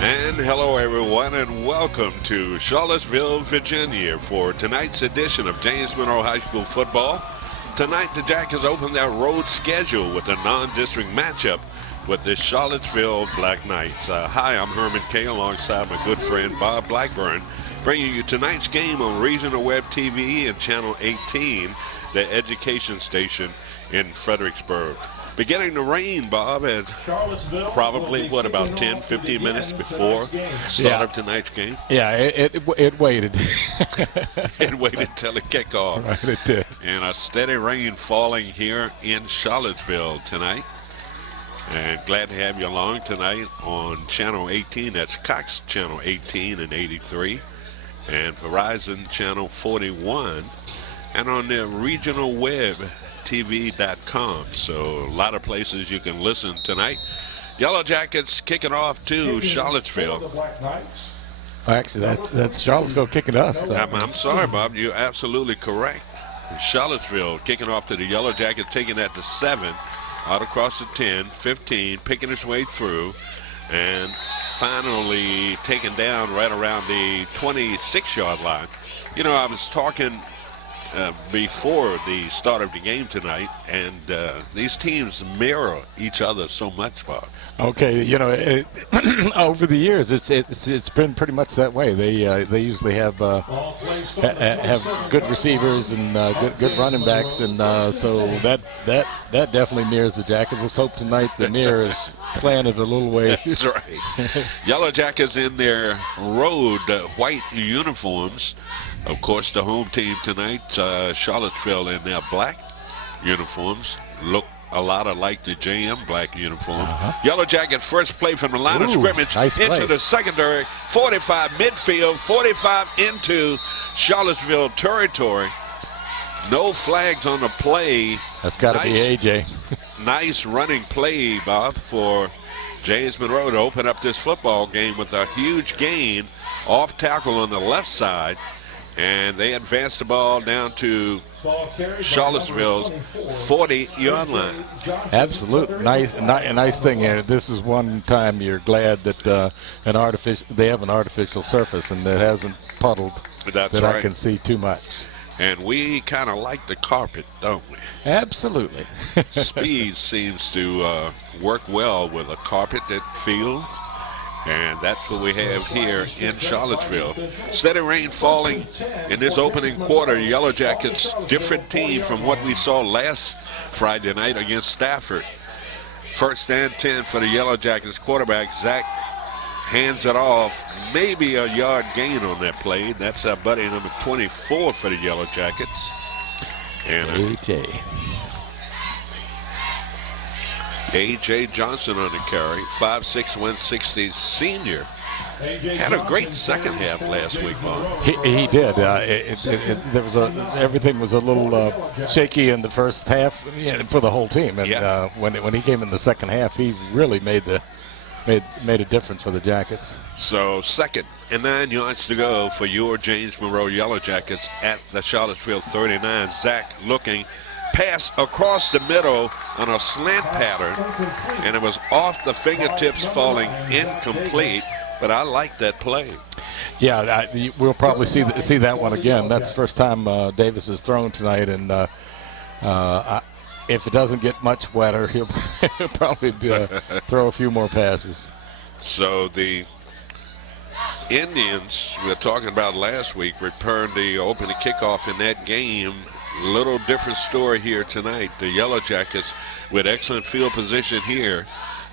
And hello everyone and welcome to Charlottesville, Virginia for tonight's edition of James Monroe High School football. Tonight the Jackets open their road schedule with a non-district matchup with the Charlottesville Black Knights. Hi, I'm Herman Kay alongside my good friend Bob Blackburn, bringing you tonight's game on Regional Web TV and Channel 18, the education station in Fredericksburg. Beginning to rain, Bob, as probably, about 10, 15 minutes before start of tonight's game? Yeah, it waited. It waited till the kickoff. Right, it did. And a steady rain falling here in Charlottesville tonight. And glad to have you along tonight on Channel 18. That's Cox Channel 18 and 83. And Verizon Channel 41. And on the Regional Web TV.com. So a lot of places you can listen tonight. Yellow Jackets kicking off to Charlottesville. Actually, that's Charlottesville kicking us. So. I'm sorry, Bob. You're absolutely correct. Charlottesville kicking off to the Yellow Jackets, taking that to 7, out across the 10, 15, picking its way through, and finally taken down right around the 26-yard line. You know, I was talking before the start of the game tonight, and these teams mirror each other so much, Bob. Okay, you know, over the years, it's been pretty much that way. They usually have good receivers and good running backs, and so that definitely mirrors the Jackets. Let's hope tonight the mirror is slanted a little way. That's right. Yellow Jackets in their road white uniforms. Of course, the home team tonight, Charlottesville, in their black uniforms, look a lot alike the JM black uniform. Yellow Jacket first play from the line of scrimmage into the secondary, 45 midfield, 45 into Charlottesville territory. No flags on the play. That's got to be AJ. Nice running play, Bob, for James Monroe to open up this football game with a huge gain off tackle on the left side. And they advanced the ball down to Charlottesville's 40-yard line. Absolutely. Nice thing here. This is one time you're glad that they have an artificial surface and that hasn't puddled. That's that right. I can see too much. And we kind of like the carpet, don't we? Absolutely. Speed seems to work well with a carpeted field. And that's what we have here in Charlottesville. Steady rain falling in this opening quarter. Yellow Jackets, different team from what we saw last Friday night against Stafford. First and 10 for the Yellow Jackets. Quarterback Zach hands it off. Maybe a yard gain on that play. That's our buddy number 24 for the Yellow Jackets. And A.J. Johnson on the carry, 5'6", 160 senior. Had a great second half last week, Bob. He did. Everything was a little shaky in the first half for the whole team, and when he came in the second half, he really made a difference for the Jackets. So 2nd and 9 yards to go for your James Monroe Yellow Jackets at the Charlottesville 39. Zach looking. Pass across the middle on a slant pattern, and it was off the fingertips, falling incomplete, but I like that play. Yeah, we'll probably see that one again. That's the first time Davis has thrown tonight, and if it doesn't get much wetter, he'll probably throw a few more passes. So the Indians we were talking about last week returned the opening kickoff in that game. Little different story here tonight. The Yellow Jackets with excellent field position here.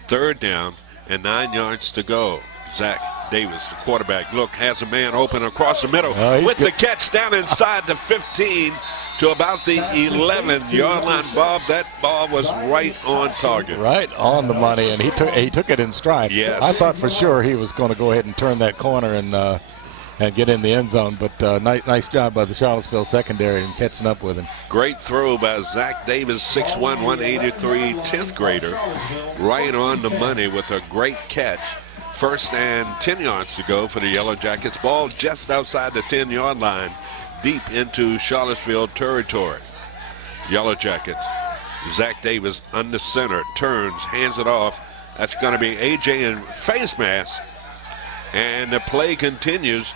3rd down and 9 yards to go. Zach Davis, the quarterback, has a man open across the middle with the catch down inside the 15 to about the 11-yard line. Bob, that ball was right on target. Right on the money, and he took it in stride. Yes. I thought for sure he was going to go ahead and turn that corner and get in the end zone, but nice job by the Charlottesville secondary in catching up with him. Great throw by Zach Davis, 6'1", 183, 10th grader, right on the money with a great catch. 1st and 10 yards to go for the Yellow Jackets. Ball just outside the 10-yard line, deep into Charlottesville territory. Yellow Jackets. Zach Davis under center, turns, hands it off. That's going to be A.J. in face mask. And the play continues.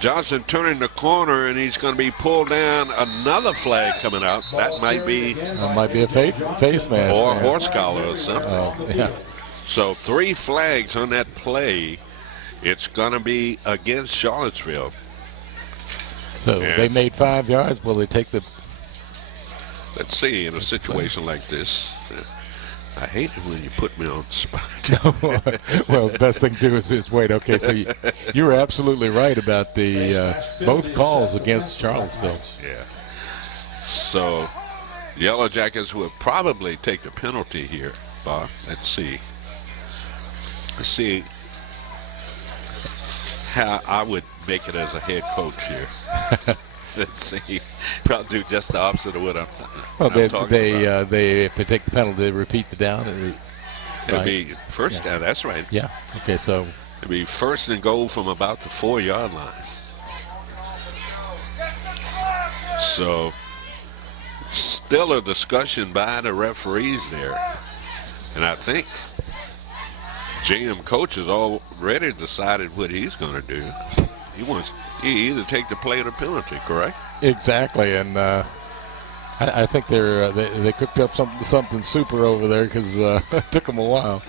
Johnson turning the corner, and he's going to be pulled down. Another flag coming out. That might be a face mask. Or a horse collar or something. Yeah. So 3 flags on that play. It's going to be against Charlottesville. So they made 5 yards. Will they take the... Let's see, in a situation like this, I hate it when you put me on the spot. Well, the best thing to do is wait. Okay, so you were absolutely right about the both calls against Charlottesville. Yeah. So Yellow Jackets will probably take the penalty here, Bob. Let's see. Let's see how I would make it as a head coach here. Let's see. Probably do just the opposite of what I'm talking about. If they take the penalty, they repeat the down. It'll be first down. That's right. Yeah. Okay. So it'll be 1st and goal from about the 4-yard line. So still a discussion by the referees there, and I think GM coach has already decided what he's going to do. He either take the play or the penalty, correct? Exactly, and I think they cooked up something super over there because it took them a while.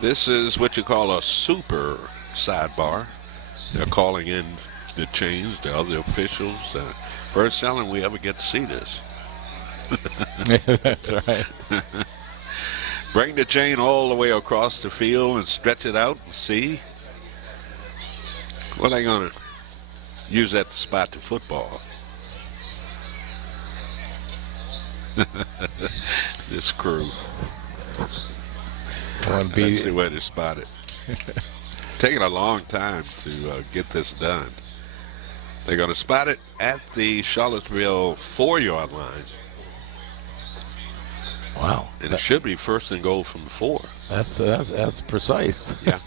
This is what you call a super sidebar. They're calling in the change, the other officials. First time we ever get to see this. That's right. Bring the chain all the way across the field and stretch it out and see. What are they going to use that to spot the football? This crew. Let's see where they spot it. Taking a long time to get this done. They're going to spot it at the Charlottesville 4-yard line. Wow. And it should be 1st and goal from the 4. That's precise. Yeah.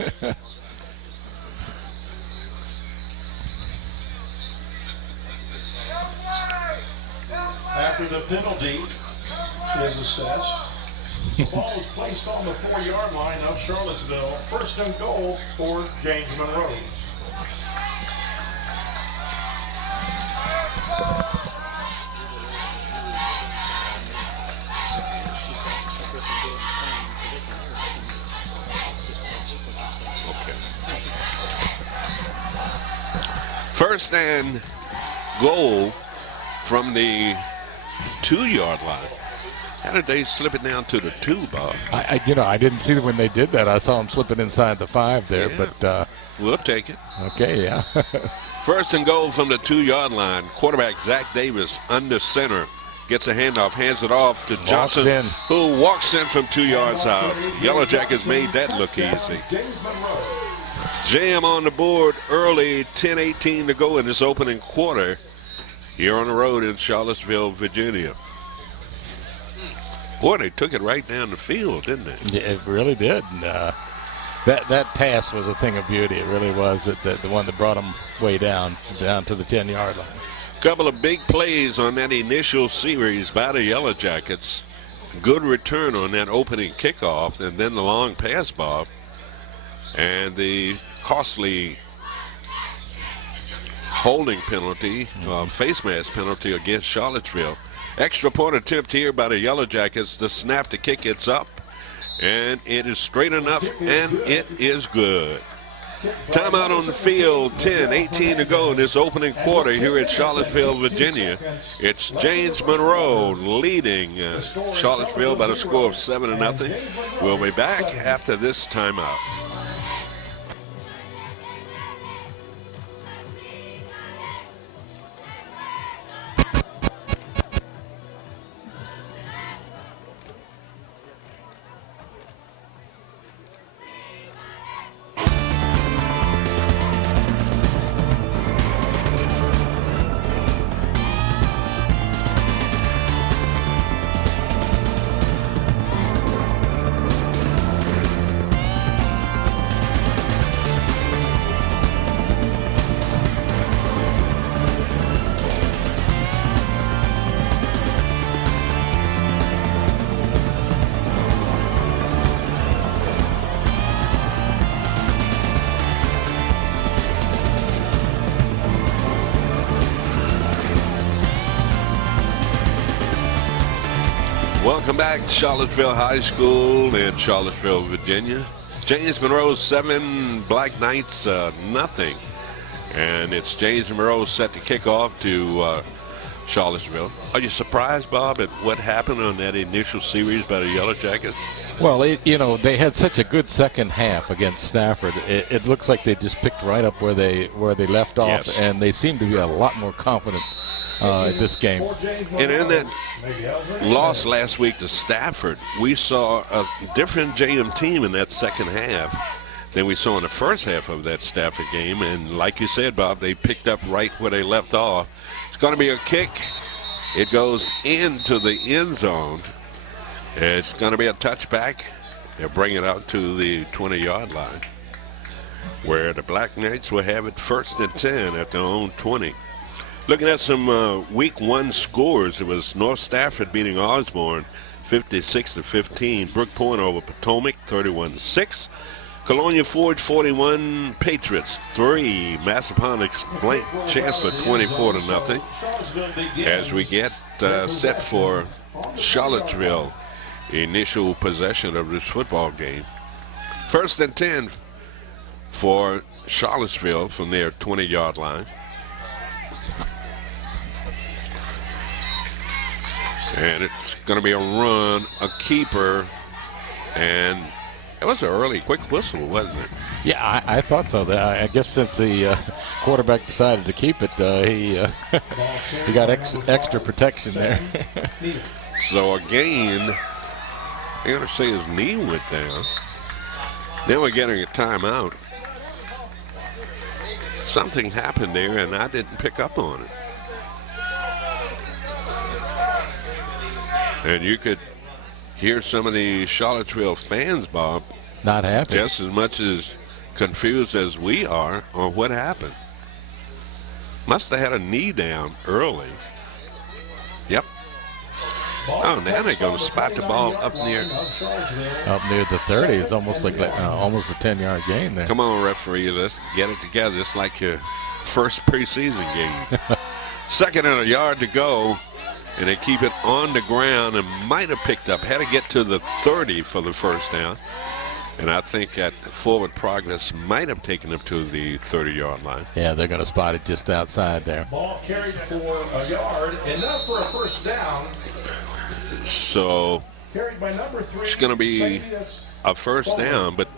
After the penalty is assessed, the ball is placed on the 4-yard line of Charlottesville. 1st and goal for James Monroe. Okay. 1st and goal from the 2-yard line. How did they slip it down to the 2, Bob? I didn't see when they did that. I saw them slip it inside the 5 there, yeah. but we'll take it. Okay, yeah. 1st and goal from the 2-yard line. Quarterback Zach Davis under center gets a handoff, hands it off to Johnson, who walks in from 2 yards out. Yellow Jackets made that look easy. JM on the board early, 10:18 to go in this opening quarter here on the road in Charlottesville, Virginia. Boy, they took it right down the field, didn't they? Yeah, it really did. And, that pass was a thing of beauty. It really was. The one that brought them way down to the 10-yard line. Couple of big plays on that initial series by the Yellow Jackets. Good return on that opening kickoff, and then the long pass, Bob. And the costly holding penalty, face mask penalty against Charlottesville. Extra point attempt here by the Yellow Jackets. The snap to kick, it's up, and it is straight enough, and it is good. Timeout on the field, 10:18 to go in this opening quarter here at Charlottesville, Virginia. It's James Monroe leading Charlottesville by the score of 7-0. We'll be back after this timeout. Welcome back to Charlottesville High School in Charlottesville, Virginia. James Monroe 7, Black Knights nothing. And it's James Monroe set to kick off to Charlottesville. Are you surprised, Bob, at what happened on that initial series by the Yellow Jackets? Well, they had such a good second half against Stafford. It looks like they just picked right up where they left off, yes. And they seem to be a lot more confident this game. And in that loss last week to Stafford, we saw a different JM team in that second half than we saw in the first half of that Stafford game. And like you said, Bob, they picked up right where they left off. It's going to be a kick. It goes into the end zone. It's going to be a touchback. They'll bring it out to the 20-yard line, where the Black Knights will have it 1st and 10 at their own 20. Looking at some week 1 scores, it was North Stafford beating Osborne 56-15. Brook Point over Potomac 31-6. Colonia Forge 41, Patriots 3. Massaponax Blank Chancellor 24-0. As we get set for Charlottesville, initial possession of this football game. 1st and 10 for Charlottesville from their 20-yard line. And it's going to be a run, a keeper, and it was an early quick whistle, wasn't it? Yeah, I thought so. I guess since the quarterback decided to keep it, he got extra protection there. So again, I got to say his knee went down. Then we're getting a timeout. Something happened there, and I didn't pick up on it. And you could hear some of the Charlottesville fans, Bob, not happy, just as much as confused as we are on what happened. Must have had a knee down early. Yep. Oh, now they're going to spot the ball up near the 30. It's almost like almost a 10-yard gain there. Come on, referee, let's get it together. It's like your first preseason game. 2nd and a yard to go. And they keep it on the ground and might have picked up. Had to get to the 30 for the first down. And I think that forward progress might have taken them to the 30-yard line. Yeah, they're going to spot it just outside there. Ball carried for a yard, enough for a first down. So Carried by number 3. it's going to be a first down, but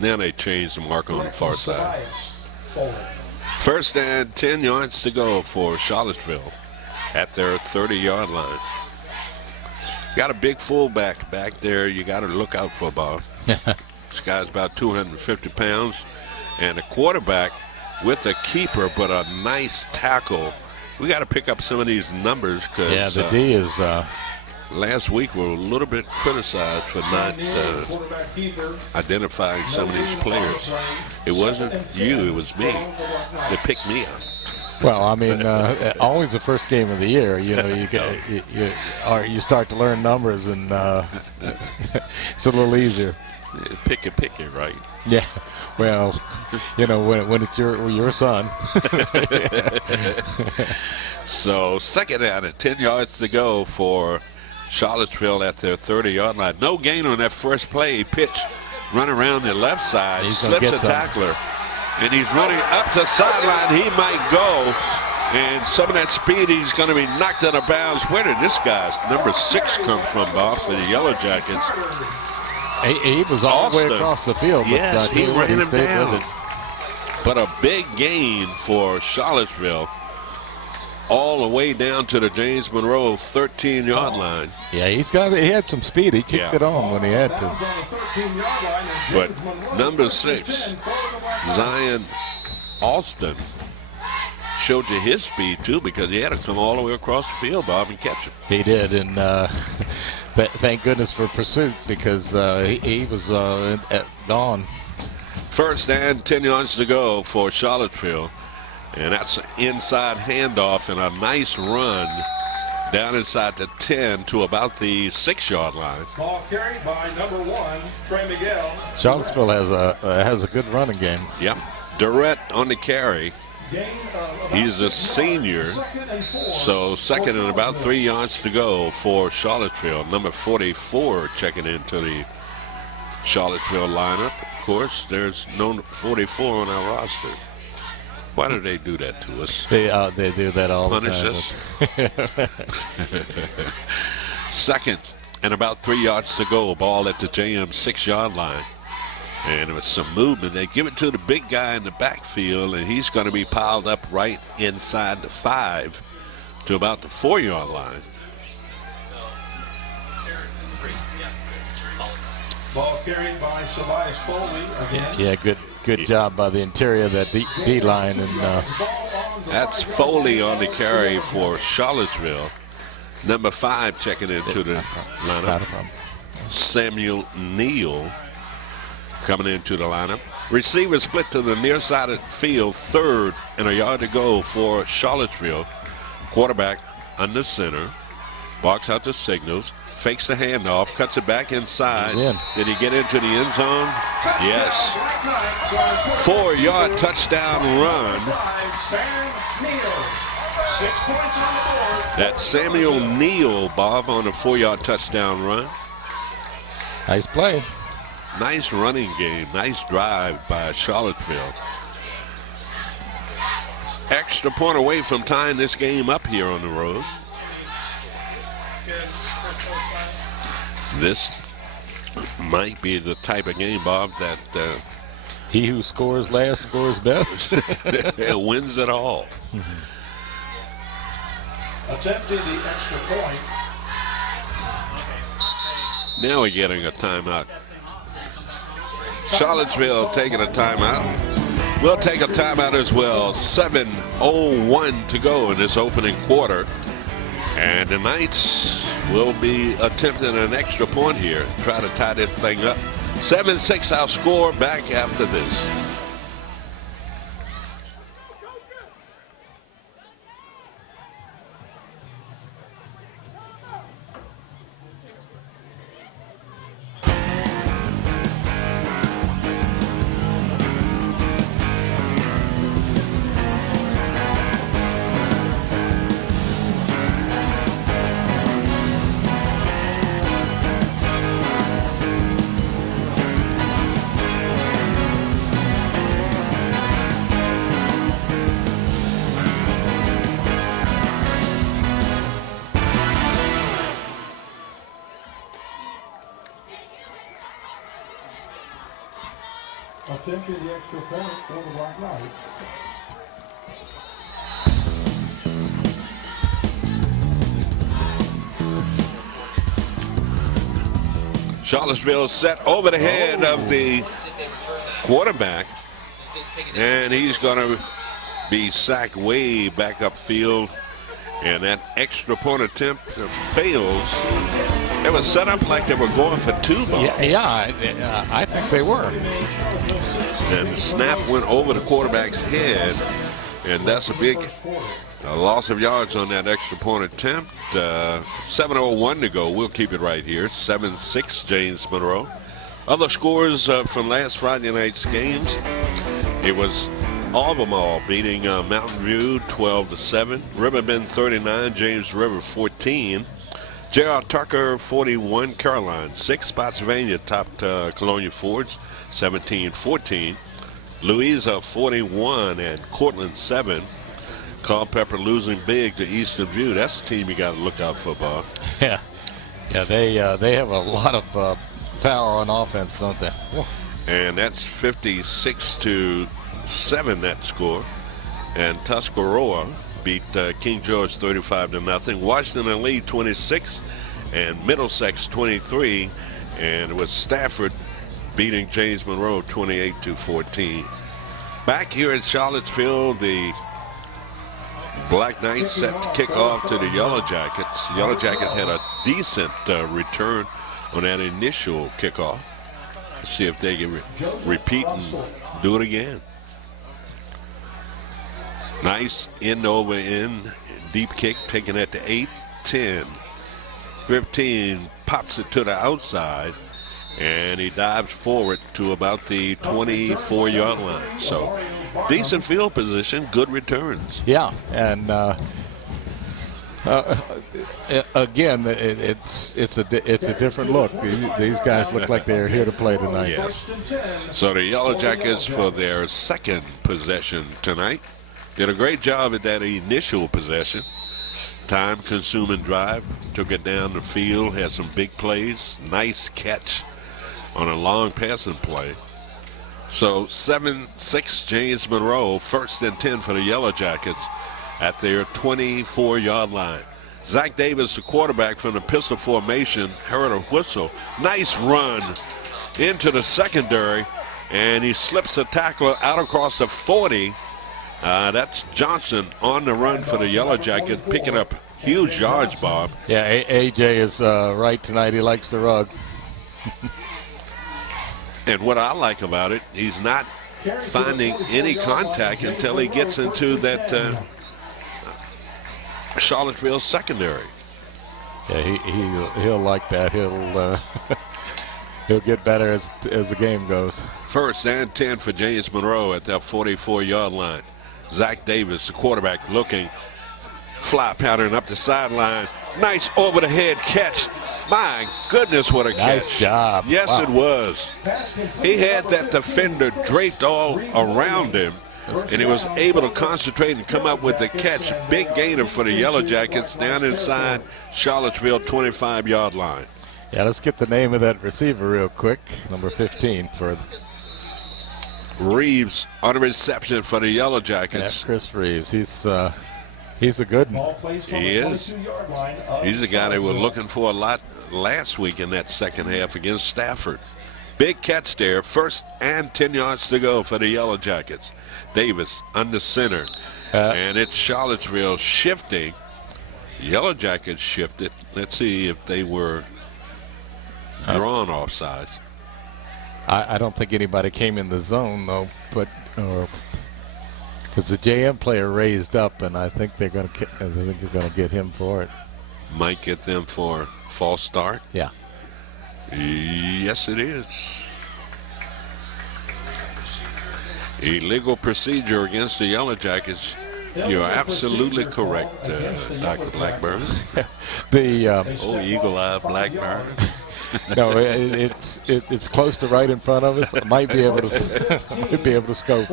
now they changed the mark on the far side. 1st and 10 yards to go for Charlottesville at their 30-yard line. Got a big fullback back there you got to look out for, Bob. This guy's about 250 pounds. And a quarterback with a keeper, but a nice tackle. We got to pick up some of these numbers. Cause, yeah, the D is... last week we were a little bit criticized for not identifying some of these players. It wasn't you, it was me. They picked me up. Well, I mean, always the first game of the year, you start to learn numbers, and it's a little easier. Pick it, right? Yeah. Well, when it's your son. So 2nd down and 10 yards to go for Charlottesville at their 30-yard line. No gain on that first play. Pitch, run around the left side, slips a tackler. And he's running up the sideline. He might go. And some of that speed, he's going to be knocked out of bounds. Where did this guy's number 6 come from, Bob, for the Yellow Jackets? He was all the way across the field. Yes, but, he ran him down. But a big gain for Charlottesville. All the way down to the James Monroe 13-yard line. Yeah, he had some speed. He kicked it on when he had to. But number 6, Zion Alston, showed you his speed too, because he had to come all the way across the field, Bob, and catch it. He did, and thank goodness for pursuit, because he was gone. 1st and 10 yards to go for Charlottesville. And that's an inside handoff and a nice run down inside the 10 to about the 6-yard line. Ball carried by number 1, Trey Miguel. Charlottesville has a good running game. Yep. Durrett on the carry. He's a senior, so second and about 3 yards to go for Charlottesville. Number 44 checking into the Charlottesville lineup. Of course, there's no 44 on our roster. Why do they do that to us? They do that all the time. Punish us. Second and about 3 yards to go. Ball at the JM 6-yard line. And with some movement, they give it to the big guy in the backfield, and he's going to be piled up right inside the 5 to about the 4-yard line. Ball carried by Tobias Foley again. Yeah, good job by the interior of that D line. And that's Foley on the carry for Charlottesville. Number 5 checking into the lineup. Samuel Neal coming into the lineup. Receiver split to the near side of the field, 3rd and a yard to go for Charlottesville. Quarterback under center. Walks out the signals. Fakes the handoff, cuts it back inside. Did he get into the end zone? Yes. 4-yard touchdown run. That's Samuel Neal, Bob, on a 4-yard touchdown run. Nice play. Nice running game. Nice drive by Charlottesville. Extra point away from tying this game up here on the road. This might be the type of game, Bob, that he who scores last scores best. Wins it all. Attempted the extra point. Now we're getting a timeout. Charlottesville taking a timeout. We'll take a timeout as well. 7:01 to go in this opening quarter. And the Knights will be attempting an extra point here. Try to tie this thing up. 7-6 our score. Back after this. Attempted the extra point for the Black Knights. Charlottesville set over the head of the quarterback, and he's going to be sacked way back upfield, and that extra point attempt fails. It was set up like they were going for 2 balls. Yeah, I think they were. And the snap went over the quarterback's head, and that's a big loss of yards on that extra point attempt. 7:01 to go. We'll keep it right here. 7-6 James Monroe. Other scores from last Friday night's games. It was Albemarle beating Mountain View 12-7. Riverbend 39, James River 14. J.R. Tucker 41, Caroline 6. Spotsylvania topped Colonia Forge 17-14. Louisa 41 and Cortland 7. Culpeper losing big to Eastern View. That's the team you got to look out for, Bob. Yeah, they have a lot of power on offense, don't they? And that's 56-7 that score. And Tuscarora beat King George 35-0. Washington lead 26 and Middlesex 23. And with Stafford beating James Monroe 28-14. Back here at Charlottesville, the Black Knights set to kick off to the Yellow Jackets. Yellow Jackets had a decent return on that initial kickoff. Let's see if they can repeat and do it again. Nice end over end, deep kick, taking it to 8, 10, 15, pops it to the outside, And he dives forward to about the 24-yard line. So decent field position, good returns. Yeah, and again, it's a different look. These guys look like they're here to play tonight. Yes. So the Yellow Jackets, for their second possession tonight, did a great job at that initial possession. Time-consuming drive, took it down the field, had some big plays, nice catch on a long passing play. So 7-6 James Monroe, 1st and 10 for the Yellow Jackets at their 24-yard line. Zach Davis, the quarterback from the pistol formation, heard a whistle. Nice run into the secondary, and he slips a tackler out across the 40. That's Johnson on the run for the Yellow Jackets, picking up huge yards, Bob. Yeah, AJ is right tonight. He likes the rug. And what I like about it, he's not finding any contact until he gets into that Charlottesville secondary. Yeah, he'll like that. He'll he'll get better as the game goes. 1st and 10 for James Monroe at that 44-yard line. Zach Davis, the quarterback, looking, fly pattern up the sideline. Nice over-the-head catch. My goodness, what a nice catch. Job. Yes, wow. It was. He had that defender draped all around him, and he was able to concentrate and come up with the catch. Big gainer for the Yellow Jackets down inside Charlottesville 25-yard line. Yeah, let's get the name of that receiver real quick. Number 15 for Reeves on a reception for the Yellow Jackets. Yeah, Chris Reeves. He's a good one. He is. He's a guy they were looking for a lot last week in that second half against Stafford. Big catch there. 1st and 10 yards to go for the Yellow Jackets. Davis under center. And it's Charlottesville shifting. Yellow Jackets shifted. Let's see if they were drawn offsides. I don't think anybody came in the zone, though, but because the JM player raised up, and I think they're going to get him for it. Might get them for false start. Yeah. Yes, it is. Illegal procedure against the Yellow Jackets. You're absolutely correct, Dr. Blackburn. Eagle-eyed Blackburn. No, it's close to right in front of us. I might be able to scope.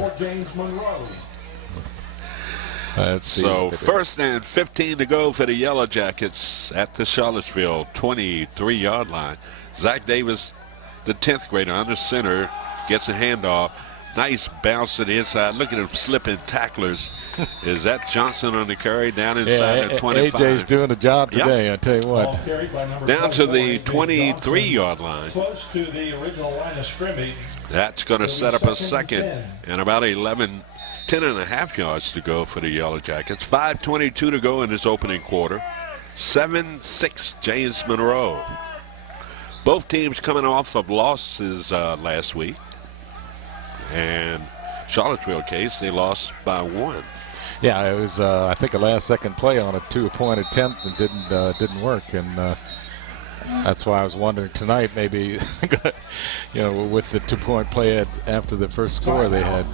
So 1st and 15 to go for the Yellow Jackets at the Charlottesville 23-yard line. Zach Davis, the 10th grader under center, gets a handoff. Nice bounce to the inside. Look at him slipping tacklers. Is that Johnson on the carry down inside the 25? AJ's doing a job today, yep. I tell you what. Down to the 23-yard line. Close to the original line of scrimmage. That's going to set up a second and about 10 and a half yards to go for the Yellow Jackets. 5:22 to go in this opening quarter. 7-6 James Monroe. Both teams coming off of losses last week. And Charlottesville case, they lost by 1. Yeah, it was I think a last-second play on a 2-point attempt and didn't work, and that's why I was wondering tonight maybe, with the 2-point play after the first score they had.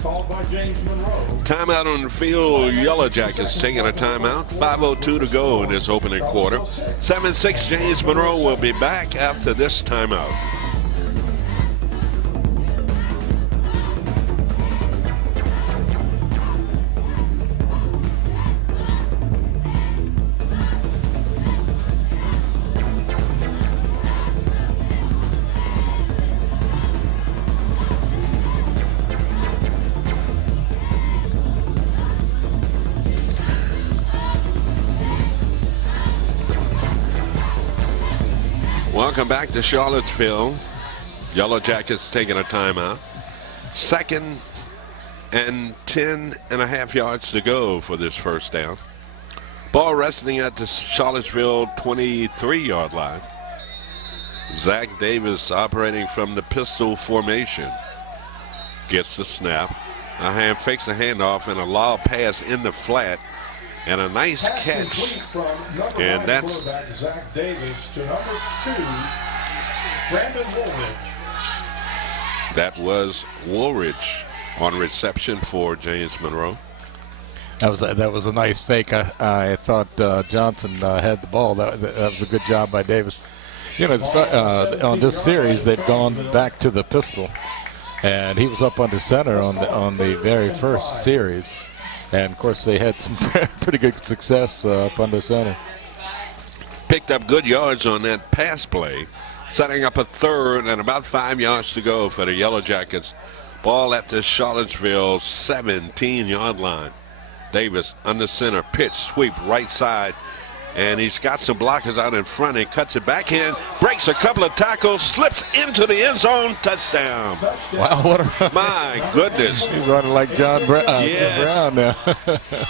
Timeout on the field. Yellow Jackets taking a timeout. 5:02 to go in this opening quarter. 7-6 James Monroe will be back after this timeout. Welcome back to Charlottesville. Yellow Jackets taking a timeout. 2nd and 10 and a half yards to go for this first down. Ball resting at the Charlottesville 23-yard line. Zach Davis operating from the pistol formation. Gets the snap. Fakes a handoff and a lob pass in the flat. And a nice catch. And that's Zach Davis to number 2, Brandon Woolridge. That was Woolridge on reception for James Monroe. That was a nice fake. I thought Johnson had the ball. That was a good job by Davis. You know, on this series they've gone back to the pistol, and he was up under center on the very first series, and of course they had some pretty good success up under center. Picked up good yards on that pass play, setting up a third and about 5 yards to go for the Yellow Jackets. Ball at the Charlottesville 17-yard line. Davis under center, pitch, sweep, right side. And he's got some blockers out in front. He cuts it back in, breaks a couple of tackles, slips into the end zone, touchdown. Wow, what a my goodness. He's running like John Brown now.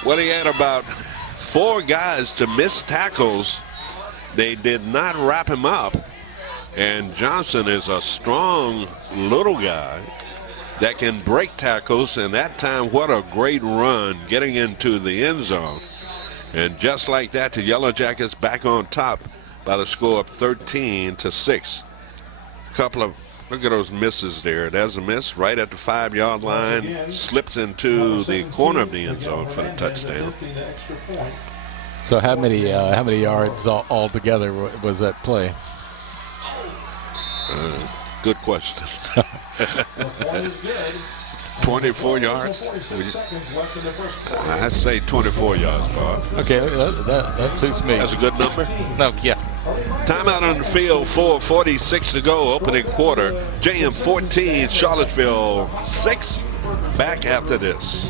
Well, he had about 4 guys to miss tackles. They did not wrap him up. And Johnson is a strong little guy that can break tackles, and that time, what a great run getting into the end zone. And just like that, the Yellow Jackets back on top by the score of 13-6. Look at those misses there. There's a miss right at the 5-yard line, slips into the corner of the end zone for the touchdown. So how many yards altogether was that play? Good question. 24 yards? I'd say 24 yards, Bob. Okay, that suits me. That's a good number? No, yeah. Timeout on the field, 4:46 to go, opening quarter. JM 14, Charlottesville 6. Back after this.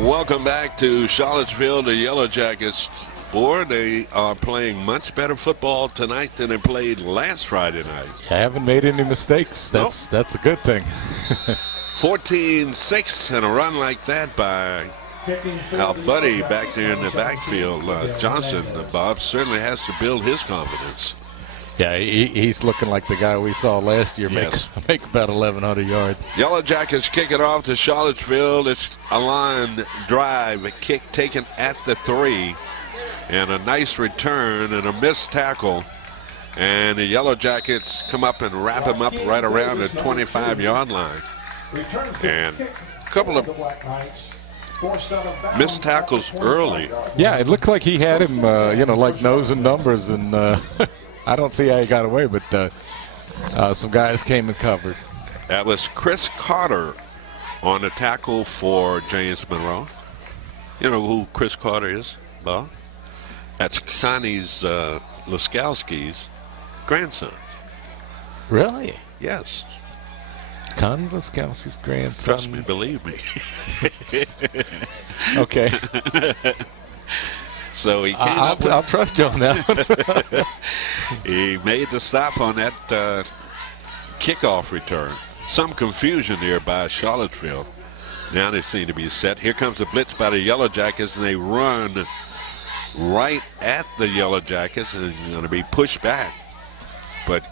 Welcome back to Charlottesville. The Yellow Jackets, boy, they are playing much better football tonight than they played last Friday night. I haven't made any mistakes. That's a good thing. 14-6 and a run like that by our buddy back there in the backfield, Johnson. Bob certainly has to build his confidence. Yeah, he's looking like the guy we saw last year make about 1,100 yards. Yellow Jackets kick it off to Charlottesville. It's a line drive, a kick taken at the 3, and a nice return and a missed tackle. And the Yellow Jackets come up and wrap him up right around the 25-yard line. And a couple of missed tackles early. Yeah, it looked like he had him, like nose and numbers, and I don't see how he got away, but some guys came and covered. That was Chris Carter on the tackle for James Monroe. You know who Chris Carter is, Bob? That's Connie's Laskowski's grandson. Really? Yes. Connie Laskowski's grandson. Trust me, believe me. Okay. So he came I'll trust you on that one. He made the stop on that kickoff return. Some confusion there by Charlottesville. Now they seem to be set. Here comes the blitz by the Yellow Jackets, and they run right at the Yellow Jackets, and it's going to be pushed back. But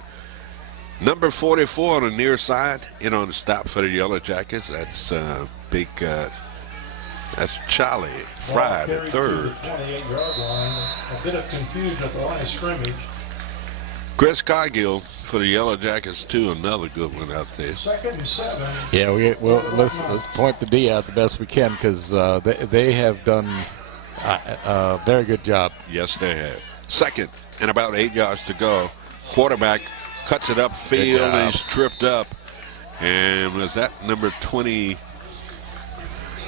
number 44 on the near side, in on the stop for the Yellow Jackets. That's big. That's Charlie Fried at third. 28-yard line. A bit of confusion at the line of scrimmage. Chris Cargill for the Yellow Jackets, too. Another good one out there. 2nd and 7. Yeah, let's point the D out the best we can, because they have done a very good job. Yes, they have. 2nd and about 8 yards to go. Quarterback cuts it upfield, and he's tripped up. And was that number 20?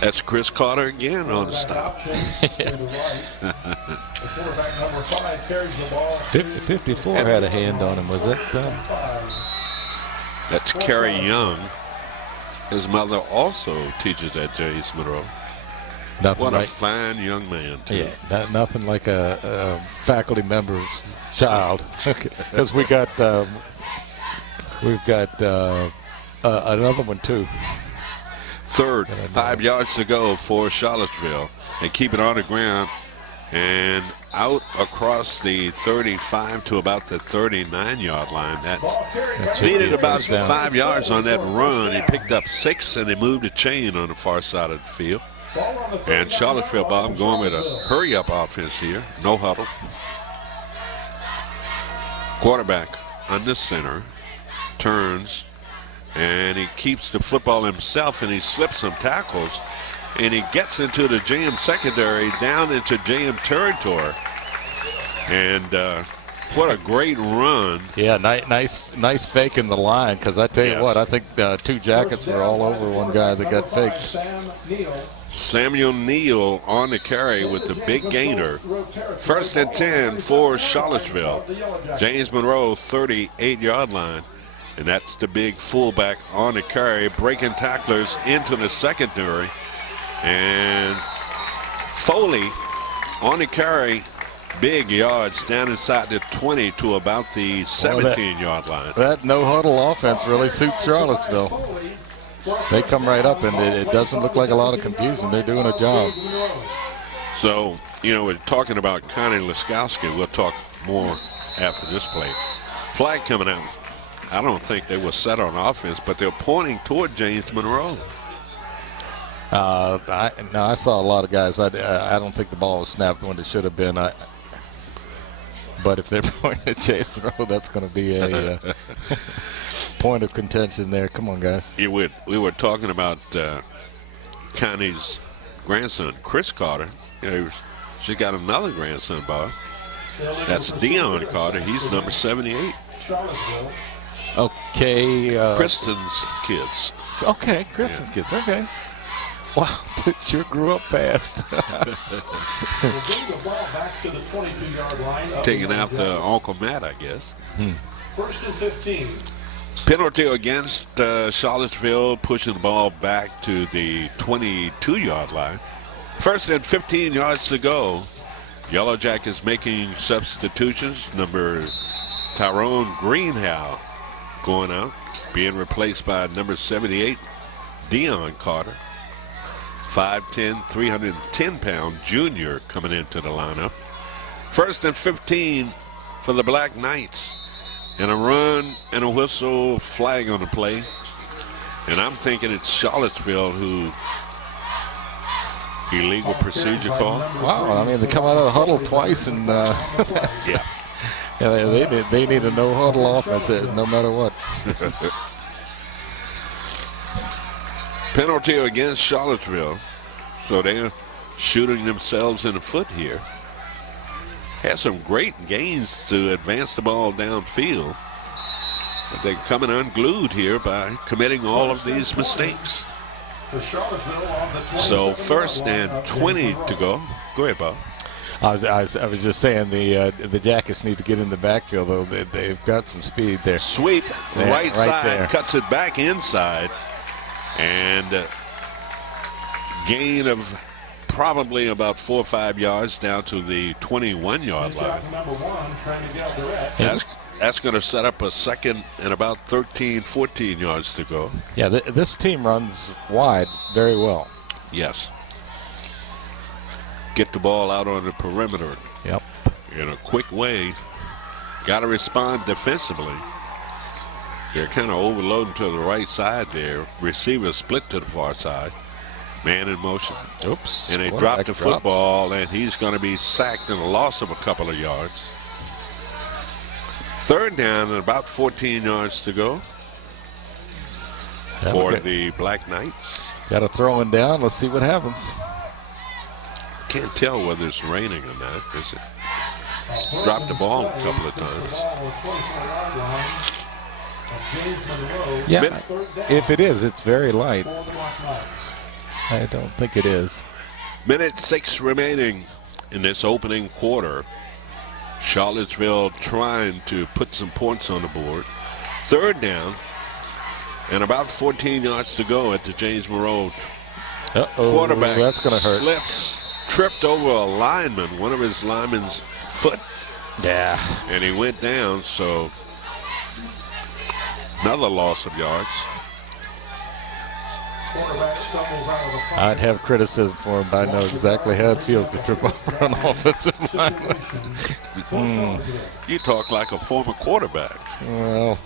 That's Chris Carter again on the stop. The quarterback number 5 carries the ball. 54 had a hand on him. Was that? That's Kerry Young. His mother also teaches at James Monroe. What a fine young man, too. Yeah, nothing like a faculty member's child. Because we've got another one, too. Third, 5 yards to go for Charlottesville. They keep it on the ground and out across the 35 to about the 39-yard line. That's needed about 5 yards on that run. He picked up 6, and they moved the chain on the far side of the field. And Charlottesville, Bob, going with a hurry-up offense here. No huddle. Quarterback under center, turns, and he keeps the football himself, and he slips some tackles, and he gets into the JM secondary, down into JM territory. And what a great run. Yeah, nice fake in the line, because I tell you what, I think 2 jackets were all over one guy that got faked. Samuel Neal on the carry with the big gainer. 1st and 10 for Charlottesville. James Monroe, 38-yard line. And that's the big fullback on the carry, breaking tacklers into the secondary. And Foley on the carry, big yards down inside the 20 to about the 17-yard line. That no-huddle offense really suits Charlottesville. They come right up, and it doesn't look like a lot of confusion. They're doing a job. So, we're talking about Connie Laskowski. We'll talk more after this play. Flag coming out. I don't think they were set on offense, but they're pointing toward James Monroe. I saw a lot of guys. I don't think the ball was snapped when it should have been. But if they're pointing at James Monroe, that's going to be a point of contention there. Come on, guys. We were talking about Connie's grandson, Chris Carter. She got another grandson, boss. That's Dion Carter. He's number 78. Okay. Kristen's kids. Okay, Kristen's kids. Okay. Wow, it sure grew up fast. Taking out the Uncle Matt, I guess. 1st and 15. Penalty against Charlottesville, pushing the ball back to the 22-yard line. 1st and 15 yards to go. Yellow Jackets making substitutions. Number Tyrone Greenhow going out, being replaced by number 78, Dion Carter. 5'10", 310-pound junior coming into the lineup. 1st and 15 for the Black Knights. And a run and a whistle, flag on the play. And I'm thinking it's Charlottesville who illegal procedure call. Wow, I mean, they come out of the huddle twice, and yeah. They need a no-huddle offense no matter what. Penalty against Charlottesville. So they're shooting themselves in the foot here. Had some great gains to advance the ball downfield. But they're coming unglued here by committing all of these mistakes. So 1st and 20 to go. Go ahead, Bob. I was just saying the Jackets need to get in the backfield, though. They've got some speed there. Sweep, right side, there. Cuts it back inside. And gain of probably about 4 or 5 yards down to the 21-yard line. That's going to set up a 2nd and about 13, 14 yards to go. Yeah, this team runs wide very well. Yes. Get the ball out on the perimeter. Yep. In a quick way. Got to respond defensively. They're kind of overloading to the right side there. Receiver split to the far side. Man in motion. Oops. And they dropped the football, and he's going to be sacked and a loss of a couple of yards. 3rd down and about 14 yards to go for the Black Knights. Got to throw him down. Let's see what happens. Can't tell whether it's raining or not, is it? Dropped the ball a couple of times. Yeah, if it is, it's very light. I don't think it is. Minute 6 remaining in this opening quarter. Charlottesville trying to put some points on the board. 3rd down And about 14 yards to go at the James Monroe. Quarterback. That's going to hurt. Slips, tripped over a lineman, one of his linemen's foot. Yeah. And he went down, so another loss of yards. I'd have criticism for him, but I know exactly how it feels to trip over an offensive lineman. You talk like a former quarterback. Well,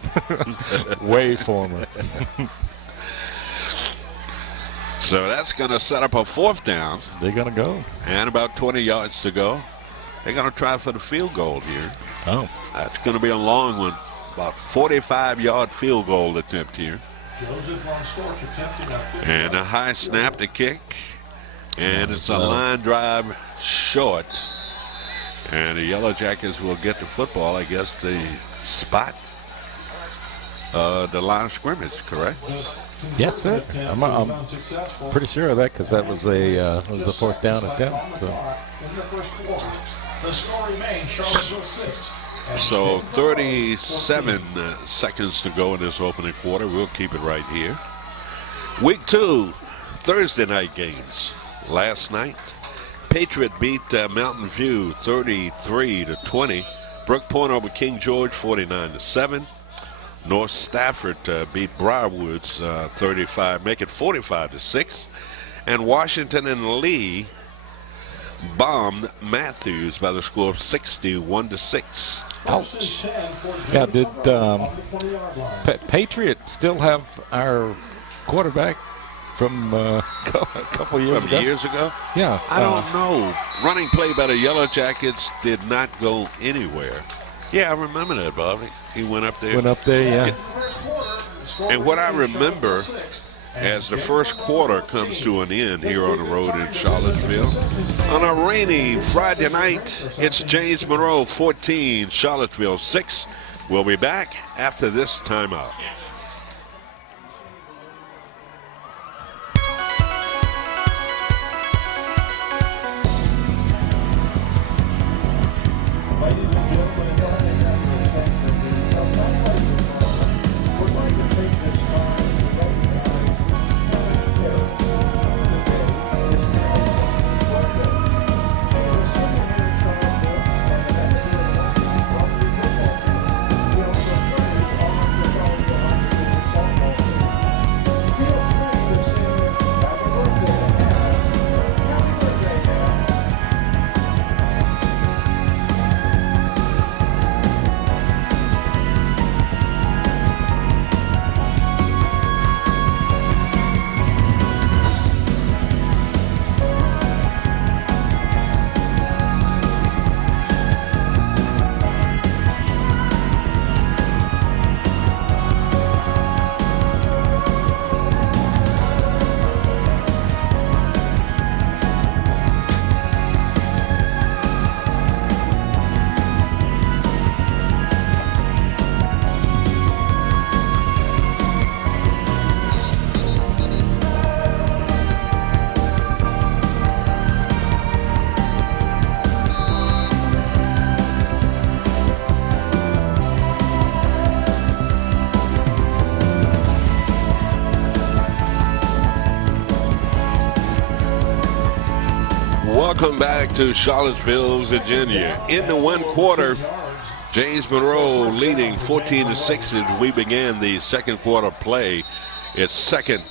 way former. So that's going to set up a 4th down. They're going to go. And about 20 yards to go. They're going to try for the field goal here. Oh. That's going to be a long one. About 45-yard field goal attempt here. And a high snap to kick. And it's a line drive short. And the Yellow Jackets will get the football, I guess, the spot. The line of scrimmage, correct? Yes, sir. I'm pretty sure of that because that was a 4th down attempt. So 37 seconds to go in this opening quarter. We'll keep it right here. Week 2, Thursday night games. Last night, Patriot beat Mountain View 33-20. Brook Point over King George 49-7. North Stafford beat Briarwoods 35, make it 45-6. And Washington and Lee bombed Matthews by the score of 61-6. Ouch. Yeah, did Patriot still have our quarterback from a couple years ago? Years ago? Yeah. I don't know. Running play by the Yellow Jackets did not go anywhere. Yeah, I remember that, Bobby. He went up there. Yeah. And what I remember as the first quarter comes to an end here on the road in Charlottesville. On a rainy Friday night, it's James Monroe 14, Charlottesville 6. We'll be back after this timeout. Welcome back to Charlottesville, Virginia. In the one quarter, James Monroe leading 14-6 as we began the second quarter play. It's 2nd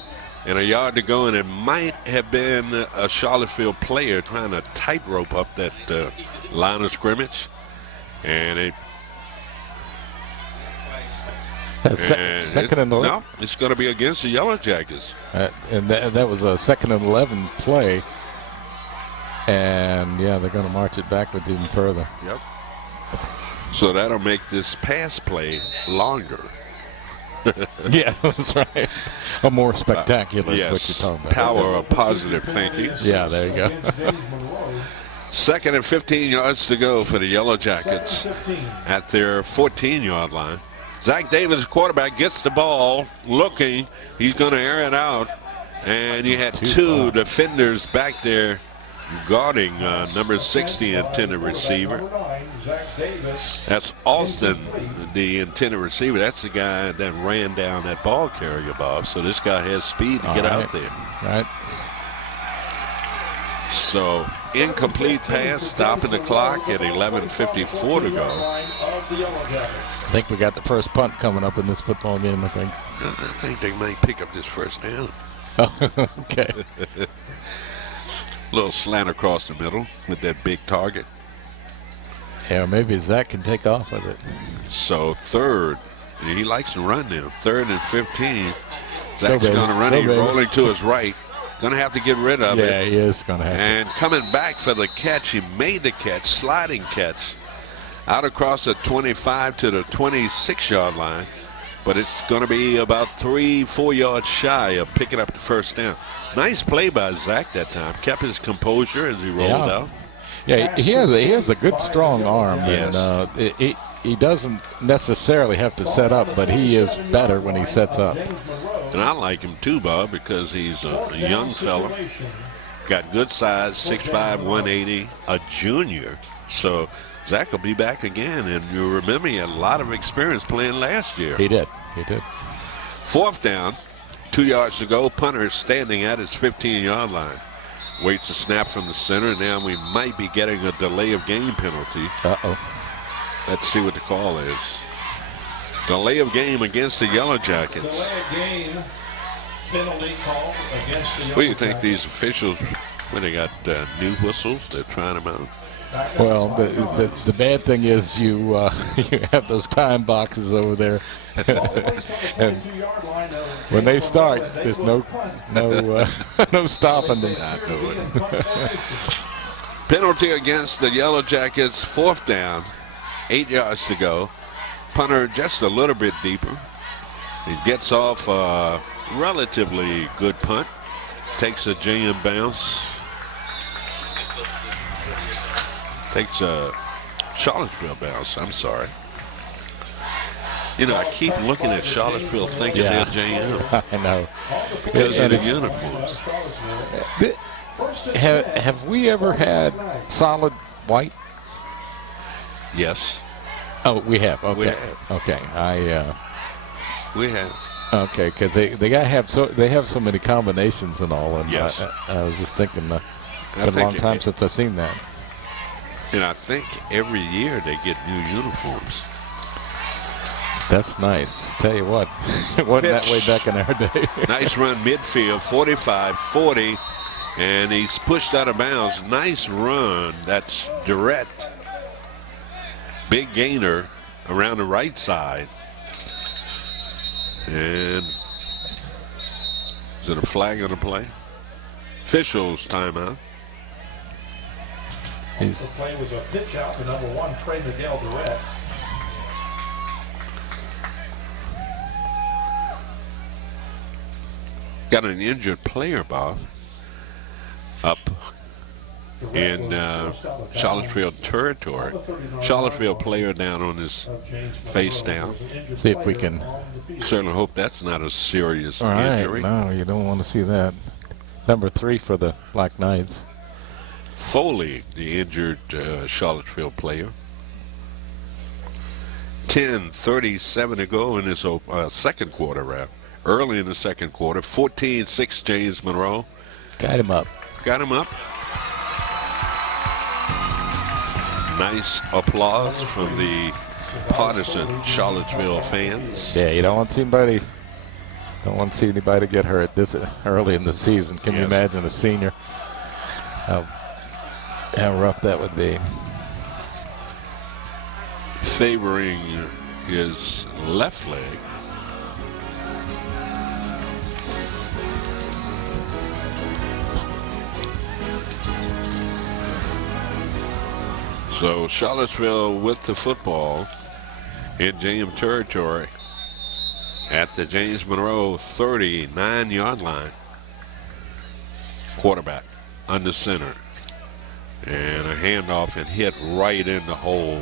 and a yard to go, and it might have been a Charlottesville player trying to tightrope up that line of scrimmage. And second and 11. No, it's going to be against the Yellow Jackets. And that was a 2nd and 11 play. And, yeah, they're going to march it backwards even further. Yep. So that'll make this pass play longer. Yeah, that's right. A more spectacular yes. is what you're talking about. Power of positive thinking. Yeah, there you go. 2nd and 15 yards to go for the Yellow Jackets at their 14-yard line. Zach Davis, quarterback, gets the ball, looking. He's going to air it out. And you had two defenders back there guarding number 60 intended receiver. Number 9, Zach Davis. That's Austin, the intended receiver. That's the guy that ran down that ball carrier, Bob. So this guy has speed to get out there. Right. So incomplete pass, stopping the clock at 11:54 to go. I think we got the first punt coming up in this football game, I think. I think they might pick up this first down. Oh, okay. Little slant across the middle with that big target. Yeah, maybe Zach can take off with it. So third, he likes to run now. 3rd and 15. Zach's baby. going to run. Go, He's baby. rolling to his right. Going to have to get rid of it. Yeah, he is going to have to. And coming back for the catch, he made the catch, sliding catch, out across the 25 to the 26-yard line. But it's going to be about 3-4 yards shy of picking up the first down. Nice play by Zach that time. Kept his composure as he rolled out. Yeah, he has a good strong arm, Yes. and he doesn't necessarily have to set up, but he is better when he sets up. And I like him too, Bob, because he's a young fella. Got good size, 6'5", 180, a junior. So Zach will be back again, and you remember he had a lot of experience playing last year. He did. 4th down, 2 yards to go. Punter is standing at his 15-yard line. Waits a snap from the center. Now we might be getting a delay of game penalty. Uh-oh. Let's see what the call is. Delay of game against the Yellow Jackets. Delay of game penalty call against the What do you Yellow think Jackets. these officials, when they got new whistles, they're trying them out? Well, the bad thing is you have those time boxes over there, and when they start, there's no stopping them. I know it. Penalty against the Yellow Jackets, 4th down, 8 yards to go. Punter just a little bit deeper. He gets off a relatively good punt. Takes a JM bounce. Takes a Charlottesville bounce, I'm sorry. You know, I keep looking at Charlottesville thinking they're JM I know. because of And the it's- uniforms. Have we ever had solid white? Yes, Oh, we have. Okay. We have. Okay. we have. Okay, because they have so many combinations and all, and Yes. I was just thinking, I been a think long time since I've seen that. And I think every year they get new uniforms. That's nice. Tell you what, it wasn't that way back in our day. Nice run midfield, 45-40, and he's pushed out of bounds. Nice run. That's direct. Big gainer around the right side. And is it a flag on the play? Officials timeout. The play was a pitch out to number 1, Trey Miguel Durrett. Got an injured player, Bob, up in Charlottesville territory. Charlottesville player down on his face down. See if we can. Certainly hope that's not a serious All right. injury. No, you don't want to see that. Number 3 for the Black Knights. Foley, the injured Charlottesville player. 10:37 to go in this second quarter round. Early in the second quarter, 14-6 James Monroe. Got him up. Got him up. Nice applause from the partisan Charlottesville fans. Yeah, you don't want to see anybody get hurt this early in the season. Can you Yes. imagine a senior? How rough that would be. Favoring his left leg. So Charlottesville with the football in JM territory at the James Monroe 39-yard line. Quarterback under center. And a handoff and hit right in the hole.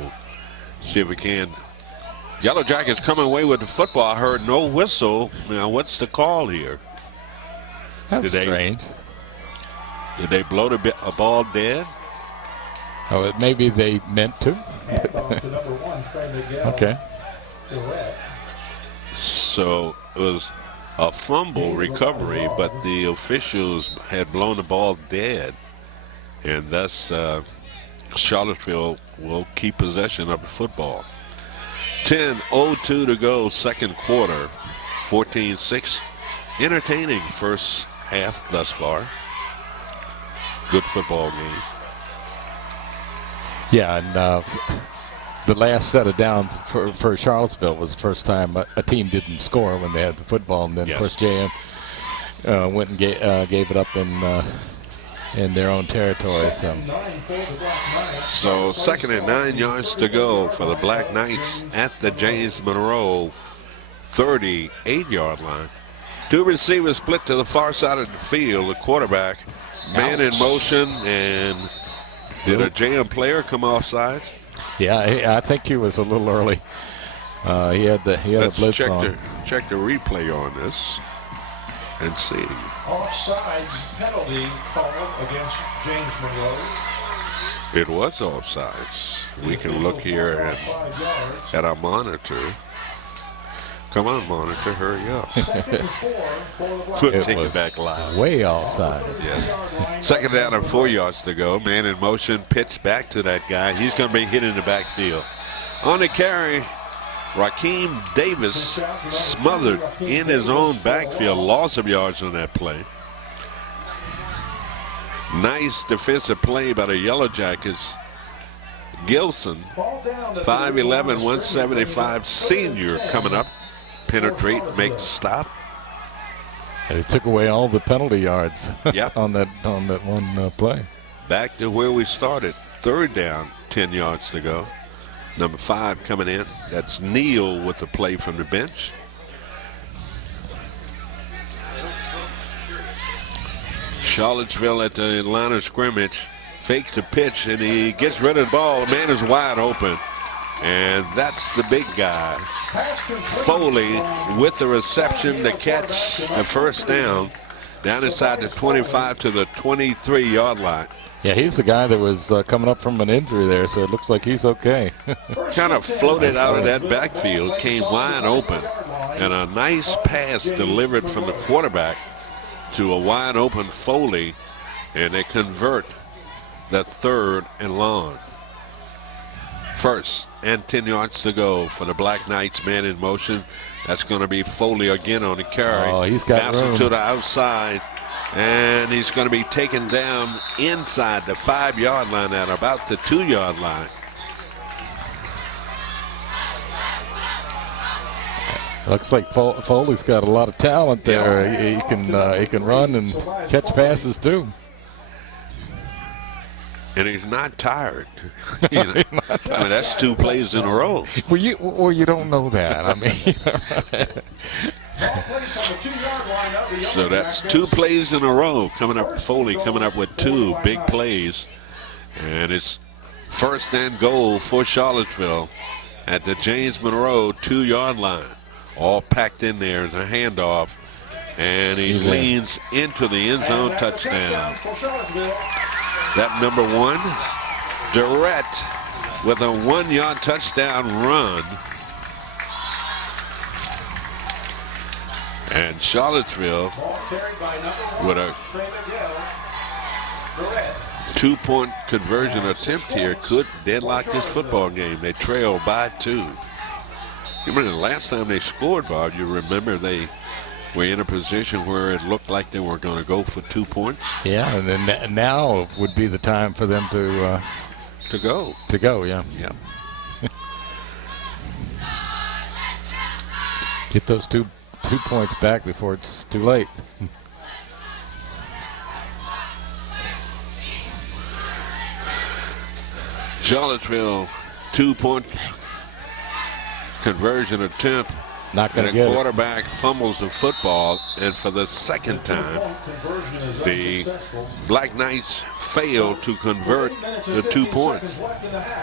See if we can. Yellow Jackets coming away with the football. I heard no whistle. Now, what's the call here? That's Did they- strange. Did they blow a ball dead? Oh, maybe they meant to. Handoff to number 1, Trey Miguel. Okay. Direct. So it was a fumble recovery, but the officials had blown the ball dead, and thus Charlottesville will keep possession of the football. 10:02 to go, second quarter, 14-6. Entertaining first half thus far. Good football game. Yeah, and the last set of downs for Charlottesville was the first time a team didn't score when they had the football, and then Yes. of course JM went and gave it up in their own territory. So second and 9 yards to go for the Black Knights at the James Monroe 38-yard line. Two receivers split to the far side of the field. The quarterback, man in motion, and did a JM player come offside? Yeah, I think he was a little early. He had a blitz on. Check the replay on this and see. Offsides penalty called against James Monroe. It was offsides. We can look here at our monitor. Come on, monitor, hurry up. Second and 4 for the Black Couldn't It take was it back live. Way offside. Yes. Second down and 4 yards to go. Man in motion, pitch back to that guy. He's going to be hit in the backfield. On the carry, Raheem Davis smothered in his own backfield. Loss of yards on that play. Nice defensive play by the Yellow Jackets. Gilson, 5'11", 175 senior coming up. Penetrate, make the stop. And he took away all the penalty yards Yep. on that one play. Back to where we started. Third down, 10 yards to go. Number 5 coming in. That's Neal with the play from the bench. Charlottesville at the line of scrimmage. Fakes the pitch, and he gets rid of the ball. The man is wide open. And that's the big guy. Foley with the reception to catch the first down inside the 25 to the 23-yard line. Yeah, he's the guy that was coming up from an injury there, so it looks like he's okay. Kind of floated out of that backfield, came wide open, and a nice pass delivered from the quarterback to a wide open Foley, and they convert the third and long. First and 10 yards to go for the Black Knights, man in motion. That's going to be Foley again on the carry. Oh, he's got room. To the outside, and he's going to be taken down inside the 5-yard line at about the 2-yard line. Looks like Foley's got a lot of talent there. He can run and catch passes too. And he's not tired. You know, I mean, that's 2 plays in a row. Well, you don't know that. I mean, so that's 2 plays in a row coming up. Foley coming up with 2 big plays, and it's first and goal for Charlottesville at the James Monroe 2-yard line. All packed in there as a handoff, and he leans into the end zone, touchdown. That number 1, Durrett, with a 1-yard touchdown run. And Charlottesville with a 2-point conversion attempt here could deadlock this football game. They trail by 2. You remember the last time they scored, Bob, you remember they were in a position where it looked like they were going to go for 2 points. Yeah, and then now would be the time for them to go. To go, yeah. Yeah. Get those two points back before it's too late. Charlottesville 2-point conversion attempt. Not going to the get it. Quarterback fumbles the football, and for the second time, the Black Knights fail to convert the 2 points.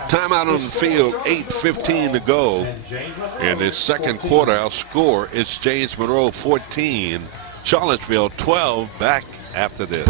Timeout on the field, 8:15 to go. In the second quarter, our score is James Monroe 14, Charlottesville 12. Back after this.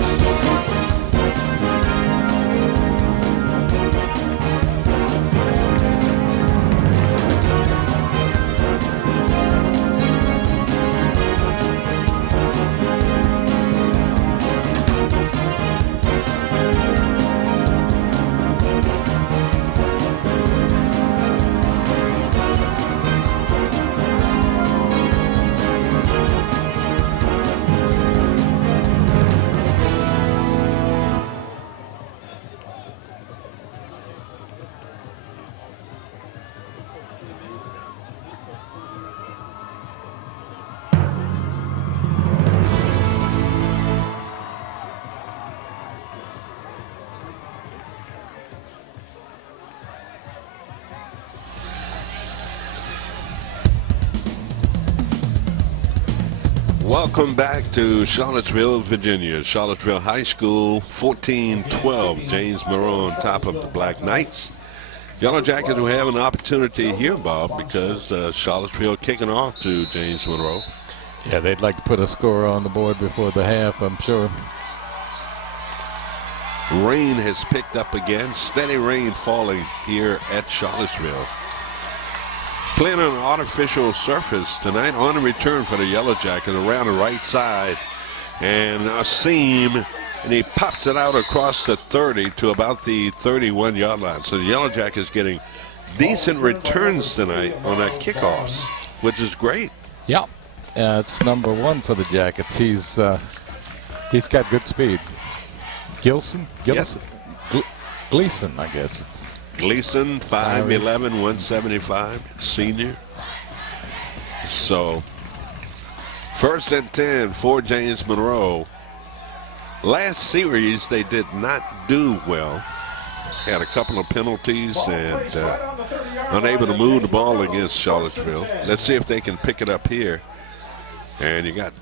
Welcome back to Charlottesville, Virginia. Charlottesville High School, 14-12. James Monroe on top of the Black Knights. Yellow Jackets will have an opportunity here, Bob, because Charlottesville kicking off to James Monroe. Yeah, they'd like to put a score on the board before the half, I'm sure. Rain has picked up again. Steady rain falling here at Charlottesville. Playing on an artificial surface tonight on the return for the Yellow Jackets around the right side. And a seam, and he pops it out across the 30 to about the 31-yard line. So the Yellow Jackets getting decent returns tonight on our kickoffs, which is great. Yeah, it's number one for the Jackets. He's got good speed. Gleason, I guess. Gleason, 5'11", 175, senior. So, 1st and 10 for James Monroe. Last series, they did not do well. Had a couple of penalties and unable to move the ball against Charlottesville. Let's see if they can pick it up here. And you got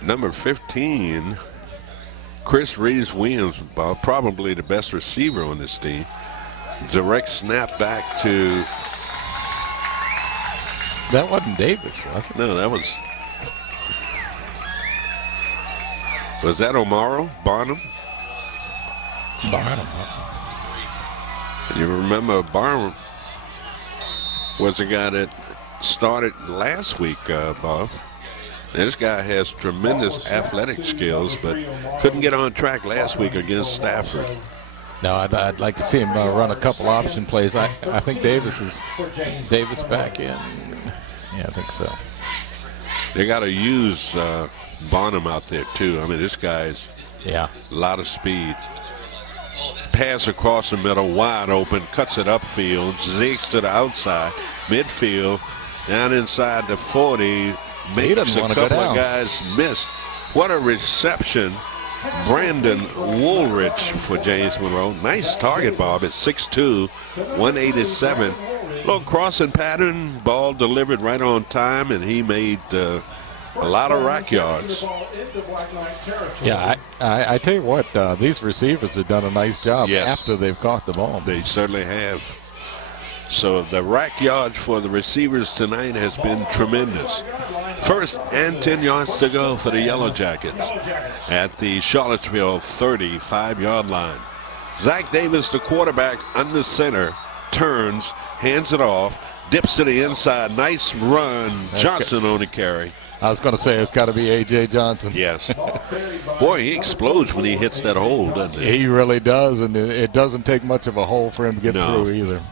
number 15, Chris Reeves-Williams, probably the best receiver on this team. Direct snap back to... That wasn't Davis, was it? No, that was... Was that O'Mara? Barnum? Barnum. You remember Barnum was the guy that started last week, Bob. And this guy has tremendous athletic skills, but couldn't get on track last week against Stafford. No, I'd like to see him run a couple option plays. I think Davis back in. Yeah, I think so. They got to use Bonham out there too. I mean, this guy's a lot of speed. Pass across the middle, wide open, cuts it upfield, zigs to the outside, midfield, down inside the 40. Makes a couple of guys miss. What a reception. Brandon Woolrich for James Monroe. Nice target, Bob, at 6'2", 187. Little crossing pattern, ball delivered right on time, and he made a lot of rack yards. Yeah, I tell you what, these receivers have done a nice job after they've caught the ball. They certainly have. So the rack yards for the receivers tonight has been tremendous. 1st and 10 yards to go for the Yellow Jackets at the Charlottesville 35-yard line. Zach Davis, the quarterback, under center, turns, hands it off, dips to the inside. Nice run. Johnson on the carry. I was going to say it's got to be A.J. Johnson. Yes. Boy, he explodes when he hits that hole, doesn't he? He really does, and it doesn't take much of a hole for him to get through either.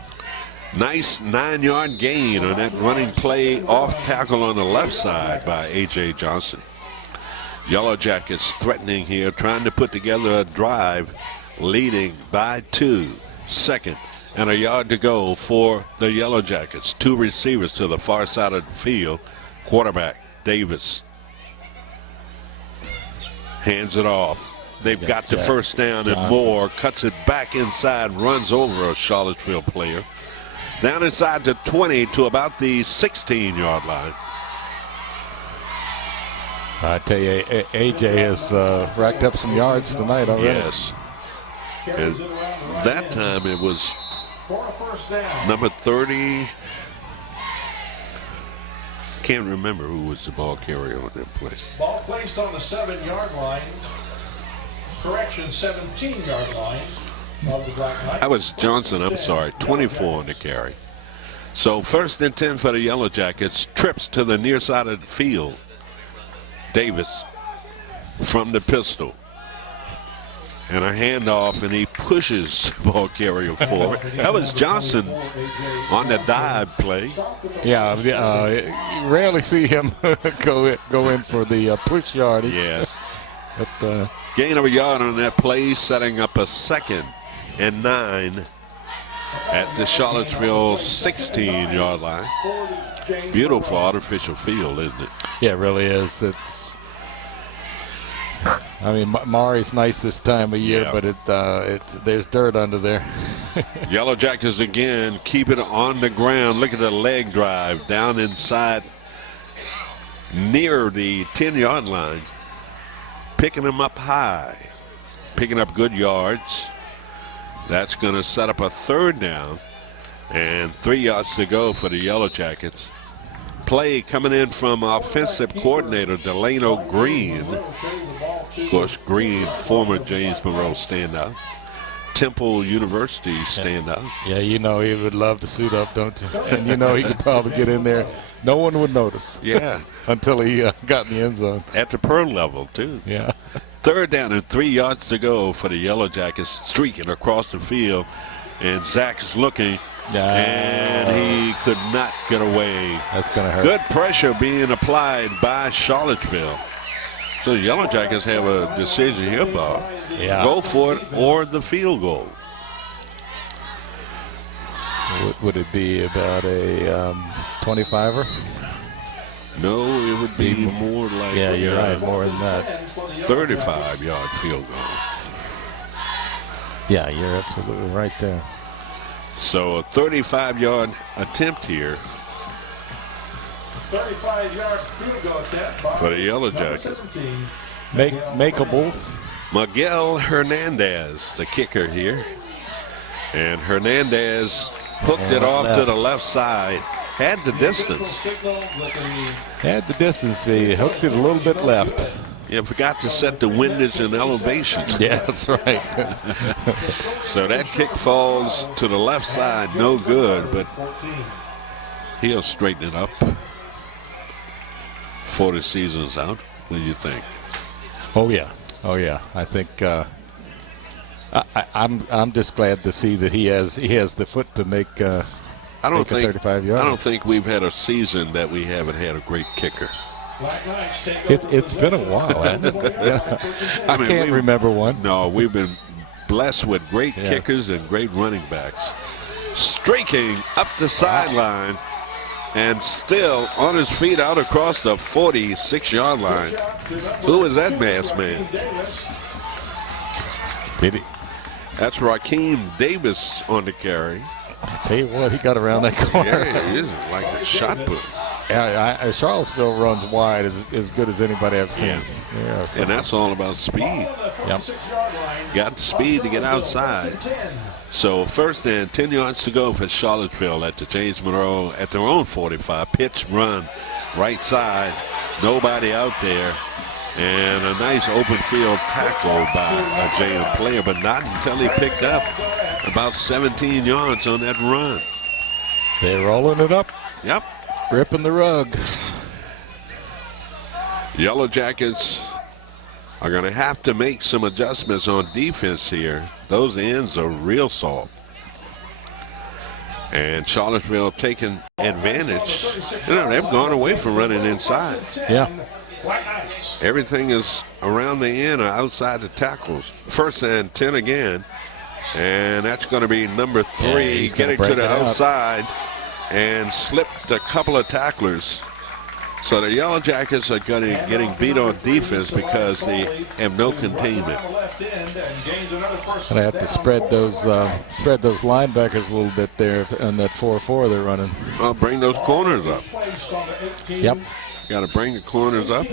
Nice 9-yard gain on that running play off tackle on the left side by A.J. Johnson. Yellow Jackets threatening here, trying to put together a drive, leading by 2. 2nd and a yard to go for the Yellow Jackets. 2 receivers to the far side of the field. Quarterback Davis hands it off. They've got the first down, and Moore cuts it back inside, runs over a Charlottesville player. Down inside the 20 to about the 16-yard line. I tell you, A.J. has racked up some yards tonight already. Yes. And that time it was number 30. Can't remember who was the ball carrier on that play. Ball placed on the 7-yard line. Correction, 17-yard line. That was Johnson, I'm sorry, 24 on the carry. So 1st and 10 for the Yellow Jackets. Trips to the near side of the field. Davis from the pistol. And a handoff, and he pushes the ball carrier forward. That was Johnson on the dive play. Yeah, you rarely see him go in for the push yardage. Yes. But, gain of a yard on that play, setting up a 2nd and 9 at the Charlottesville 16-yard line. Beautiful artificial field, isn't it? Yeah, it really is. I mean, Mari's nice this time of year, but there's dirt under there. Yellow Jackets again keep it on the ground. Look at the leg drive down inside near the 10-yard line, picking them up high, picking up good yards. That's going to set up a 3rd down and 3 yards to go for the Yellow Jackets. Play coming in from offensive coordinator Delano Green. Of course, Green, former James Monroe standout. Temple University standout. Yeah, you know he would love to suit up, don't you? And you know he could probably get in there. No one would notice. Yeah. Until he got in the end zone. At the pearl level, too. Yeah. 3rd down and 3 yards to go for the Yellow Jackets, streaking across the field. And Zach's looking, and he could not get away. That's going to hurt. Good pressure being applied by Charlottesville. So the Yellow Jackets have a decision here, Bob. Yeah. Go for it or the field goal. Would it be about a 25er? No, it would be more like yeah, you're right, more than that. 35-yard field goal. Yeah, you're absolutely right there. So a 35-yard attempt here 35-yard field goal attempt by for the Yellow Jackets. Makeable. Miguel Hernandez, the kicker here. And Hernandez hooked it off to the left side. Had the distance. Had the distance. He hooked it a little bit left. Yeah, forgot to set the windage and elevation. Yeah, that's right. So that kick falls to the left side. No good, but he'll straighten it up before the season's out. What do you think? Oh yeah, oh yeah. I think I'm just glad to see that he has the foot to make a 35-yard. I don't think we've had a season that we haven't had a great kicker. It's been a while, hasn't it? I can't remember one. No, we've been blessed with great kickers and great running backs. Streaking up the sideline and still on his feet out across the 46-yard line. Who is that masked man? Did he? That's Rakeem Davis on the carry. I tell you what, he got around that corner. Yeah, he is like a shot put. Yeah, Charlottesville runs wide as good as anybody I've seen. Yeah, so. And that's all about speed. Yep. Got the speed to get outside. So 1st and 10 yards to go for Charlottesville at the James Monroe at their own 45. Pitch run right side. Nobody out there. And a nice open field tackle by a JM player, but not until he picked up about 17 yards on that run. They're rolling it up. Yep. Ripping the rug. Yellow Jackets are going to have to make some adjustments on defense here. Those ends are real soft. And Charlottesville taking advantage. You know, they've gone away from running inside. Yeah. Everything is around the end or outside the tackles. 1st and 10 again. And that's going to be number 3 getting to the outside and slipped a couple of tacklers. So the Yellow Jackets are getting beat on defense because they have no containment. And I have to spread those linebackers a little bit there on that 4-4 they're running. Well, bring those corners up. Yep. Got to bring the corners up.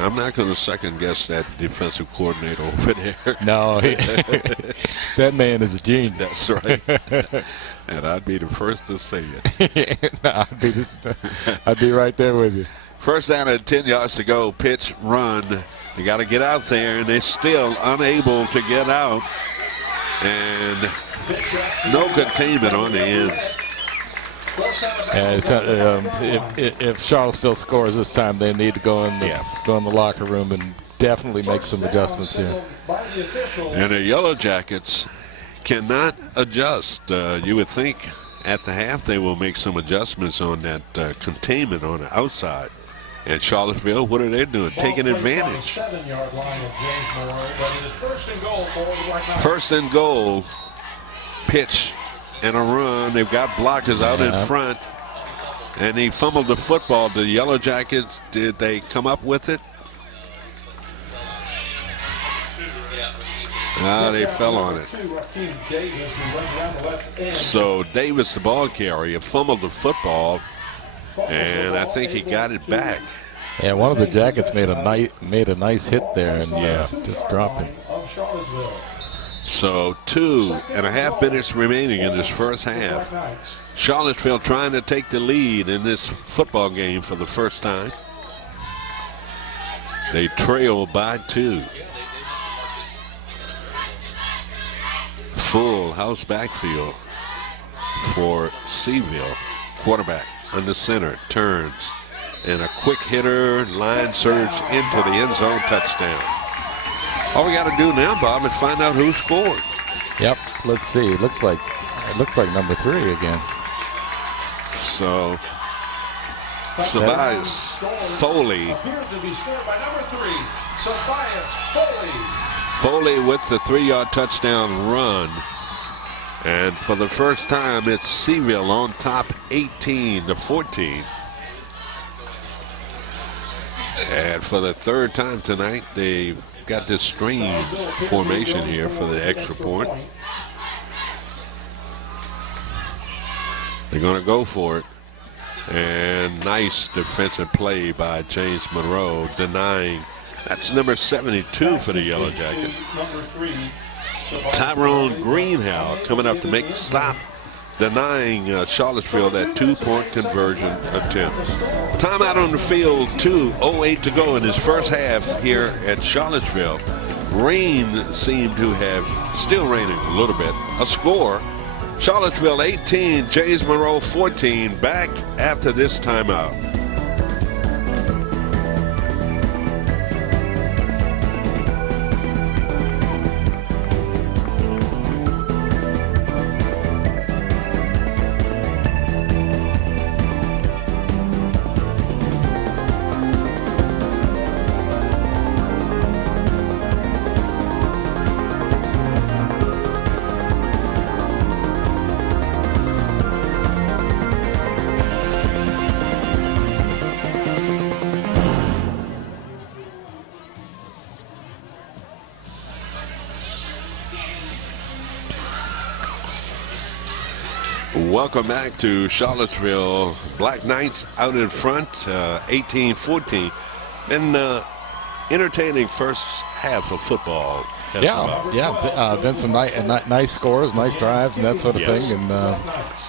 I'm not going to second guess that defensive coordinator over there. No, that man is a genius. That's right. And I'd be the first to say it. No, I'd be right there with you. 1st down and 10 yards to go. Pitch, run. You got to get out there, and they're still unable to get out. And no containment on the ends. If Charlottesville scores this time, they need to go in the locker room and definitely make some adjustments here. And the Yellow Jackets cannot adjust. You would think at the half they will make some adjustments on that containment on the outside. And Charlottesville, what are they doing? Taking advantage. 1st and goal. Pitch and a run. They've got blockers out in front. And he fumbled the football. The Yellow Jackets, did they come up with it? They fell on it. So Davis, the ball carrier, fumbled the football. And I think he got it back. Yeah, one of the Jackets made a nice hit there and just dropped it. So 2.5 minutes remaining in this first half. Charlottesville trying to take the lead in this football game for the first time. They trail by 2. Full house backfield for Seville. Quarterback under center, turns, and a quick hitter, line surge into the end zone, touchdown. All we got to do now, Bob, is find out who scored. Yep, let's see. It looks like number 3 again. So Tobias Foley. Appears to be scored by number 3, Tobias Foley. Foley with the 3-yard touchdown run. And for the first time, it's Seville on top, 18-14. And for the third time tonight, they've got this strange formation here for the extra point. They're going to go for it. And nice defensive play by James Monroe, denying. That's number 72 for the Yellow Jackets. Tyrone Greenhow coming up to make the stop, denying Charlottesville that 2-point conversion attempt. Timeout on the field, 2:08 to go in his first half here at Charlottesville. Rain seemed to have, still raining a little bit, a score. Charlottesville 18, James Monroe 14, back after this timeout. Welcome back to Charlottesville. Black Knights out in front, 18-14. Been entertaining first half of football. Been some nice scores, nice drives, and that sort of thing.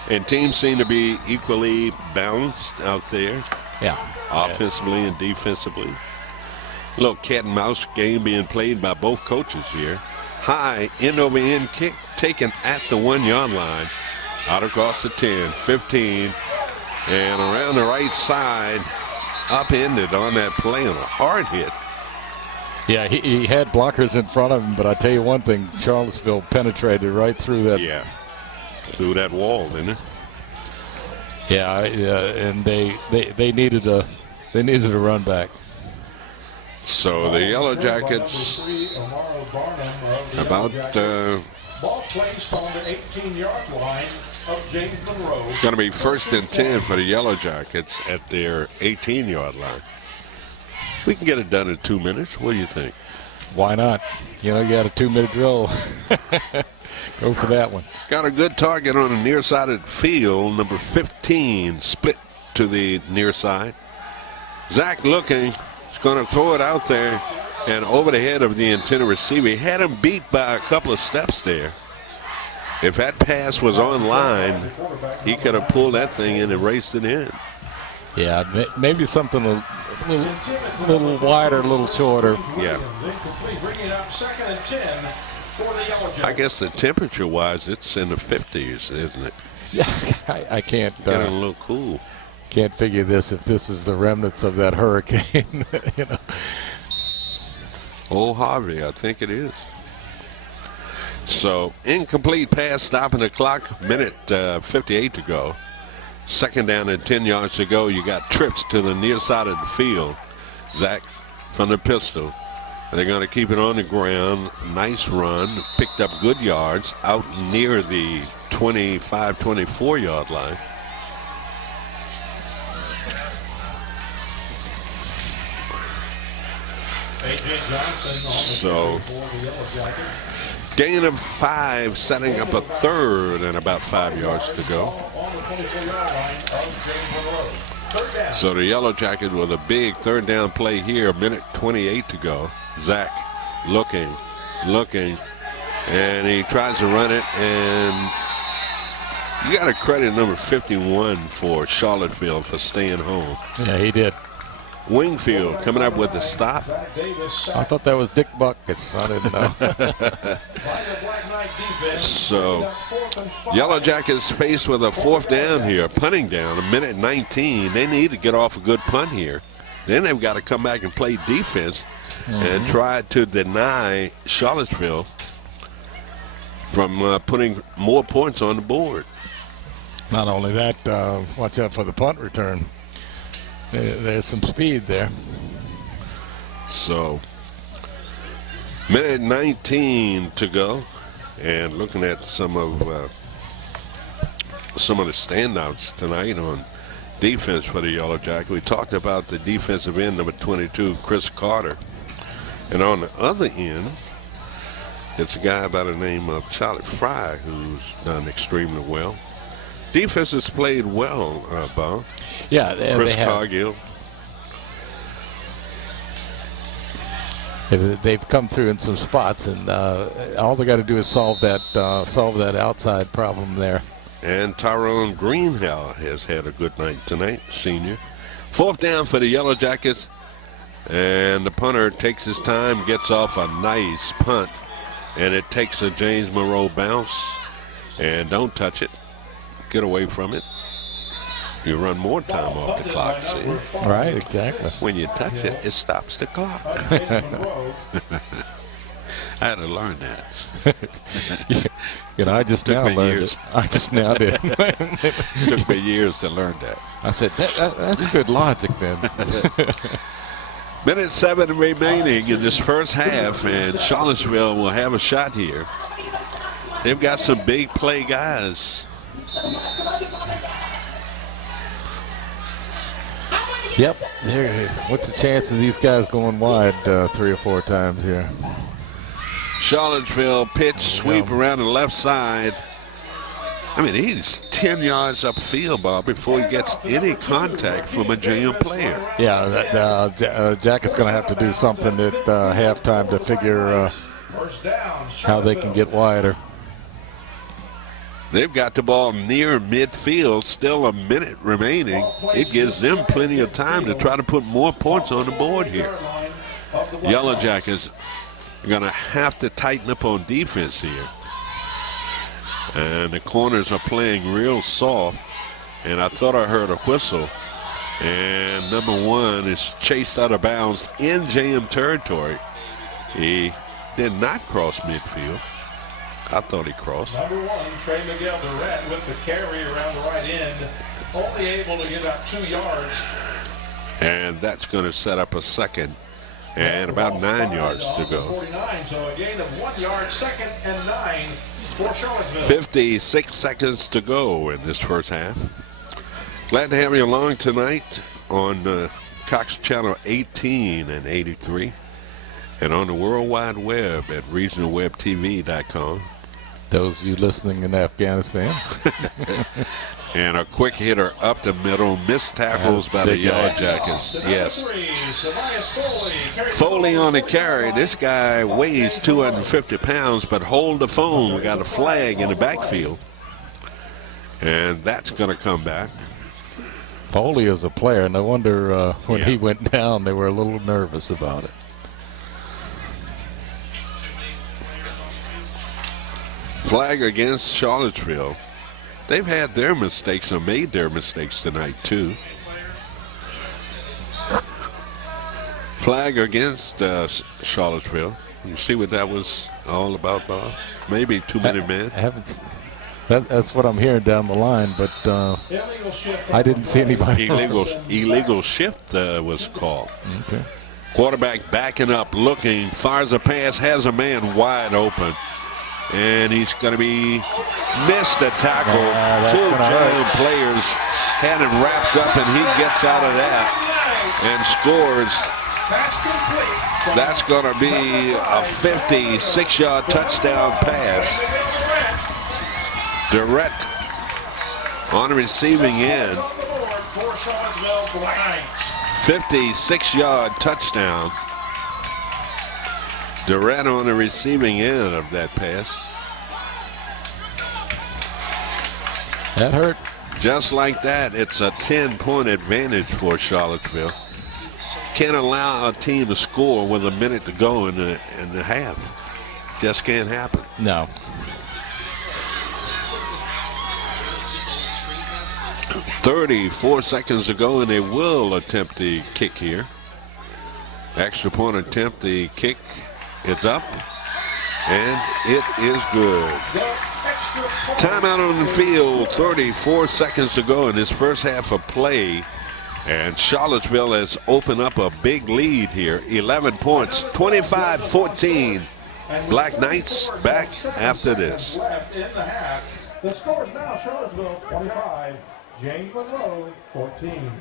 And teams seem to be equally balanced out there. Yeah. Offensively and defensively. A little cat and mouse game being played by both coaches here. High end-over-end kick taken at the 1-yard line. Out across the 10, 15, and around the right side, upended on that play and a hard hit. Yeah, he had blockers in front of him, but I tell you one thing, Charlottesville penetrated right through that. Yeah, through that wall, didn't it? Yeah, and they needed a run back. So the Yellow Jackets about ball placed on the 18-yard line of James Monroe. Going to be 1st and 10 for the Yellow Jackets at their 18-yard line. We can get it done in 2 minutes. What do you think? Why not? You know, you got a 2-minute drill. Go for that one. Got a good target on the near side of the field. Number 15 split to the near side. Zach looking. He's going to throw it out there and over the head of the intended receiver. He had him beat by a couple of steps there. If that pass was on line, he could have pulled that thing in and raced it in. Yeah, maybe something a little wider, a little shorter. Yeah. I guess the temperature-wise, it's in the 50s, isn't it? Yeah, I can't. Getting a little cool. Can't figure this if this is the remnants of that hurricane. You know. Oh, Harvey, I think it is. So, incomplete pass, stopping the clock, minute 58 to go. 2nd down and 10 yards to go. You got trips to the near side of the field. Zach from the pistol. They're going to keep it on the ground. Nice run. Picked up good yards out near the 25, 24-yard line. So, gain of 5, setting up a 3rd and about 5 yards to go. Third down. So the Yellow Jackets with a big third down play here, 1:28 to go. Zach looking, and he tries to run it, and you got to credit number 51 for Charlottesville for staying home. Yeah, he did. Wingfield coming up with the stop. I thought that was Dick Buckets. I didn't know. So Yellow Jackets faced with a fourth down here, punting down, 1:19. They need to get off a good punt here. Then they've got to come back and play defense and try to deny Charlottesville from putting more points on the board. Not only that, watch out for the punt return. There's some speed there. So, 1:19 to go, and looking at some of the standouts tonight on defense for the Yellow Jackets. We talked about the defensive end, number 22, Chris Carter, and on the other end, it's a guy by the name of Charlie Fry who's done extremely well. Defense has played well, Bob. Yeah, Chris they have. Cargill. They've come through in some spots, and all they got to do is solve that outside problem there. And Tyrone Greenhow has had a good night tonight, senior. Fourth down for the Yellow Jackets, and the punter takes his time, gets off a nice punt, and it takes a James Monroe bounce, and don't touch it. Get away from it. You run more time off the clock, see? Right, exactly. When you touch it, it stops the clock. I had to learn that. You know, I just now learned it. I just now did. Took me years to learn that. I said, that's good logic then. 1:07 remaining in this first half, and Charlottesville will have a shot here. They've got some big play guys. Yep. What's the chance of these guys going wide 3 or 4 times here? Charlottesville pitch sweep around the left side. I mean, he's 10 yards upfield, Bob, before he gets any contact from a JM player. Yeah, Jack is going to have to do something at halftime to figure how they can get wider. They've got the ball near midfield, still a minute remaining. It gives them plenty of time to try to put more points on the board here. Yellow Jackets are going to have to tighten up on defense here. And the corners are playing real soft. And I thought I heard a whistle. And number 1 is chased out of bounds in JM territory. He did not cross midfield. I thought he crossed. Number 1, Trey Miguel Durrett with the carry around the right end. Only able to get about 2 yards. And that's going to set up a second and about 9 yards to go. 49, so a gain of 1 yard, 2nd and 9 for Charlottesville. 56 seconds to go in this first half. Glad to have you along tonight on Cox Channel 18 and 83. And on the World Wide Web at regionalwebtv.com. Those of you listening in Afghanistan. And a quick hitter up the middle. Missed tackles by the Yellow Jackets. Yes. Foley on the carry. This guy weighs 250 pounds, but hold the phone. We got a flag in the backfield. And that's going to come back. Foley is a player. No wonder when he went down, they were a little nervous about it. Flag against Charlottesville. They've had their mistakes or made their mistakes tonight, too. Flag against Charlottesville. You see what that was all about, Bob? Maybe too many men. That's what I'm hearing down the line, but I didn't see anybody. Illegal shift was called. Okay. Quarterback backing up, looking, fires a pass, has a man wide open. And he's going to be missed a tackle. 2 JM players had him wrapped up, and he gets out of that and scores. That's going to be a 56-yard touchdown pass. Durrett on the receiving end. Black Knights. 56-yard touchdown. Durant on the receiving end of that pass. That hurt. Just like that, it's a 10-point advantage for Charlottesville. Can't allow a team to score with a minute to go in the half. Just can't happen. No. 34 seconds to go, and they will attempt the kick here. Extra point attempt, the kick. It's up, and it is good. Timeout on the field, 34 seconds to go in this first half of play. And Charlottesville has opened up a big lead here, 11 points, 25-14. Black Knights back after this. The score is now Charlottesville 25, James Monroe 14.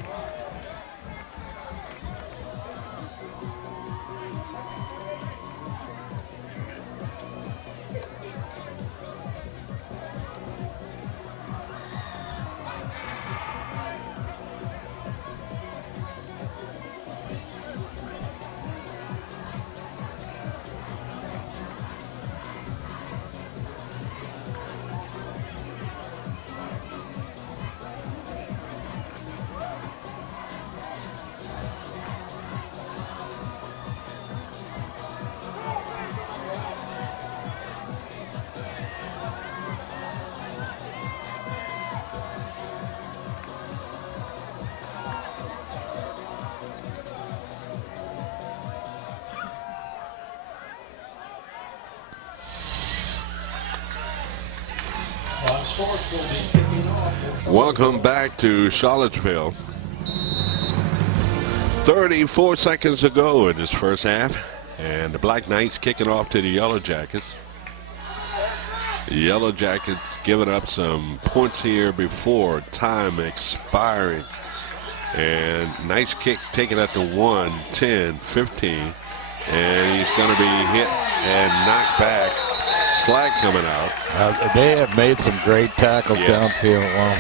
Welcome back to Charlottesville. 34 seconds to go in this first half, and the Black Knights kicking off to the Yellow Jackets. The Yellow Jackets giving up some points here before time expiring. And nice kick taken at the 1, 10, 15. And he's going to be hit and knocked back. Flag coming out. They have made some great tackles downfield. Wow.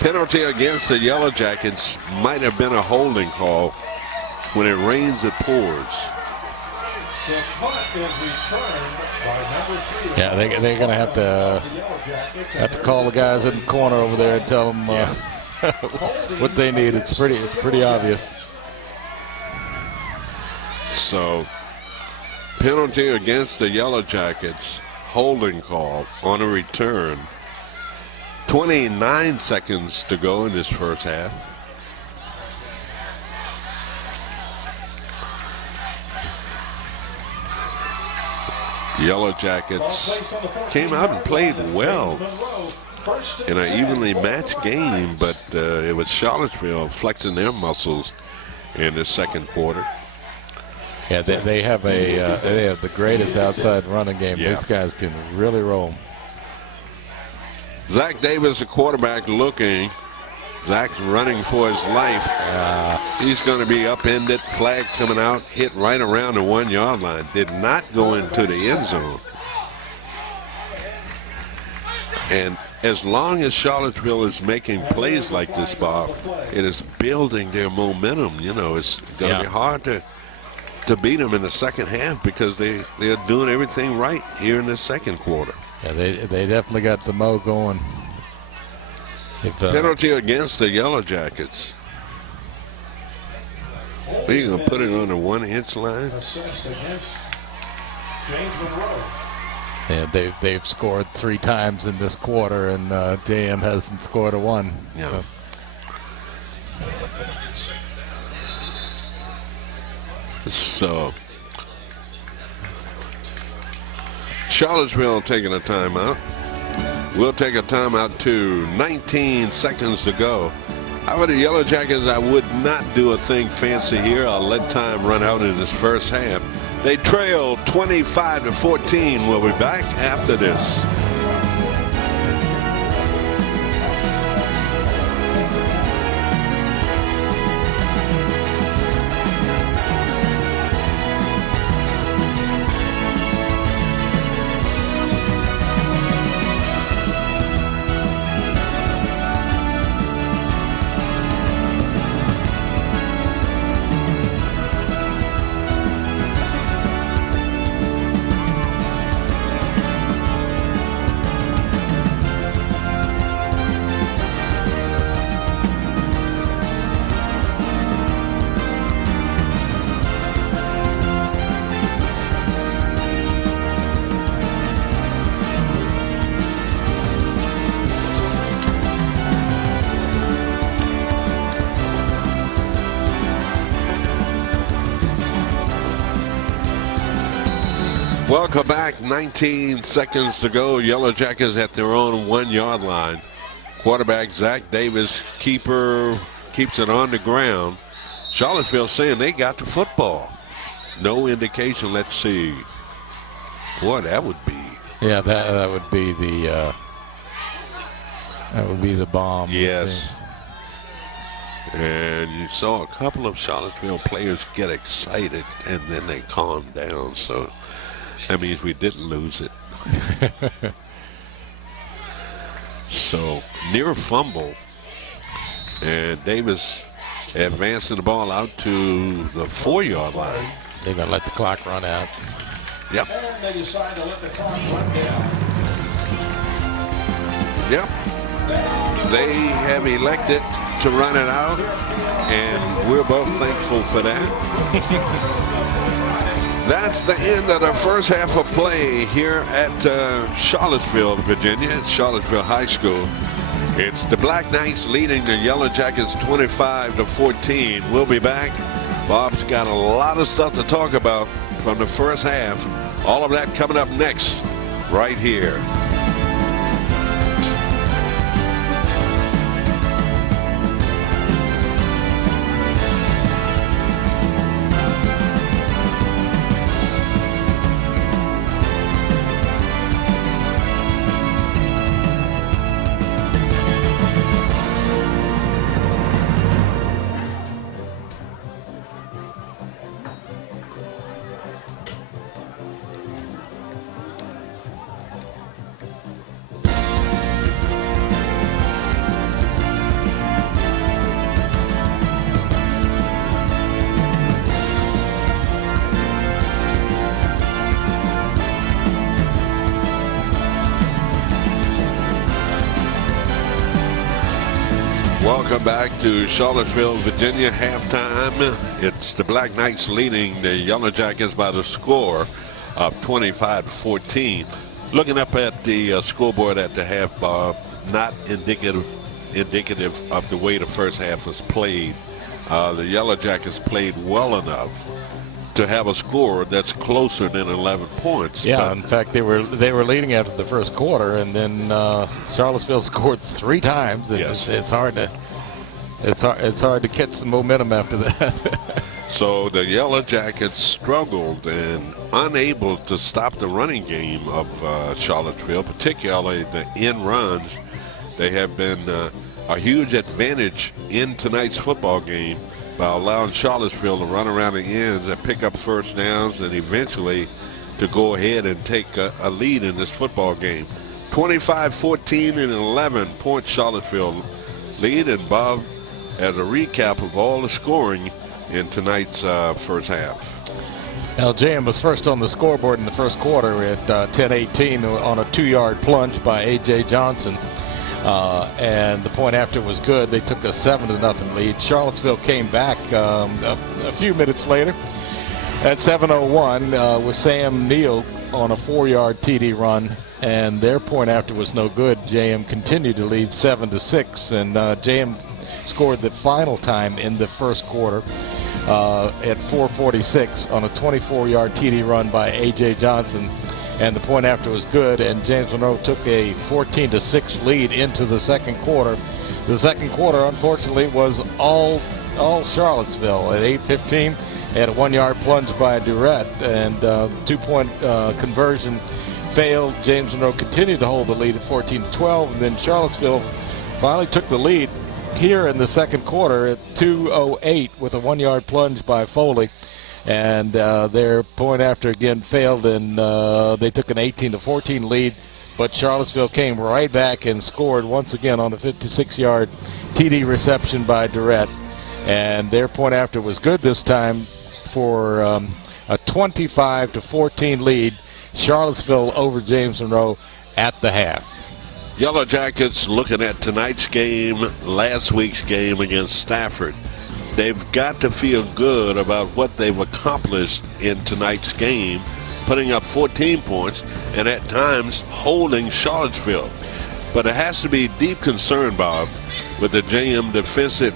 Penalty against the Yellow Jackets. Might have been a holding call. When it rains, it pours. The punt is returned by number 3. Yeah, they're going to have to call the guys in the corner over there and tell them what they need. It's pretty obvious. So, penalty against the Yellow Jackets. Holding call on a return. 29 seconds to go in this first half. Yellow Jackets came out and played well in an evenly matched game, but it was Charlottesville flexing their muscles in the second quarter. Yeah, they have the greatest outside running game. Yeah. These guys can really roll. Zach Davis, the quarterback, looking. Zach's running for his life. He's going to be upended. Flag coming out, hit right around the 1 yard line. Did not go into the end zone. And as long as Charlottesville is making plays like this, Bob, it is building their momentum. You know, it's going to be hard to beat them in the second half because they're doing everything right here in the second quarter. Yeah, they definitely got the mo going. Penalty against the Yellow Jackets. Are you going to put it on the 1 inch line? Assist against James Monroe. Yeah, they've scored 3 times in this quarter, and JM hasn't scored a 1. Yeah. So Charlottesville taking a timeout. We'll take a timeout too. 19 seconds to go. How about the Yellow Jackets? I would not do a thing fancy here. I'll let time run out in this first half. They trail 25-14. We'll be back after this. Welcome back. 19 seconds to go. Yellow Jackets at their own 1-yard line. Quarterback Zach Davis, keeper, keeps it on the ground. Charlottesville saying they got the football. No indication. Let's see. Boy, that would be. Yeah, that would be the bomb. Yes. And you saw a couple of Charlottesville players get excited and then they calmed down. So that means we didn't lose it. So near fumble. And Davis advancing the ball out to the 4-yard line. They're going to let the clock run out. Yep. And they decide to let the clock run down. Yep. They have elected to run it out, and we're both thankful for that. That's the end of the first half of play here at Charlottesville, Virginia, at Charlottesville High School. It's the Black Knights leading the Yellow Jackets 25-14. We'll be back. Bob's got a lot of stuff to talk about from the first half. All of that coming up next, right here. Welcome back to Charlottesville, Virginia, halftime. It's the Black Knights leading the Yellow Jackets by the score of 25-14. Looking up at the scoreboard at the half, Bob, not indicative of the way the first half was played. The Yellow Jackets played well enough to have a score that's closer than 11 points. Yeah, in fact, they were leading after the first quarter, and then Charlottesville scored 3 times. Yes. It's hard to catch the momentum after that. So the Yellow Jackets struggled and unable to stop the running game of Charlottesville, particularly the end runs. They have been a huge advantage in tonight's football game by allowing Charlottesville to run around the ends and pick up first downs and eventually to go ahead and take a lead in this football game. 25-14 and 11 points Charlottesville lead. And Bob, as a recap of all the scoring in tonight's first half. LJM was first on the scoreboard in the first quarter at 10-18 on a 2-yard plunge by A.J. Johnson. And the point after was good. They took a 7-0 lead. Charlottesville came back a few minutes later at 7:01 with Sam Neal on a 4-yard TD run, and their point after was no good. JM continued to lead 7-6, and JM scored the final time in the first quarter at 4:46 on a 24-yard TD run by A.J. Johnson. And the point after was good, and James Monroe took a 14-6 lead into the second quarter. The second quarter, unfortunately, was all Charlottesville. At 8:15, they had a 1-yard plunge by Durrett, and 2-point conversion failed. James Monroe continued to hold the lead at 14-12, and then Charlottesville finally took the lead here in the second quarter at 2:08 with a 1-yard plunge by Foley. And their point after again failed, and they took an 18-14 lead. But Charlottesville came right back and scored once again on a 56-yard TD reception by Durrett. And their point after was good this time for a 25-14 lead. Charlottesville over James Monroe at the half. Yellow Jackets looking at tonight's game, last week's game against Stafford. They've got to feel good about what they've accomplished in tonight's game, putting up 14 points and at times holding Charlottesville. But it has to be deep concern, Bob, with the JM defensive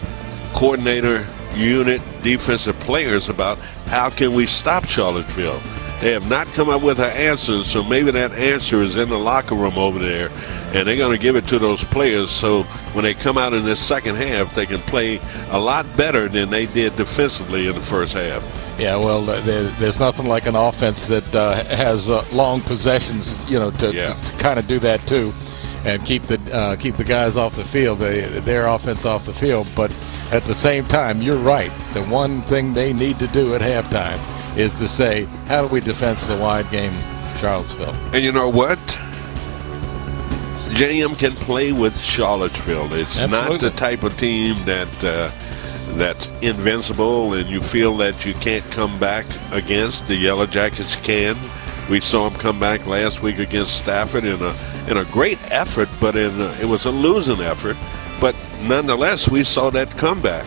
coordinator unit, defensive players about how can we stop Charlottesville. They have not come up with an answer, so maybe that answer is in the locker room over there, and they're going to give it to those players so when they come out in this second half, they can play a lot better than they did defensively in the first half. Yeah, well, there's nothing like an offense that has long possessions, to kind of do that too, and keep the guys off the field, their offense off the field. But at the same time, you're right. The one thing they need to do at halftime is to say, how do we defend the wide game, Charlottesville? And you know what? JM can play with Charlottesville. It's Absolutely. not the type of team that's invincible and you feel that you can't come back against. The Yellow Jackets can. We saw them come back last week against Stafford in a great effort, but it was a losing effort. But nonetheless, we saw that comeback.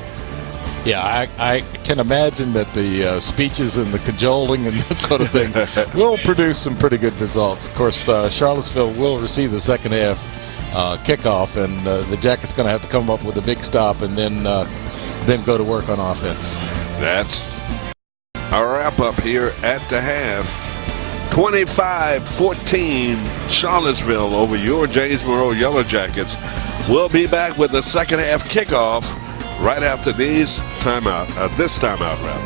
Yeah, I can imagine that the speeches and the cajoling and that sort of thing will produce some pretty good results. Of course, Charlottesville will receive the second half kickoff, and the Jackets going to have to come up with a big stop and then go to work on offense. That's our wrap-up here at the half. 25-14 Charlottesville over your James Monroe Yellow Jackets. We'll be back with the second half kickoff right after this timeout wrap.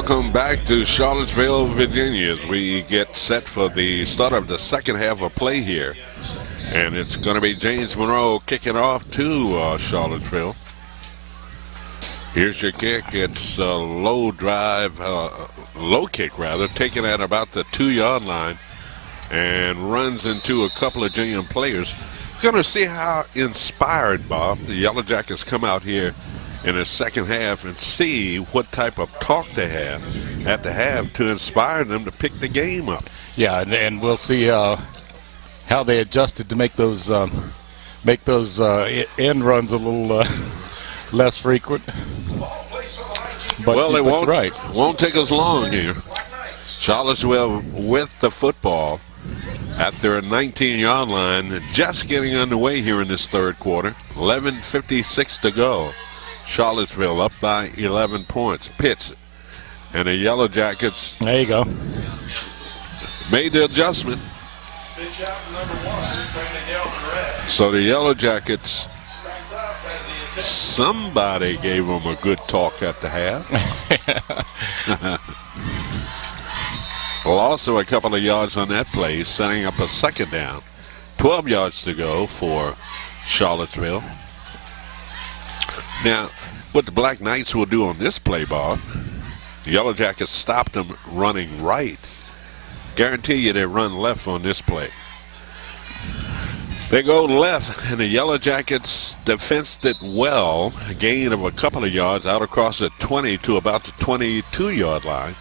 welcome back to Charlottesville, Virginia, as we get set for the start of the second half of play here. And it's going to be James Monroe kicking off to Charlottesville. Here's your kick. It's a low drive, low kick rather, taken at about the 2-yard line and runs into a couple of JM players. We're going to see how inspired, Bob, the Yellow Jackets come out here in the second half and see what type of talk they have at the half to inspire them to pick the game up. Yeah, and we'll see how they adjusted to make those end runs a little less frequent. But, well, it won't, right. won't take us long here. Charlottesville with the football at their 19-yard line, just getting underway here in this third quarter. 11:56 to go. Charlottesville up by 11 points. Pitts and the Yellow Jackets. There you go. Made the adjustment. Pitch out number 1, So the Yellow Jackets, somebody gave them a good talk at the half. Well, also a couple of yards on that play, setting up a second down. 12 yards to go for Charlottesville. Now, what the Black Knights will do on this play, Bob, the Yellow Jackets stopped them running right. Guarantee you they run left on this play. They go left, and the Yellow Jackets defensed it well. A gain of a couple of yards out across the 20 to about the 22-yard line.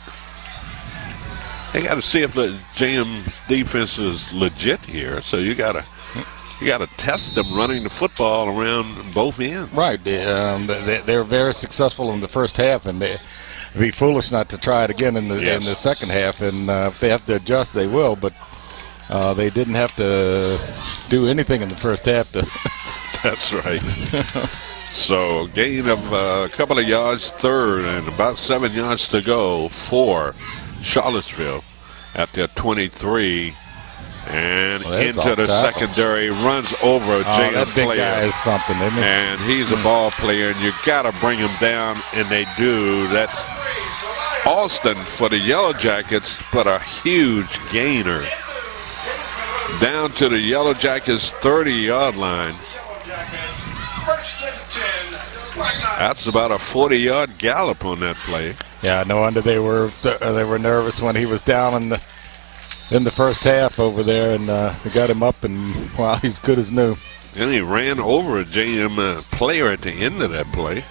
They got to see if the JM's defense is legit here. So you got to test them running the football around both ends. Right. They're very successful in the first half, and they'd be foolish not to try it again in the second half. And if they have to adjust, they will. But they didn't have to do anything in the first half. That's right. So gain of a couple of yards, third, and about 7 yards to go for Charlottesville at their 23. And into the secondary, runs over a JM that big player. Guy is something, isn't he? And he's a ball player, and you got to bring him down, and they do. That's Alston for the Yellow Jackets, but a huge gainer down to the Yellow Jackets' 30-yard line. That's about a 40-yard gallop on that play. Yeah, no wonder they were nervous when he was down in the first half over there, and they got him up, and wow, he's good as new. And he ran over a JM player at the end of that play.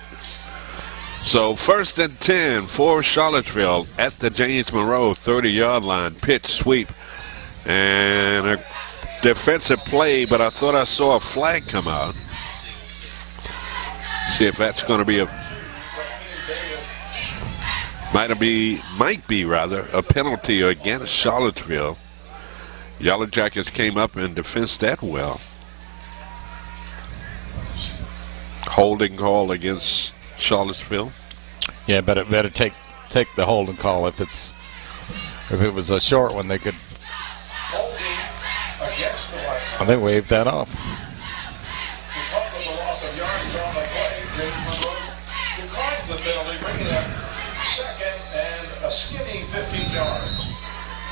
So 1st and 10 for Charlottesville at the James Monroe 30-yard line. Pitch, sweep, and a defensive play, but I thought I saw a flag come out. See if that's going to be might be a penalty against Charlottesville. Yellow Jackets came up and defensed that well. Holding call against Charlottesville. Yeah, better take the holding call. If it was a short one, they could. They waved that off.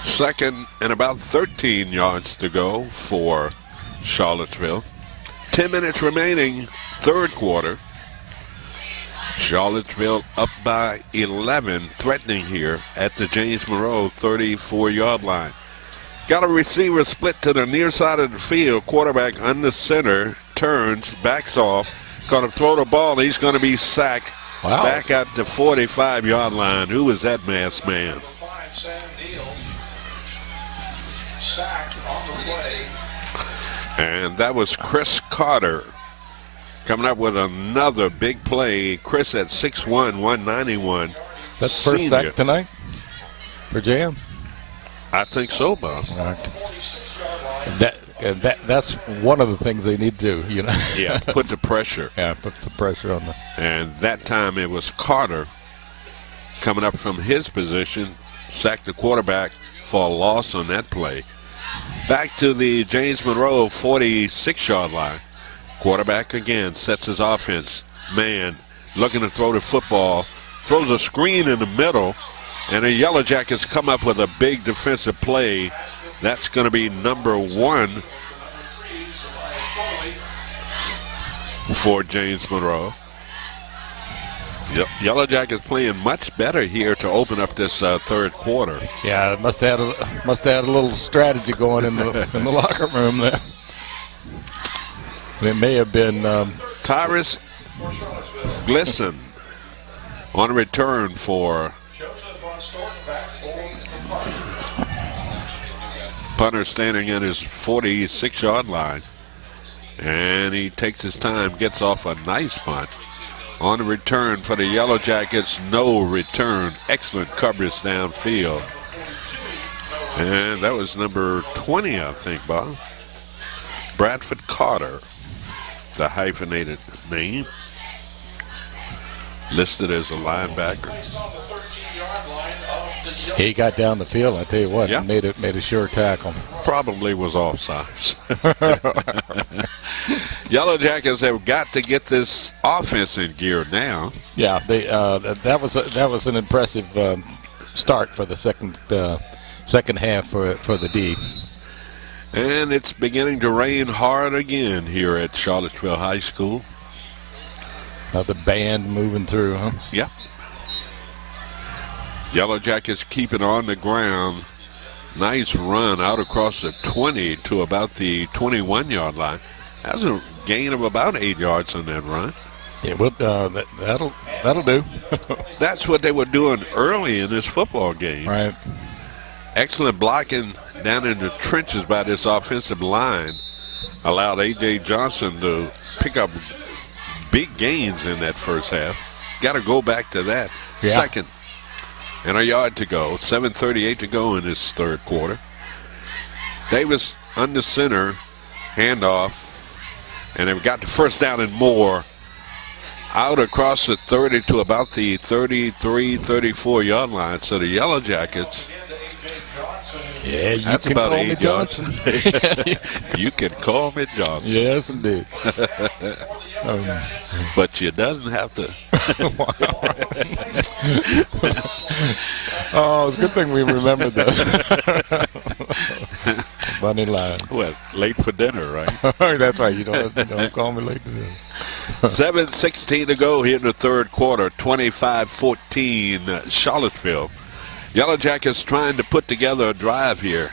Second and about 13 yards to go for Charlottesville. 10 minutes remaining, third quarter. Charlottesville up by 11, threatening here at the James Monroe 34-yard line. Got a receiver split to the near side of the field. Quarterback under center, turns, backs off, going to throw the ball. He's going to be sacked. Wow. Back at the 45-yard line. Who was that masked man? And that was Chris Carter coming up with another big play. Chris at 6'1", 191. That's first sack tonight for JM? I think so, boss. That's one of the things they need to do, you know. Yeah, put the pressure. Yeah, put some pressure on them. And that time it was Carter coming up from his position, sacked the quarterback for a loss on that play. Back to the James Monroe 46-yard line. Quarterback again sets his offense. Man looking to throw the football. Throws a screen in the middle. And the Yellow Jackets come up with a big defensive play. That's going to be number 1 for James Monroe. Yep. Yellow Jackets playing much better here to open up this third quarter. Yeah, must have had a little strategy going in the locker room there. It may have been Tyrus Glisson on return for punter standing at his 46-yard line. And he takes his time, gets off a nice punt. On the return for the Yellow Jackets, no return. Excellent coverage downfield. And that was number 20, I think, Bob. Bradford Carter, the hyphenated name, listed as a linebacker. He got down the field, I tell you what, yeah. And made a sure tackle. Probably was offsides. Yellow Jackets have got to get this offense in gear now. Yeah, they that was an impressive start for the second half for the D. And it's beginning to rain hard again here at Charlottesville High School. Another band moving through, huh? Yeah. Yellow Jackets keep it on the ground. Nice run out across the 20 to about the 21-yard line. That's a gain of about 8 yards on that run. Yeah, well, that'll do. That's what they were doing early in this football game. Right. Excellent blocking down in the trenches by this offensive line allowed A.J. Johnson to pick up big gains in that first half. Got to go back to that. Yeah. Second and a yard to go. 7:38 to go in this third quarter. Davis under center, handoff, and they've got the first down and more. Out across the 30 to about the 33, 34-yard line. So the Yellow Jackets. Yeah, you That's can about call 8 me Johnson. You can call me Johnson. Yes, indeed. But you doesn't have to. Oh, it's a good thing we remembered that. Funny line. Well, late for dinner, right? That's right. You don't call me late for dinner. 7:16 to go here in the third quarter. 25-14 Charlottesville. Yellow Jackets trying to put together a drive here.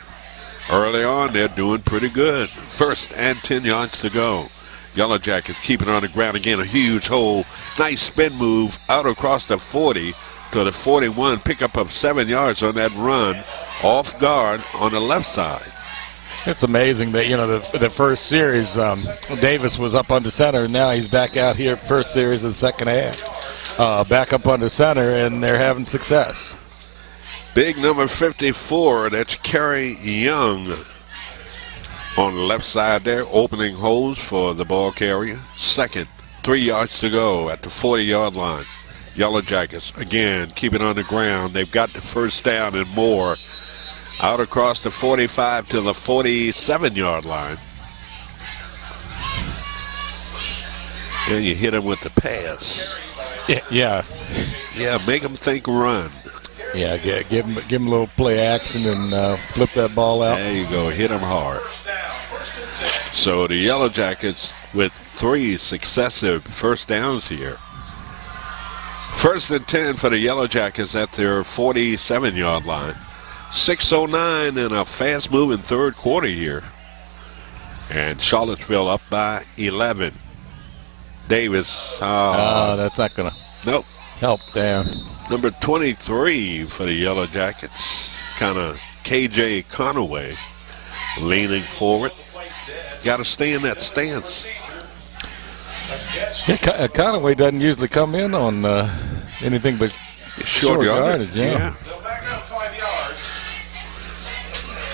Early on, they're doing pretty good. First and 10 yards to go. Yellow Jackets keeping it on the ground again. A huge hole. Nice spin move out across the 40 to the 41. Pickup of 7 yards on that run. Off guard on the left side. It's amazing that, the first series, Davis was up under center. Now he's back out here first series of the second half. Back up under center, and they're having success. Big number 54, that's Kerry Young on the left side there, opening holes for the ball carrier. Second, 3 yards to go at the 40-yard line. Yellow Jackets, again, keep it on the ground. They've got the first down and more. Out across the 45 to the 47-yard line. And you hit them with the pass. Yeah. Yeah, make them think run. Yeah, give him a little play action and flip that ball out. There you go, hit them hard. So the Yellow Jackets with 3 successive first downs here. First and 10 for the Yellow Jackets at their 47-yard line. 6:09 in a fast-moving third quarter here. And Charlottesville up by 11. Davis. That's not going to Nope. help down. Number 23 for the Yellow Jackets. Kind of KJ Conaway leaning forward. Got to stay in that stance. Yeah, Conaway doesn't usually come in on anything but short yardage. Yeah.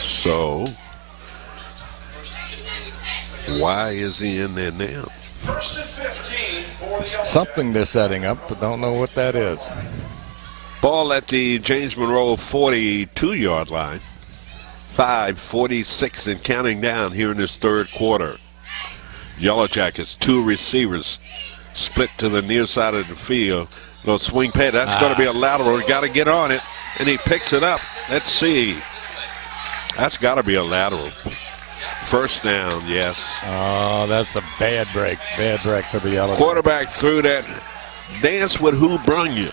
So, why is he in there now? Something they're setting up, but don't know what that is. Ball at the James Monroe 42-yard line. 5:46 and counting down here in this third quarter. Yellow Jackets, 2 receivers split to the near side of the field. Little swing pad. That's going to be a lateral. Got to get on it. and he picks it up. Let's see. That's got to be a lateral. First down, yes. Oh, that's a bad break. Bad break for the Yellow. Quarterback threw that dance with who brung you.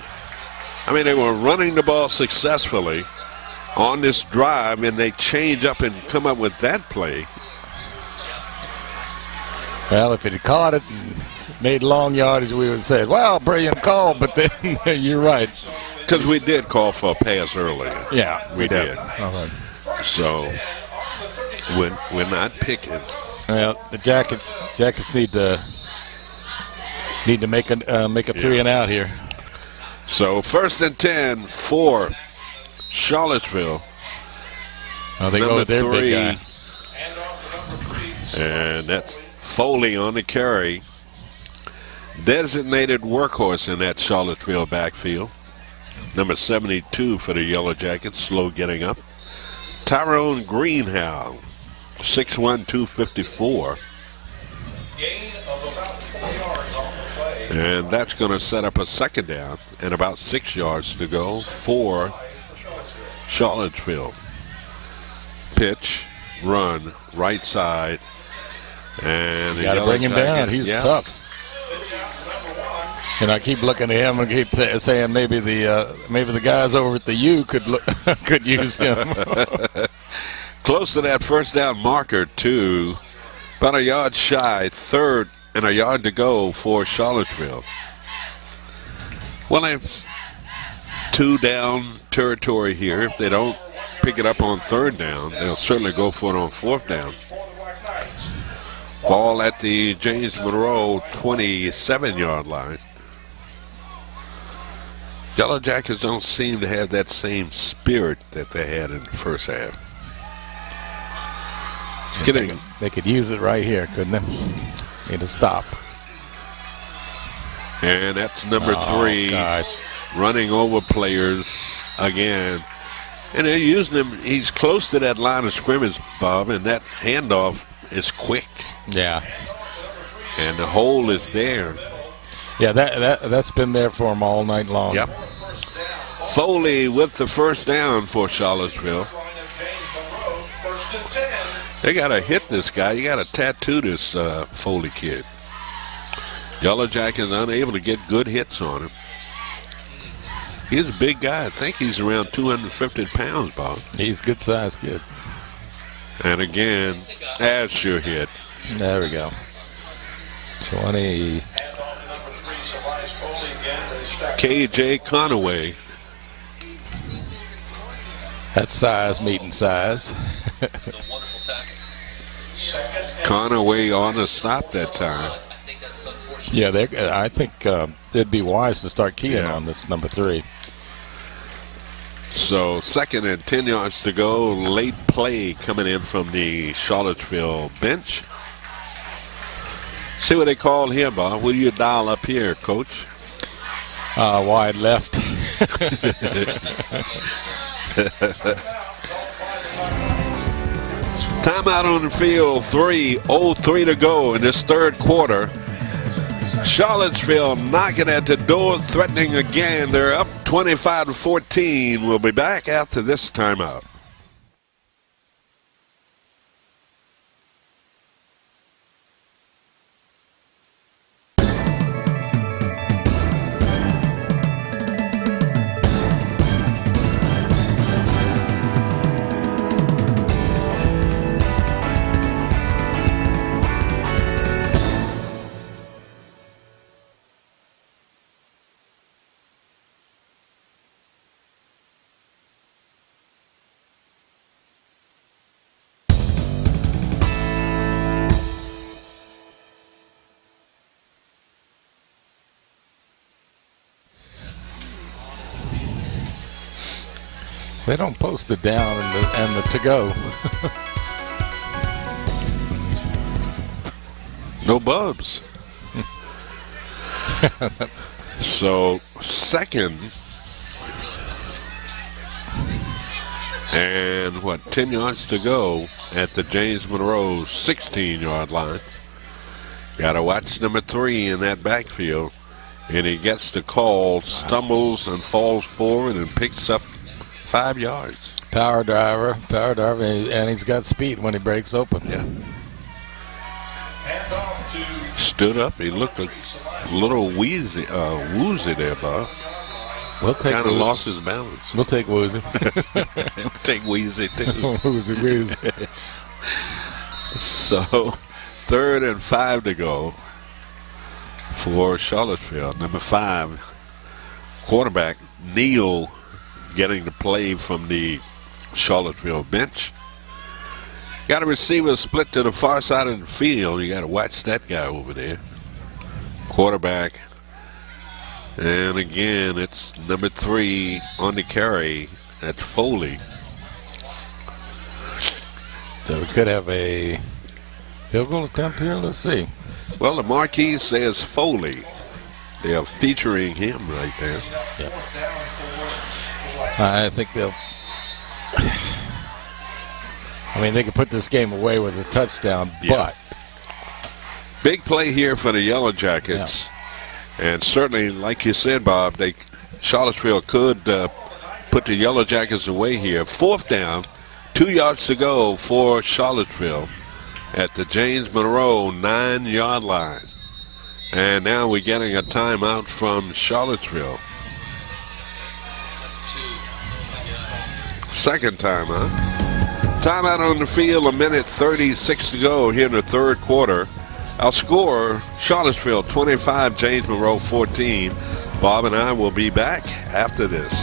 I mean, they were running the ball successfully on this drive, and they change up and come up with that play. Well, if it had caught it and made long yardage, we would say, wow, brilliant call. But then you're right. Because we did call for a pass earlier. Yeah, we did. All right. So we're not picking. Well, the Jackets need to make a 3 and out here. So 1st and 10 for Charlottesville. Oh, they go with their big guy. And that's Foley on the carry. Designated workhorse in that Charlottesville backfield. Number 72 for the Yellow Jackets, slow getting up. Tyrone Greenhow, 6'1", 254. And that's going to set up a second down and about 6 yards to go for Charlottesville. Pitch, run, right side. And you got to bring him down. He's tough. And I keep looking at him and keep saying maybe the guys over at the U could use him. Close to that first down marker too. About a yard shy, third and a yard to go for Charlottesville. Well, they've 2 down territory here. If they don't pick it up on 3rd down, they'll certainly go for it on 4th down. Ball at the James Monroe 27-yard line. Yellow Jackets don't seem to have that same spirit that they had in the first half. They could use it right here, couldn't they? Need to stop. And that's number 3. Gosh. Running over players again. And they're using him. He's close to that line of scrimmage, Bob, and that handoff is quick. Yeah. And the hole is there. Yeah, that's been there for him all night long. Yep. Foley with the first down for Charlottesville. They got to hit this guy. You got to tattoo this Foley kid. Yellow Jackets unable to get good hits on him. He's a big guy. I think he's around 250 pounds, Bob. He's a good size kid. And again, that's your hit. There we go. 20. KJ Conaway. That's size meeting size. Conaway on the stop that time. Yeah, I think it'd be wise to start keying on this number 3. So 2nd and 10 yards to go. Late play coming in from the Charlottesville bench. See what they call here, Bob. What do you dial up here, Coach? Wide left. Timeout on the field. 3:03 to go in this 3rd quarter. Charlottesville knocking at the door, threatening again. They're up 25-14. We'll be back after this timeout. They don't post it down and the to go. No bubs. So 2nd and 10 yards to go at the James Monroe 16-yard line. Got to watch number 3 in that backfield. And he gets the call, stumbles and falls forward and picks up 5 yards. Power driver, and he's got speed when he breaks open. Yeah. Handoff to Stood up. He looked a little woozy there, Bob. We'll take Kind of lost his balance. We'll take Woozy. We'll take Wheezy, too. Woozy. So, 3rd and 5 to go for Charlottesville. Number 5, quarterback Neal getting the play from the Charlottesville bench. Got a receiver split to the far side of the field. You got to watch that guy over there. Quarterback. And again, it's number 3 on the carry. That's Foley. So we could have a field goal attempt here. Let's see. Well, the marquee says Foley. They are featuring him right there. Yeah. I think they'll. I mean, they could put this game away with a touchdown, but big play here for the Yellow Jackets. Yeah. And certainly, like you said, Bob, Charlottesville could put the Yellow Jackets away here. 4th down, 2 yards to go for Charlottesville at the James Monroe 9-yard line. And now we're getting a timeout from Charlottesville. Second timeout. Timeout on the field, 1:36 to go here in the 3rd quarter. Our score, Charlottesville 25, James Monroe 14. Bob and I will be back after this.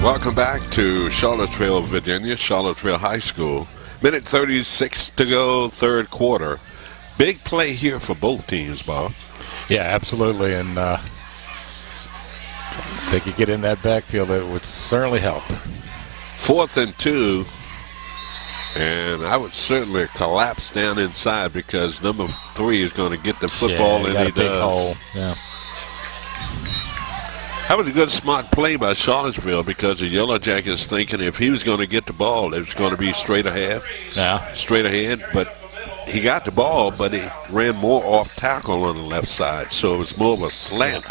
Welcome back to Charlottesville, Virginia, Charlottesville High School. 1:36 to go, 3rd quarter. Big play here for both teams, Bob. yeah, absolutely. And if they could get in that backfield, it would certainly help. 4th and 2. And I would certainly collapse down inside because number 3 is going to get the football, yeah, and he got a big does. hole. Yeah. That was a good, smart play by Charlottesville because the Yellow Jackets thinking if he was going to get the ball, it was going to be straight ahead. Yeah. Straight ahead, but he got the ball, but he ran more off tackle on the left side, so it was more of a slant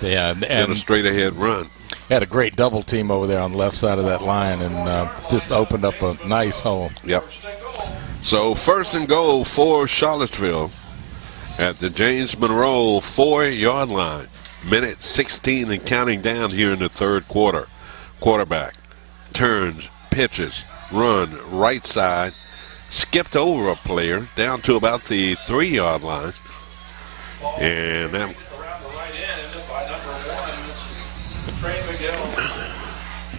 Yeah, than and a straight ahead run. had a great double team over there on the left side of that line, and just opened up a nice hole. Yep. So 1st and goal for Charlottesville at the James Monroe 4-yard line. 1:16 and counting down here in the 3rd quarter. Quarterback turns, pitches, run right side, skipped over a player down to about the 3-yard line. And that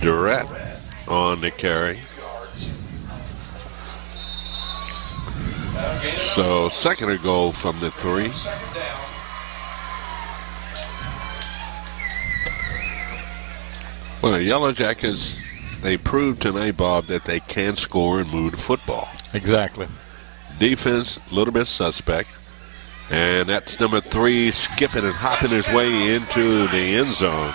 Durrett on the carry. So 2nd and goal from the 3. Well, the Yellow Jackets, they proved tonight, Bob, that they can score and move the football. Exactly. Defense, a little bit suspect. And that's number 3 skipping and hopping his way into the end zone.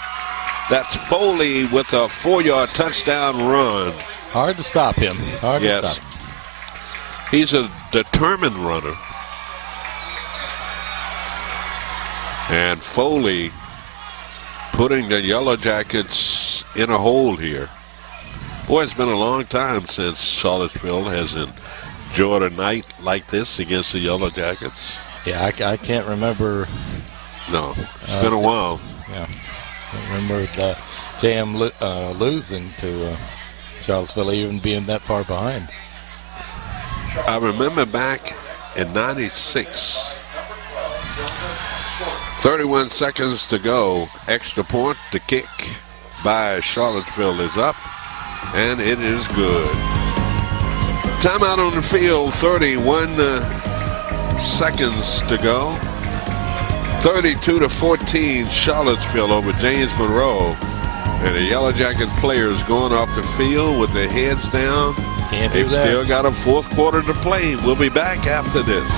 That's Foley with a 4-yard touchdown run. Hard to stop him. Hard to stop. He's a determined runner. And Foley putting the Yellow Jackets in a hole here. Boy, it's been a long time since Charlottesville has enjoyed a night like this against the Yellow Jackets. Yeah, I can't remember. No, it's been a while. Yeah, I remember the JM losing to Charlottesville, even being that far behind. I remember back in '96. 31 seconds to go. Extra point. The kick by Charlottesville is up, and it is good. Timeout on the field. 31 seconds to go. 32-14, Charlottesville over James Monroe. And the Yellow Jacket players going off the field with their heads down. They've still got a fourth quarter to play. We'll be back after this.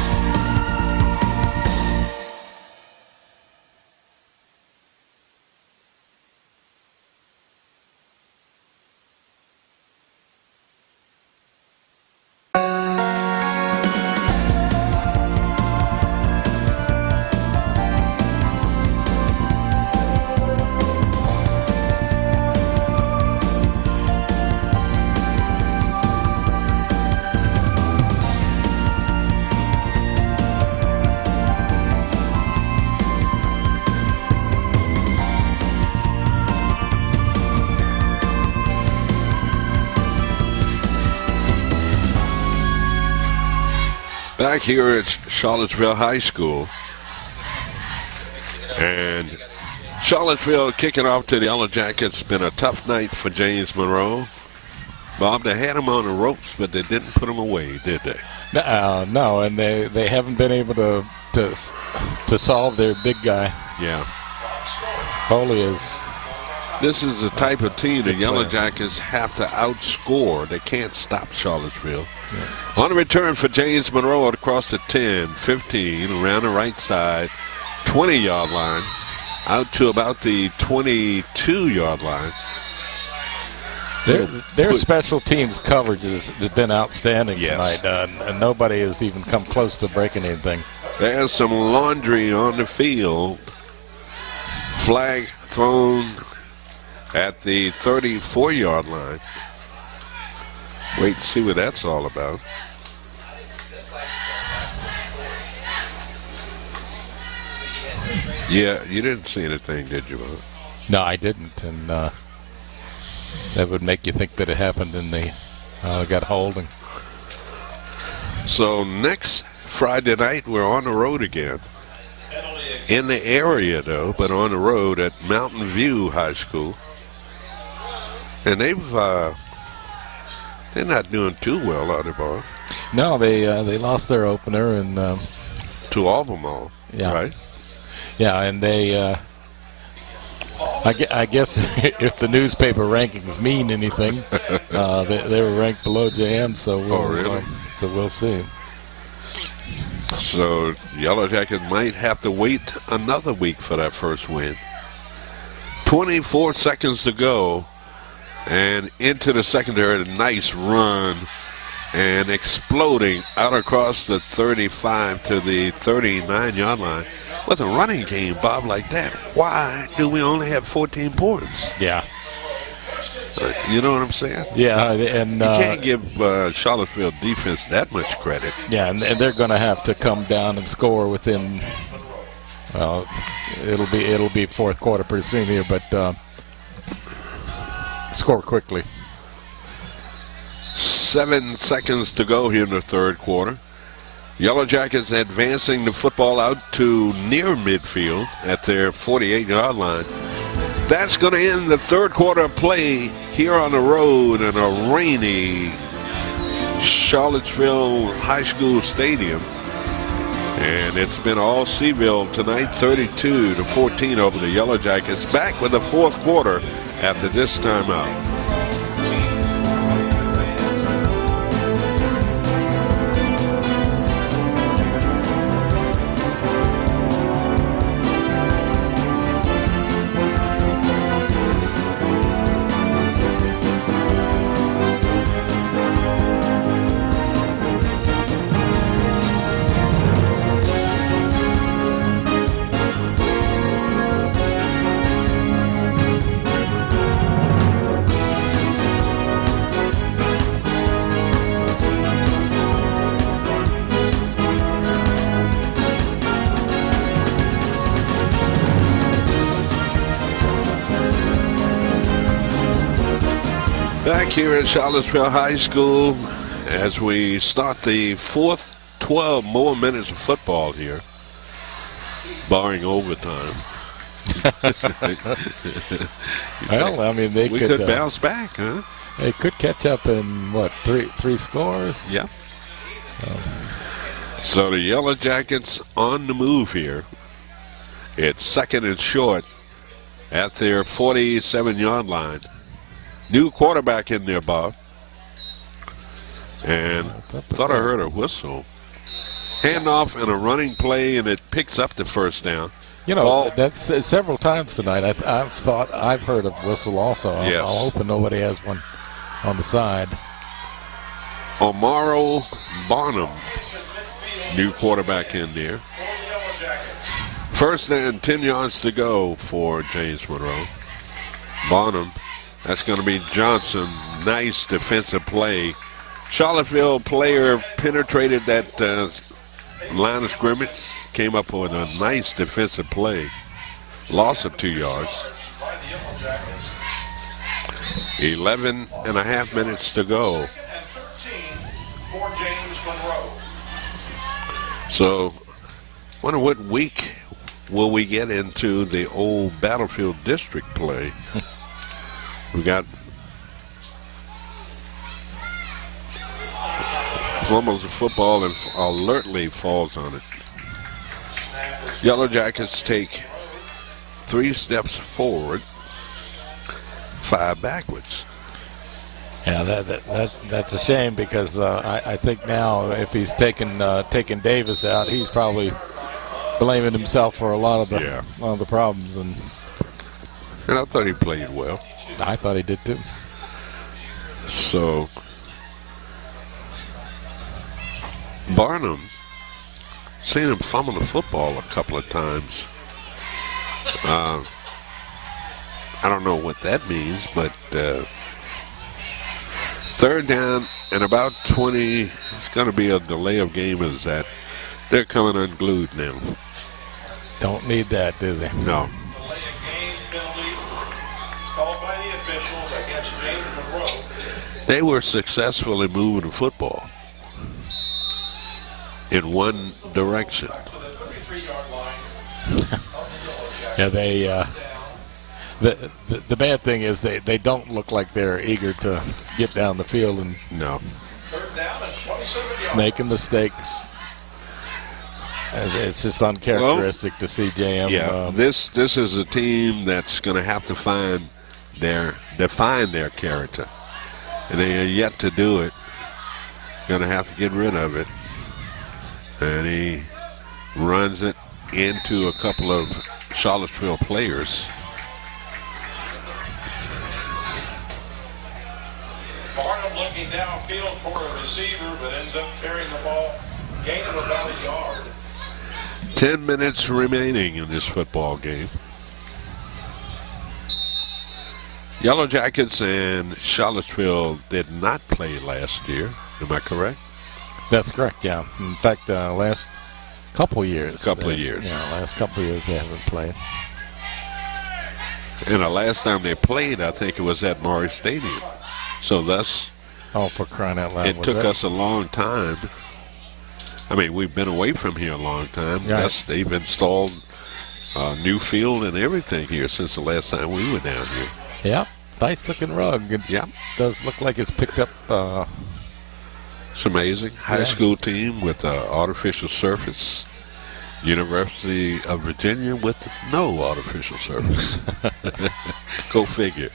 Back here at Charlottesville High School. And Charlottesville kicking off to the Yellow Jackets. Been a tough night for James Monroe. Bob, they had him on the ropes, but they didn't put him away, did they? No, and they haven't been able to solve their big guy. Yeah. Foley is. This is the type of team the Yellow Jackets have to outscore. They can't stop Charlottesville. Yeah. On the return for James Monroe across the 10, 15, around the right side, 20-yard line, out to about the 22-yard line. Their special teams coverage has been outstanding tonight, and nobody has even come close to breaking anything. There's some laundry on the field. Flag thrown at the 34-yard line. Wait and see what that's all about. Yeah, you didn't see anything, did you, Bob? No, I didn't, and that would make you think that it happened in the got holding. So next Friday night, we're on the road again. In the area, though, but on the road at Mountain View High School. And they're not doing too well, are they, Bob? No, they lost their opener and to Albemarle, right? Yeah, and they. I guess if the newspaper rankings mean anything, they were ranked below JM, so we'll see. So Yellow Jacket might have to wait another week for that first win. 24 seconds to go. And into the secondary, a nice run and exploding out across the 35 to the 39-yard line. With a running game, Bob, like that, why do we only have 14 points? Yeah. You know what I'm saying? Yeah, and you can't give Charlottesville defense that much credit. Yeah, and they're going to have to come down and score within. Well, it'll be fourth quarter pretty soon here, but score quickly. 7 seconds to go here in the third quarter. Yellow Jackets advancing the football out to near midfield at their 48-yard line. That's going to end the third quarter of play here on the road in a rainy Charlottesville High School Stadium. And it's been all Seville tonight, 32-14 over the Yellow Jackets. Back with the fourth quarter after this timeout. Back here at Charlottesville High School as we start the fourth 12 more minutes of football here, barring overtime. Well, I mean, we could bounce back, huh? They could catch up in, what, three scores? Yeah. So the Yellow Jackets on the move here. It's second and short at their 47-yard line. New quarterback in there, Bob. And thought I heard a whistle. Handoff and a running play, and it picks up the first down. You know, that's several times tonight. I've thought I've heard a whistle also. Yes. I'm hoping nobody has one on the side. Monroe Barnum, new quarterback in there. First and 10 yards to go for James Monroe. Barnum, that's going to be Johnson. Nice defensive play. Charlottesville player penetrated that line of scrimmage, came up with a nice defensive play. Loss of 2 yards. 11 and a half minutes to go. So, wonder what week will we get into the old Battlefield District play. We got fumbles the football and alertly falls on it. Yellow Jackets take 3 steps forward, 5 backwards. Yeah, that's a shame because I think now if he's taking Davis out, he's probably blaming himself for a lot of the problems. And I thought he played well. I thought he did too. So Barnum, seen him fumble the football a couple of times. I don't know what that means, but third down and about 20. It's going to be a delay of game. Is that they're coming unglued now? Don't need that, do they? No. Delay of game penalty called by the officials against James Monroe. They were successfully moving the football in one direction. Yeah, the bad thing is they don't look like they're eager to get down the field and making mistakes. It's just uncharacteristic to see JM. Yeah, this is a team that's going to have to define their character, and they are yet to do it. Going to have to get rid of it, and he runs it into a couple of Charlottesville players. Barnum looking downfield for a receiver, but ends up carrying the ball, gain of about a yard. 10 minutes remaining in this football game. Yellow Jackets and Charlottesville did not play last year. Am I correct? That's correct, yeah. In fact, last couple years. Yeah, last couple years they haven't played. And the last time they played, I think it was at Monroe Stadium. So thus, for crying out loud. It took us a long time. I mean, we've been away from here a long time. Right. Thus, they've installed a new field and everything here since the last time we were down here. Yeah, nice looking rug. It does look like it's picked up. It's amazing. High school team with artificial surface. University of Virginia with no artificial surface. Go figure.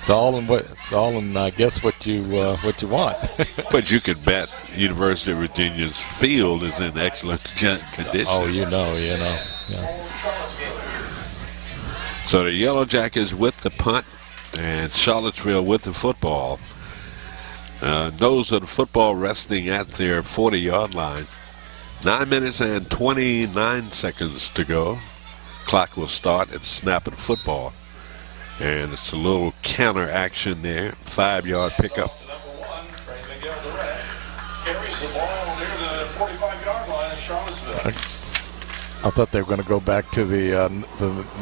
It's all in. I guess what you want. But you could bet University of Virginia's field is in excellent condition. Oh, you know. Yeah. So the Yellow Jackets with the punt and Charlottesville with the football. Those are the football resting at their 40-yard line. 9 minutes and 29 seconds to go. Clock will start at snap of the football. And it's a little counter action there. 5-yard pickup. Number 1, Miguel Durant, carries the ball near the 45-yard line in Charlottesville. I thought they were going to go back to the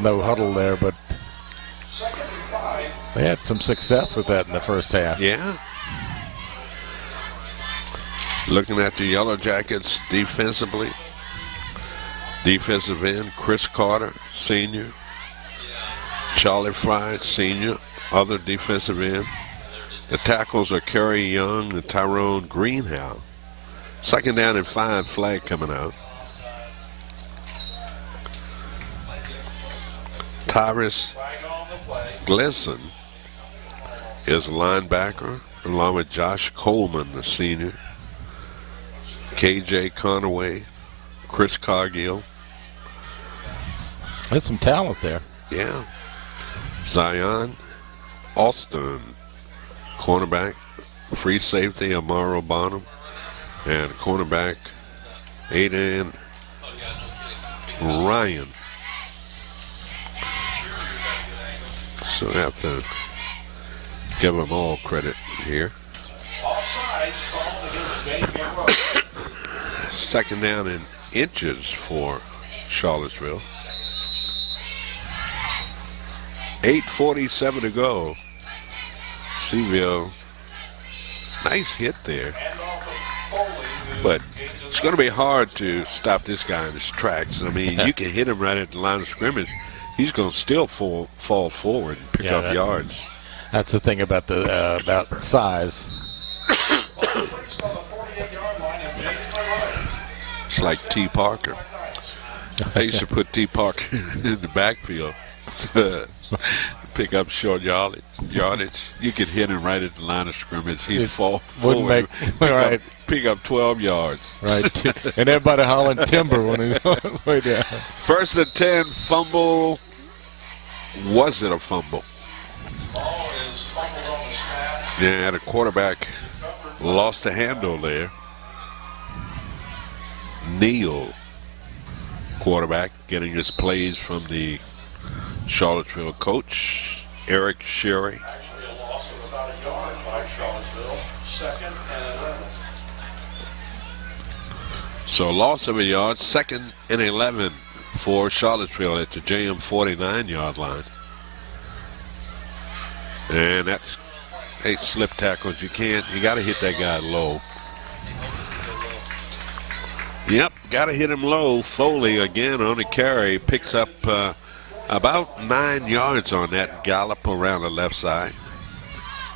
no huddle there, but Second and 5. they had some success with that in the first half. Yeah. Looking at the Yellow Jackets defensively. Defensive end, Chris Carter, senior. Charlie Fry, senior. Other defensive end. The tackles are Kerry Young and Tyrone Greenhow. Second down and 5, flag coming out. Tyrus Gleason is a linebacker, along with Josh Coleman, the senior, KJ Conaway, Chris Cargill. There's some talent there. Yeah. Zion Alston, cornerback, free safety Amaro Bonham, and cornerback Aiden Ryan. So I have to give them all credit here. Second down in inches for Charlottesville. 8:47 to go. Seville, nice hit there. But it's going to be hard to stop this guy in his tracks. I mean, you can hit him right at the line of scrimmage. He's going to still fall forward and pick up yards. That's the thing about the about size. It's like T. Parker. I used to put T. Parker in the backfield. Pick up short yardage. You could hit him right at the line of scrimmage. He'd fall forward. Pick up 12 yards. Right. And everybody hollering timber when he's on the way down. First and 10, fumble. Was it a fumble? Yeah, the quarterback lost the handle there. Neal, quarterback, getting his plays from the Charlottesville coach, Eric Sherry. Actually, a loss of about a yard by Charlottesville. Second and 11. So loss of a yard, second and 11 for Charlottesville at the JM 49-yard line. And that's slip tackles. You got to hit that guy low. Yep, got to hit him low. Foley again on the carry, picks up about 9 yards on that gallop around the left side.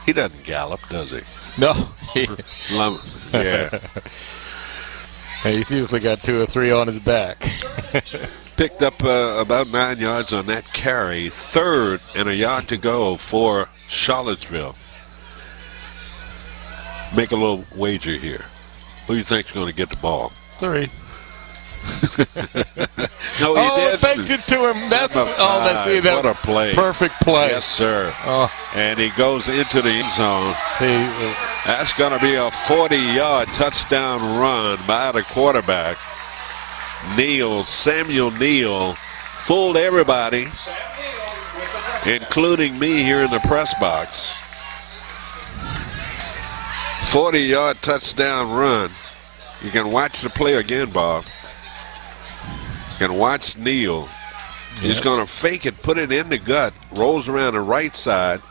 He doesn't gallop, does he? No. Yeah. He's usually got 2 or 3 on his back. Picked up about 9 yards on that carry. Third and a yard to go for Charlottesville. Make a little wager here. Who do you think's going to get the ball? 3. No, he didn't. Faked it to him. That's what a play. Perfect play. Yes, sir. Oh. And he goes into the end zone. See, that's going to be a 40-yard touchdown run by the quarterback. Samuel Neal, fooled everybody, including me here in the press box. 40-yard touchdown run. You can watch the play again, Bob. You can watch Neal. He's going to fake it, put it in the gut, rolls around the right side.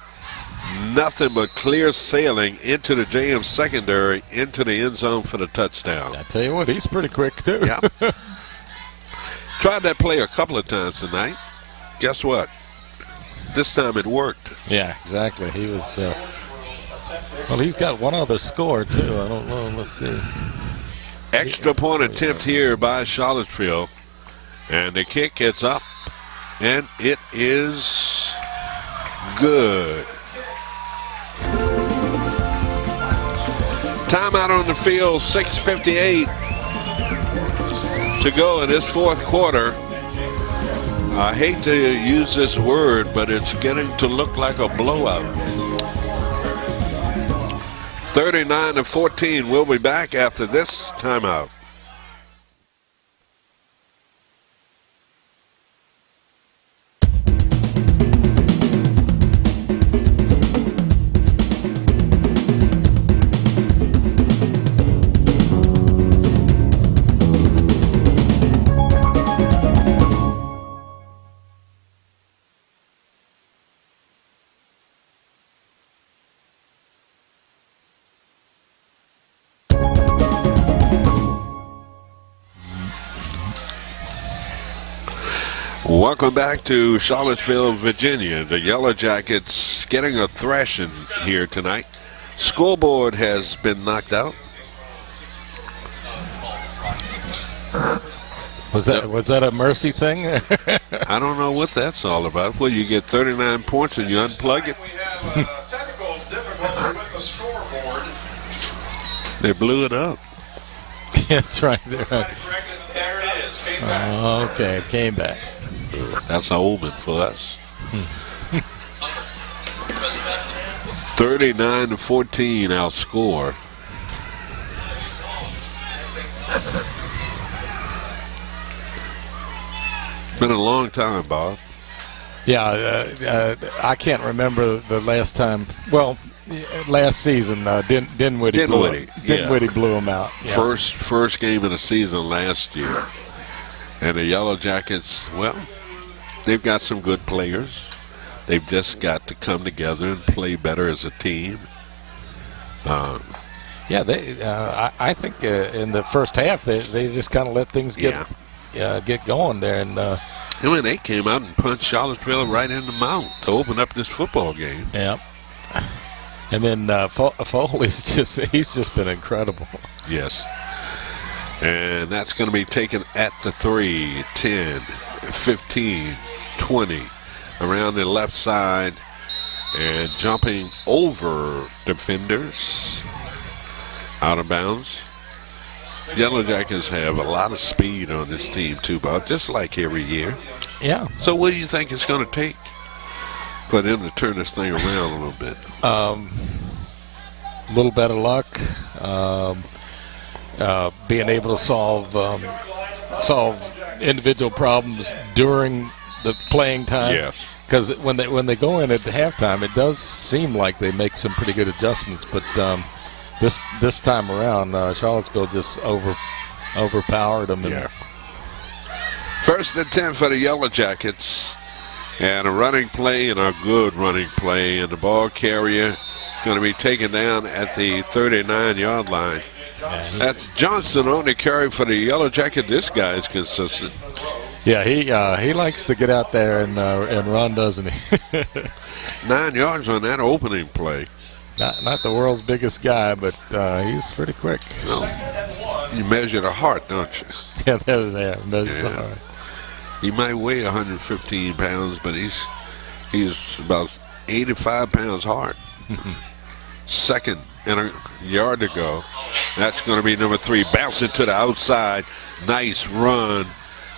Nothing but clear sailing into the JM secondary, into the end zone for the touchdown. I tell you what, he's pretty quick, too. Yeah. Tried that play a couple of times tonight. Guess what? This time it worked. Yeah, exactly. He was, well, he's got one other score, too. I don't know. Let's see. Extra point attempt here by Charlottesville. And the kick gets up, and it is good. Timeout on the field, 6:58 to go in this fourth quarter. I hate to use this word, but it's getting to look like a blowout. 39-14. We'll be back after this timeout. Welcome back to Charlottesville, Virginia. The Yellow Jackets getting a thrashing here tonight. Scoreboard has been knocked out. Was that a mercy thing? I don't know what that's all about. Well, you get 39 points and you unplug it. We have technical difficulty with the scoreboard. They blew it up. Yeah, that's right. There It is. Came back. Okay, it came back. That's an omen for us. 39-14 our score. Been a long time, Bob. Yeah, I can't remember the last time. Well, last season, Dinwiddie blew him out. Yeah. First game of the season last year. And the Yellow Jackets, well, they've got some good players. They've just got to come together and play better as a team. I think in the first half they just kind of let things get going there, and they came out and punched Charlottesville right in the mouth to open up this football game. Yeah. And then Foley's he's just been incredible. Yes. And that's going to be taken at the 3, 10, 15, 20, around the left side and jumping over defenders. Out of bounds. Yellow Jackets have a lot of speed on this team too, Bob, just like every year. Yeah. So what do you think it's going to take for them to turn this thing around a little bit? A little better luck. Being able to solve individual problems during the playing time. Yes. Because when they go in at halftime, it does seem like they make some pretty good adjustments, but this time around, Charlottesville just overpowered them. Yeah. First and 10 for the Yellow Jackets, and a running play and a good running play, and the ball carrier going to be taken down at the 39-yard line. That's Johnson on the carry for the Yellow Jacket. This guy is consistent. Yeah, he likes to get out there and run, doesn't he? 9 yards on that opening play. Not the world's biggest guy, but he's pretty quick. Well, you measure the heart, don't you? Yeah, there. Measure the heart. He might weigh 115 pounds, but he's about 85 pounds hard. Second and a yard to go. That's going to be number 3. Bouncing to the outside. Nice run.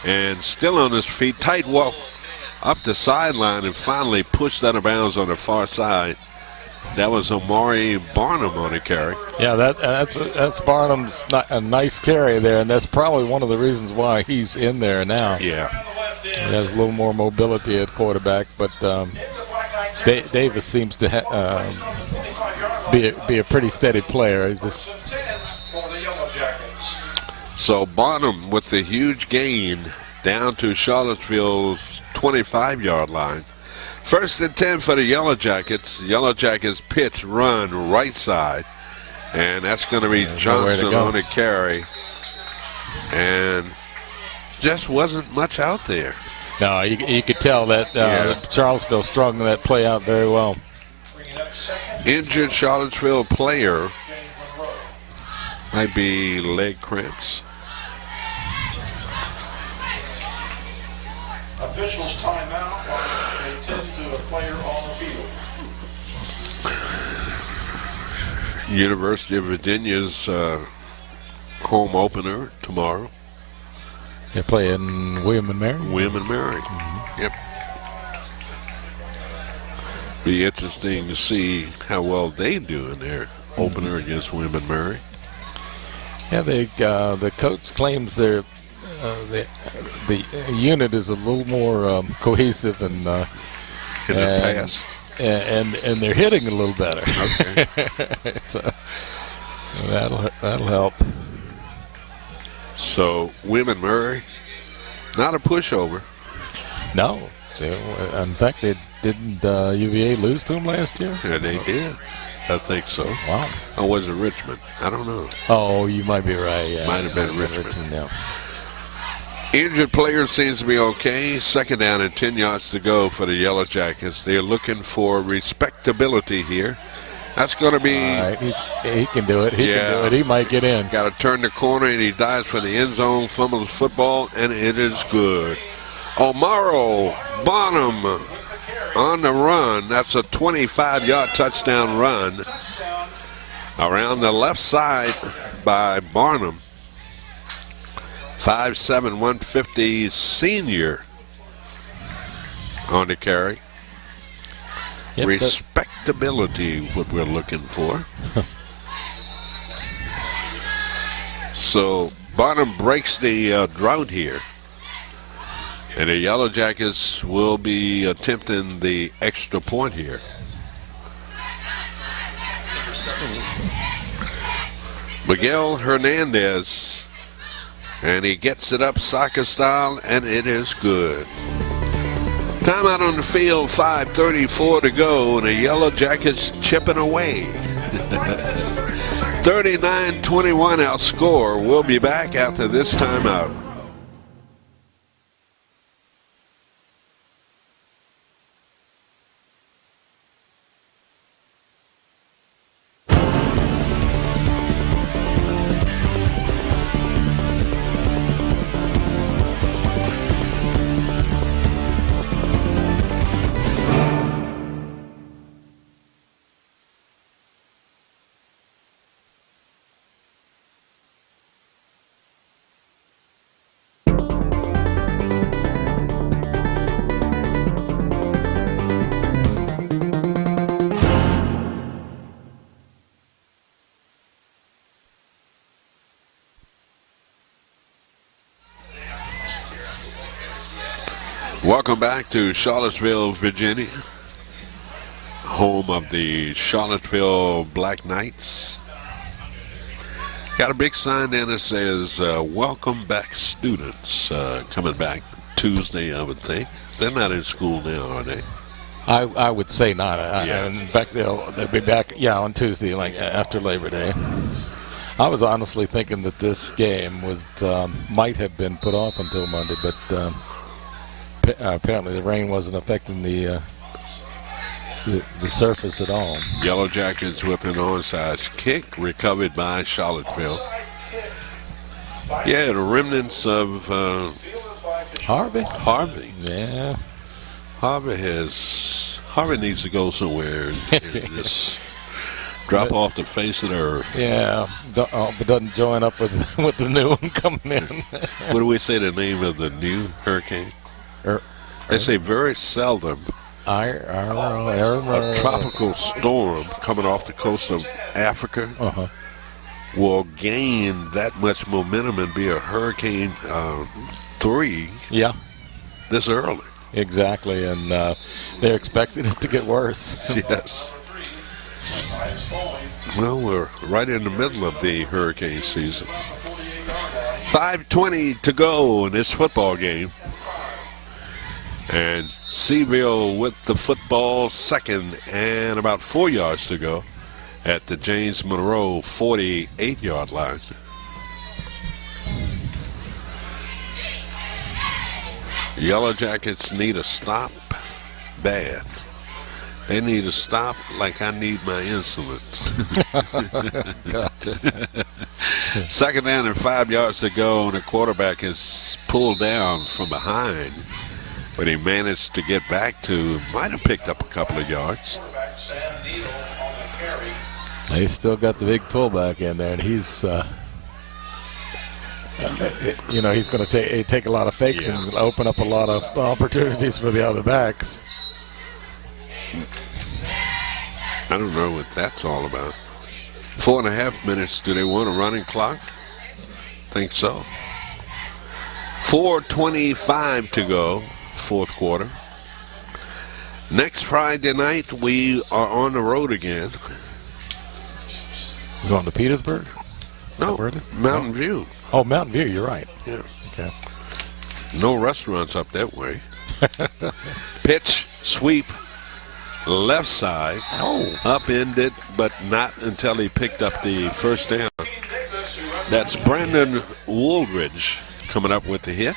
And still on his feet. Tight walk up the sideline and finally pushed out of bounds on the far side. That was Amari Barnum on the carry. Yeah, that's Barnum's a nice carry there, and that's probably one of the reasons why he's in there now. Yeah. He has a little more mobility at quarterback, but Davis seems to be a pretty steady player. So Barnum with the huge gain down to Charlottesville's 25-yard line. First and 10 for the Yellow Jackets. Yellow Jackets pitch run right side. And that's going to be Johnson on the carry. And just wasn't much out there. No, you could tell that Charlottesville strung that play out very well. Injured Charlottesville player. Might be leg cramps. Officials timeout while they tend to a player on the field. University of Virginia's home opener tomorrow. They're playing William & Mary? William & Mary. Mm-hmm. Yep. Be interesting to see how well they do in their opener against William & Mary. Yeah, the coach claims the unit is a little more cohesive and pass. And they're hitting a little better. Okay. So that'll help. So William & Mary, not a pushover. No. In fact, didn't UVA lose to them last year? Yeah, they did. I think so. Wow. Or was it Richmond? I don't know. Oh, you might be right. Yeah, might have been Richmond. Yeah. Injured player seems to be okay. Second down and 10 yards to go for the Yellow Jackets. They're looking for respectability here That's going to be. All right, he can do it. He can do it. He might get in. Got to turn the corner, and he dives for the end zone, fumbles the football, and it is good. Monroe Bonham on the run. That's a 25-yard touchdown run around the left side by Barnum. 5'7", 150 senior on the carry. Yep, Respectability, what we're looking for. So Barnum breaks the drought here. And the Yellow Jackets will be attempting the extra point here. Miguel Hernandez, and he gets it up soccer style, and it is good. Timeout on the field, 5:34 to go, and the Yellow Jackets chipping away. 39-21 our score. We'll be back after this timeout. Welcome back to Charlottesville, Virginia, home of the Charlottesville Black Knights. Got a big sign there that says, welcome back students, coming back Tuesday, I would think. They're not in school now, are they? I would say not. Yeah. In fact, they'll be back, on Tuesday, like after Labor Day. I was honestly thinking that this game might have been put off until Monday, but apparently the rain wasn't affecting the surface at all. Yellow Jackets with an onside kick recovered by Charlottesville. Yeah, the remnants of Harvey. Yeah. Harvey needs to go somewhere and just drop off the face of the earth. Yeah, but doesn't join up with the new one coming in. What do we say the name of the new hurricane? They say very seldom a tropical storm coming off the coast of Africa will gain that much momentum and be a Hurricane 3 this early. Exactly, and they're expecting it to get worse. Yes. Well, we're right in the middle of the hurricane season. 5:20 to go in this football game. And Seaville with the football, second, and about 4 yards to go at the James Monroe 48-yard line. Yellow Jackets need a stop bad. They need a stop like I need my insulin. Gotcha. Second down and 5 yards to go, and the quarterback is pulled down from behind. But he managed to get back might have picked up a couple of yards. They still got the big fullback in there, and he's, he's going to take a lot of fakes and open up a lot of opportunities for the other backs. I don't know what that's all about. 4.5 minutes. Do they want a running clock? Think so. 4:25 to go. Fourth quarter. Next Friday night, we are on the road again. You going to Petersburg? No, Mountain View. Oh, Mountain View, you're right. Yeah. Okay. No restaurants up that way. Pitch, sweep, left side. Upended, but not until he picked up the first down. That's Brandon Woolridge coming up with the hit.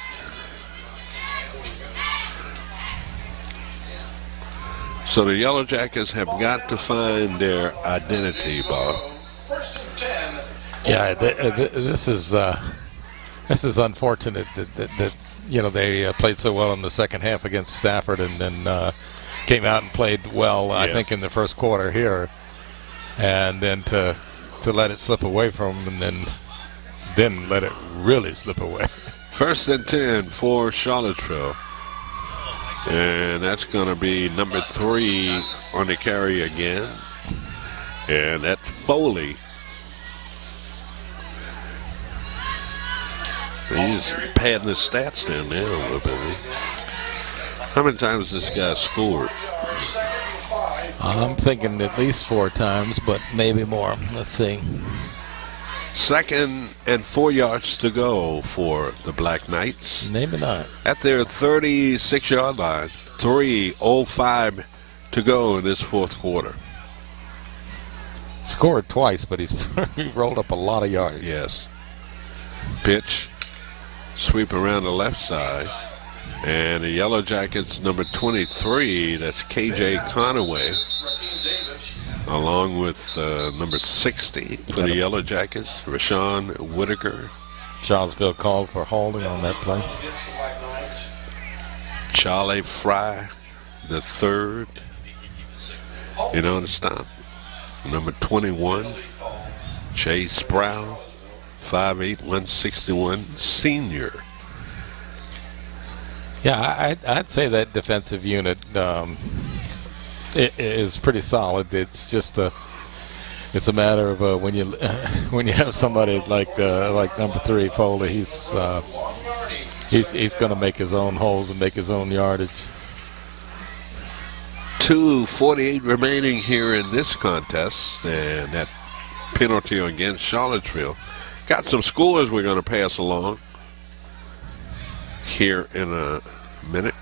So the Yellow Jackets have got to find their identity, Bob. First and 10. Yeah, this is unfortunate that they played so well in the second half against Stafford, and then came out and played well. I think in the first quarter here, and then to let it slip away from them, and then let it really slip away. First and 10 for Charlottesville. And that's going to be number 3 on the carry again. And that's Foley. He's padding his stats down there a little bit. How many times has this guy scored? I'm thinking at least 4 times, but maybe more. Let's see. 2nd and 4 yards to go for the Black Knights. Maybe not. At their 36-yard line, 3:05 to go in this fourth quarter. Scored twice, but he rolled up a lot of yards. Yes. Pitch, sweep around the left side, and the Yellow Jackets number 23. That's KJ Conaway, along with number 60 for the Yellow Jackets, Rashawn Whitaker. Charlottesville called for holding on that play. Charlie Fry, the third, to stop. Number 21, Chase Sproul, 5'8", 161, senior. Yeah, I'd say that defensive unit it is pretty solid. It's just it's a matter of when you have somebody like number 3 Foley. He's going to make his own holes and make his own yardage. 2:48 remaining here in this contest, and that penalty against Charlottesville. Got some scores we're going to pass along here in a minute.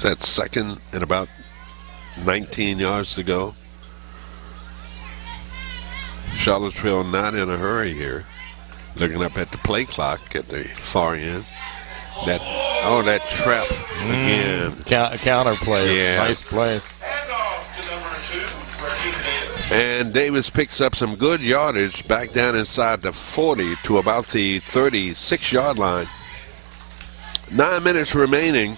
That's 2nd and about 19 yards to go. Charlottesville not in a hurry here. Looking up at the play clock at the far end. That trap again. Counter play. Yeah. Nice play. And Davis picks up some good yardage back down inside the 40 to about the 36-yard line. 9 minutes remaining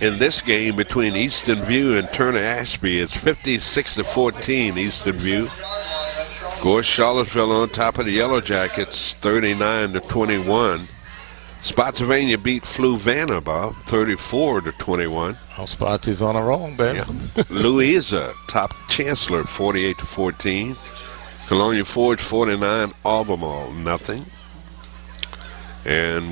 in this game between Easton View and Turner Ashby. It's 56-14 Easton View. Of course, Charlottesville on top of the Yellow Jackets, 39-21. Spotsylvania beat Fluvanna, Bob, 34-21. Oh, Spotsy's on a roll, man. Yeah. Louisa, top Chancellor, 48-14. Colonia Forge, 49. Albemarle, nothing. And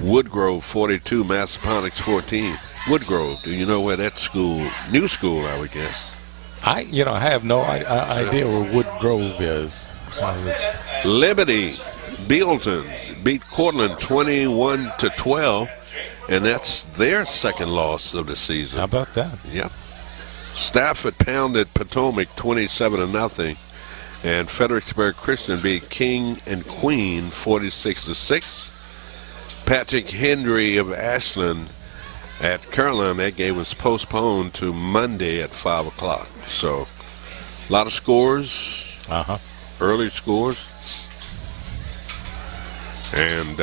Woodgrove, 42. Massaponax, 14. Woodgrove, do you know where that school, new school, I would guess? I have no idea where Woodgrove is. Liberty, Bealton beat Cortland 21-12, and that's their second loss of the season. How about that? Yep. Stafford pounded Potomac 27-0, and Fredericksburg Christian beat King and Queen 46-6. Patrick Henry of Ashland at Caroline, that game was postponed to Monday at 5 o'clock. So a lot of scores, early scores. And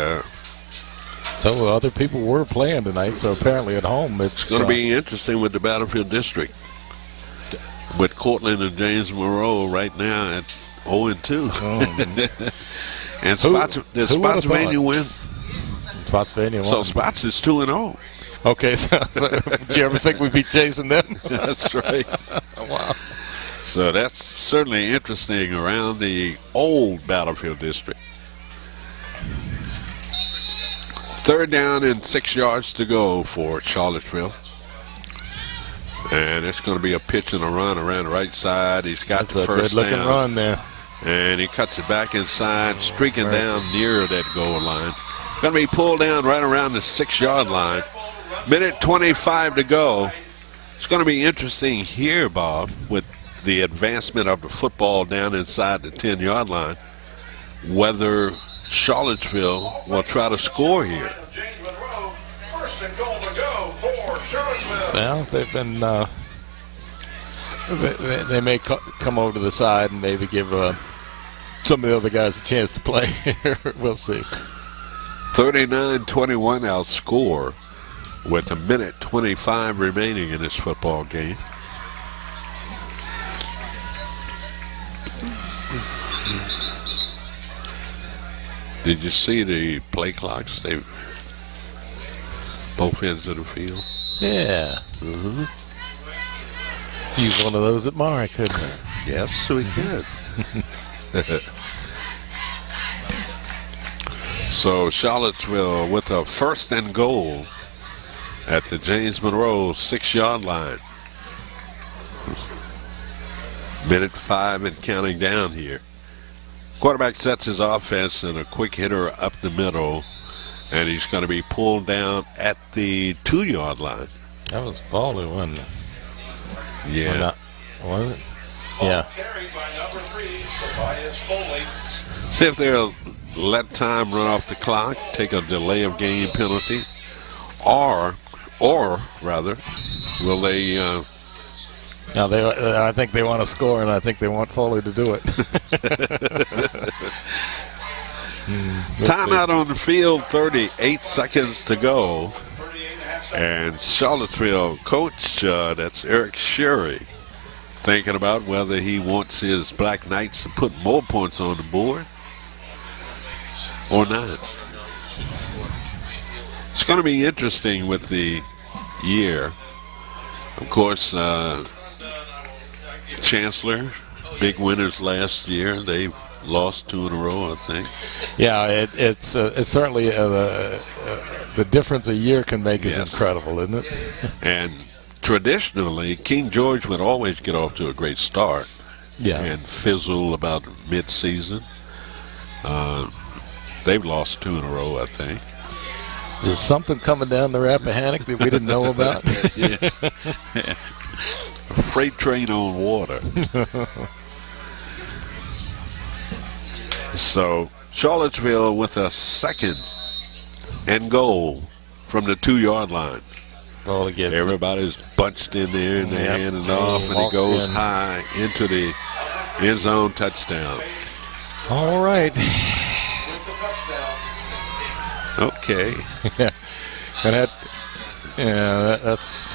so other people were playing tonight, so apparently at home it's going to be interesting with the Battlefield District. With Cortland and James Monroe right now at 0-2. And Spotsylvania win. Spotsylvania won. So Spots is 2-0. Okay, so do you ever think we'd be chasing them? That's right. Wow. So that's certainly interesting around the old Battlefield District. 3rd down and 6 yards to go for Charlottesville. And it's going to be a pitch and a run around the right side. He's got the first down. Good-looking run there. And he cuts it back inside, streaking down near that goal line. Going to be pulled down right around the 6-yard line. Minute 25 to go. It's going to be interesting here, Bob, with the advancement of the football down inside the 10-yard line, whether Charlottesville will try to score here. First and goal to go for Charlottesville. Well, they've been. They may come over to the side and maybe give some of the other guys a chance to play. We'll see. 39-21 our score with a minute 25 remaining in this football game. Did you see the play clocks? They both ends of the field. Yeah. Mm-hmm. Use one of those at Mara, couldn't we? Yes, we could. So Charlottesville with a 1st and goal at the James Monroe 6-yard line. Minute 5 and counting down here. Quarterback sets his offense and a quick hitter up the middle, and he's going to be pulled down at the 2-yard line. That was Foley, wasn't it? Yeah. Was it? Yeah. Carried by number 3, Tobias Foley. See if they'll let time run off the clock, take a delay of game penalty, or rather, will they? Now I think they want to score, and I think they want Foley to do it. Timeout on the field, 38 seconds to go. And Charlottesville coach, that's Eric Sherry, thinking about whether he wants his Black Knights to put more points on the board or not. It's going to be interesting with the year. Of course, Chancellor, big winners last year. They lost 2 in a row, I think. Yeah, it's certainly the difference a year can make is incredible, isn't it? And traditionally, King George would always get off to a great start. Yeah. And fizzle about mid-season. They've lost 2 in a row, I think. Is there something coming down the Rappahannock that we didn't know about? Yeah. A freight train on water. So Charlottesville with a 2nd and goal from the 2-yard line. Everybody's bunched in there and they hand it off, and it goes high into the end zone, touchdown. All right. Okay. Yeah. And that's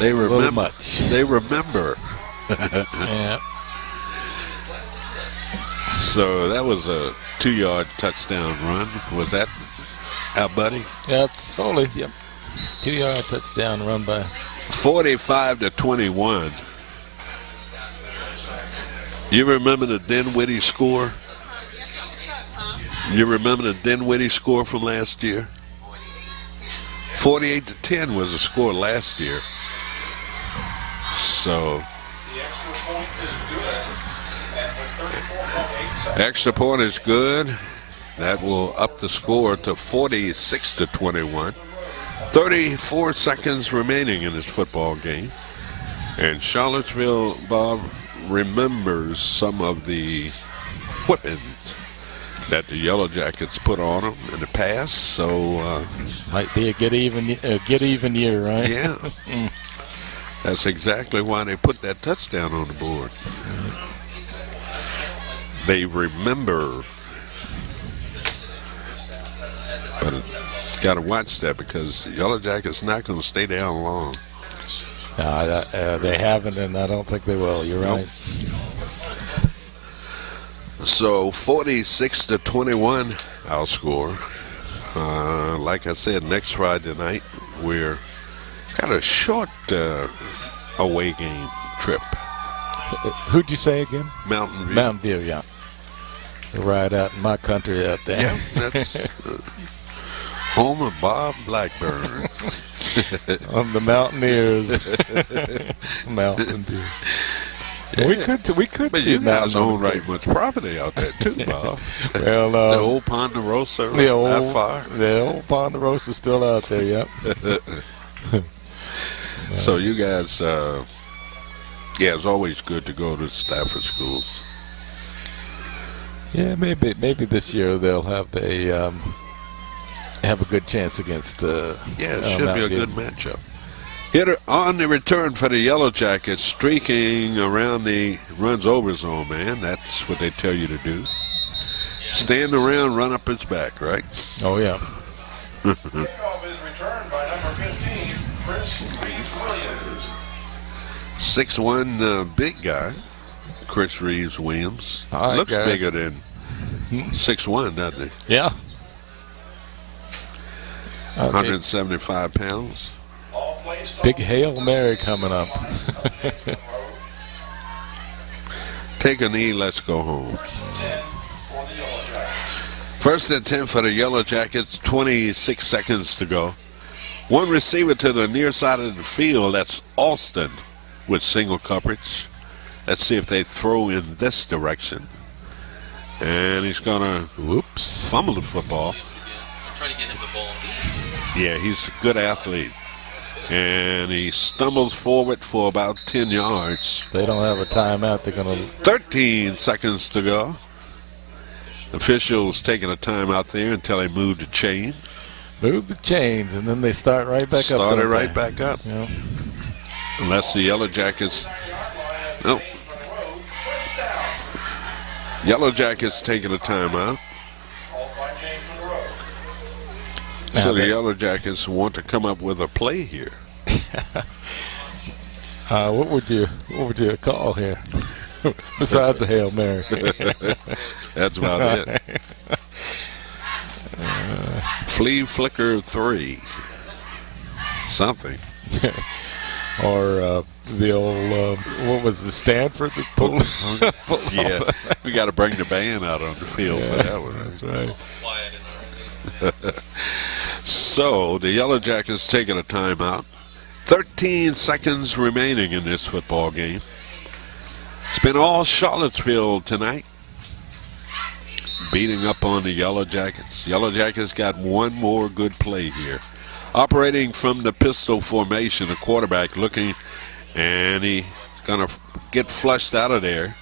they a remember. little much. They remember. Yeah. So that was a 2-yard touchdown run. Was that our buddy? That's Foley. Yep. 2-yard touchdown run by 45-21. You remember the Dinwiddie score? You remember the Dinwiddie score from last year? 48-10 was the score last year. So The extra point is good. And with 34.8 seconds. extra point is good. That will up the score to 46-21. 34 seconds remaining in this football game. And Charlottesville, Bob, remembers some of the whippings that the Yellow Jackets put on them in the past. So might be a get even year, right? yeah. That's exactly why they put that touchdown on the board. They remember. But got to watch that because the Yellow Jackets not going to stay down long. No, they haven't, and I don't think they will. You're right. So 46-21, our score. Like I said, next Friday night we're got a short away game trip. Who'd you say again? Mountain View. Mountain View, yeah. Right out in my country out there. Yeah, that's home of Bob Blackburn. On the Mountaineers. Mountain View. Yeah. We could But see you guys Mountain own View. right much property out there too, Bob. Well, the old Ponderosa, the old, that far. The old Ponderosa is still out there, yep. So you guys, yeah, it's always good to go to Stafford schools. Yeah, maybe this year they'll have a good chance against Yeah, it should be Mountain a View. good matchup. Hitter on the return for the Yellow Jackets, streaking around the runs over zone, man. That's what they tell you to do. Stand around, run up its back, right? Oh, yeah. Kickoff is returned by number 15, Chris Reeves-Williams. 6'1", big guy, Chris Reeves-Williams. All right, Looks guys. bigger than 6'1", doesn't he? Yeah. Okay. 175 pounds. All placed Big on Hail Mary coming up. Take a knee, let's go home. 10 for the Yellow Jackets. First and 10 for the Yellow Jackets, 26 seconds to go. One receiver to the near side of the field, that's Alston with single coverage. Let's see if they throw in this direction. And he's going to fumble the football. Try to get him the ball. Yeah, he's a good athlete. And he stumbles forward for about 10 yards. They don't have a timeout. They're going to 13 seconds to go. Officials taking a time out there until they move the chain. move the chains, and then they start right back up. Started right back up. Yeah. Unless the Yellow Jackets. Nope. Yellow Jackets taking a timeout. So the Yellow Jackets want to come up with a play here. What would you call here? Besides a Hail Mary. That's about it. Flea Flicker 3. Something. Or the old, what was the Stanford? Pull Yeah, we got to bring the band out on the field for that one. That's right. So the Yellow Jackets taking a timeout. 13 seconds remaining in this football game. It's been all Charlottesville tonight, beating up on the Yellow Jackets. Yellow Jackets got one more good play here. Operating from the pistol formation, the quarterback looking, and he's going to get flushed out of there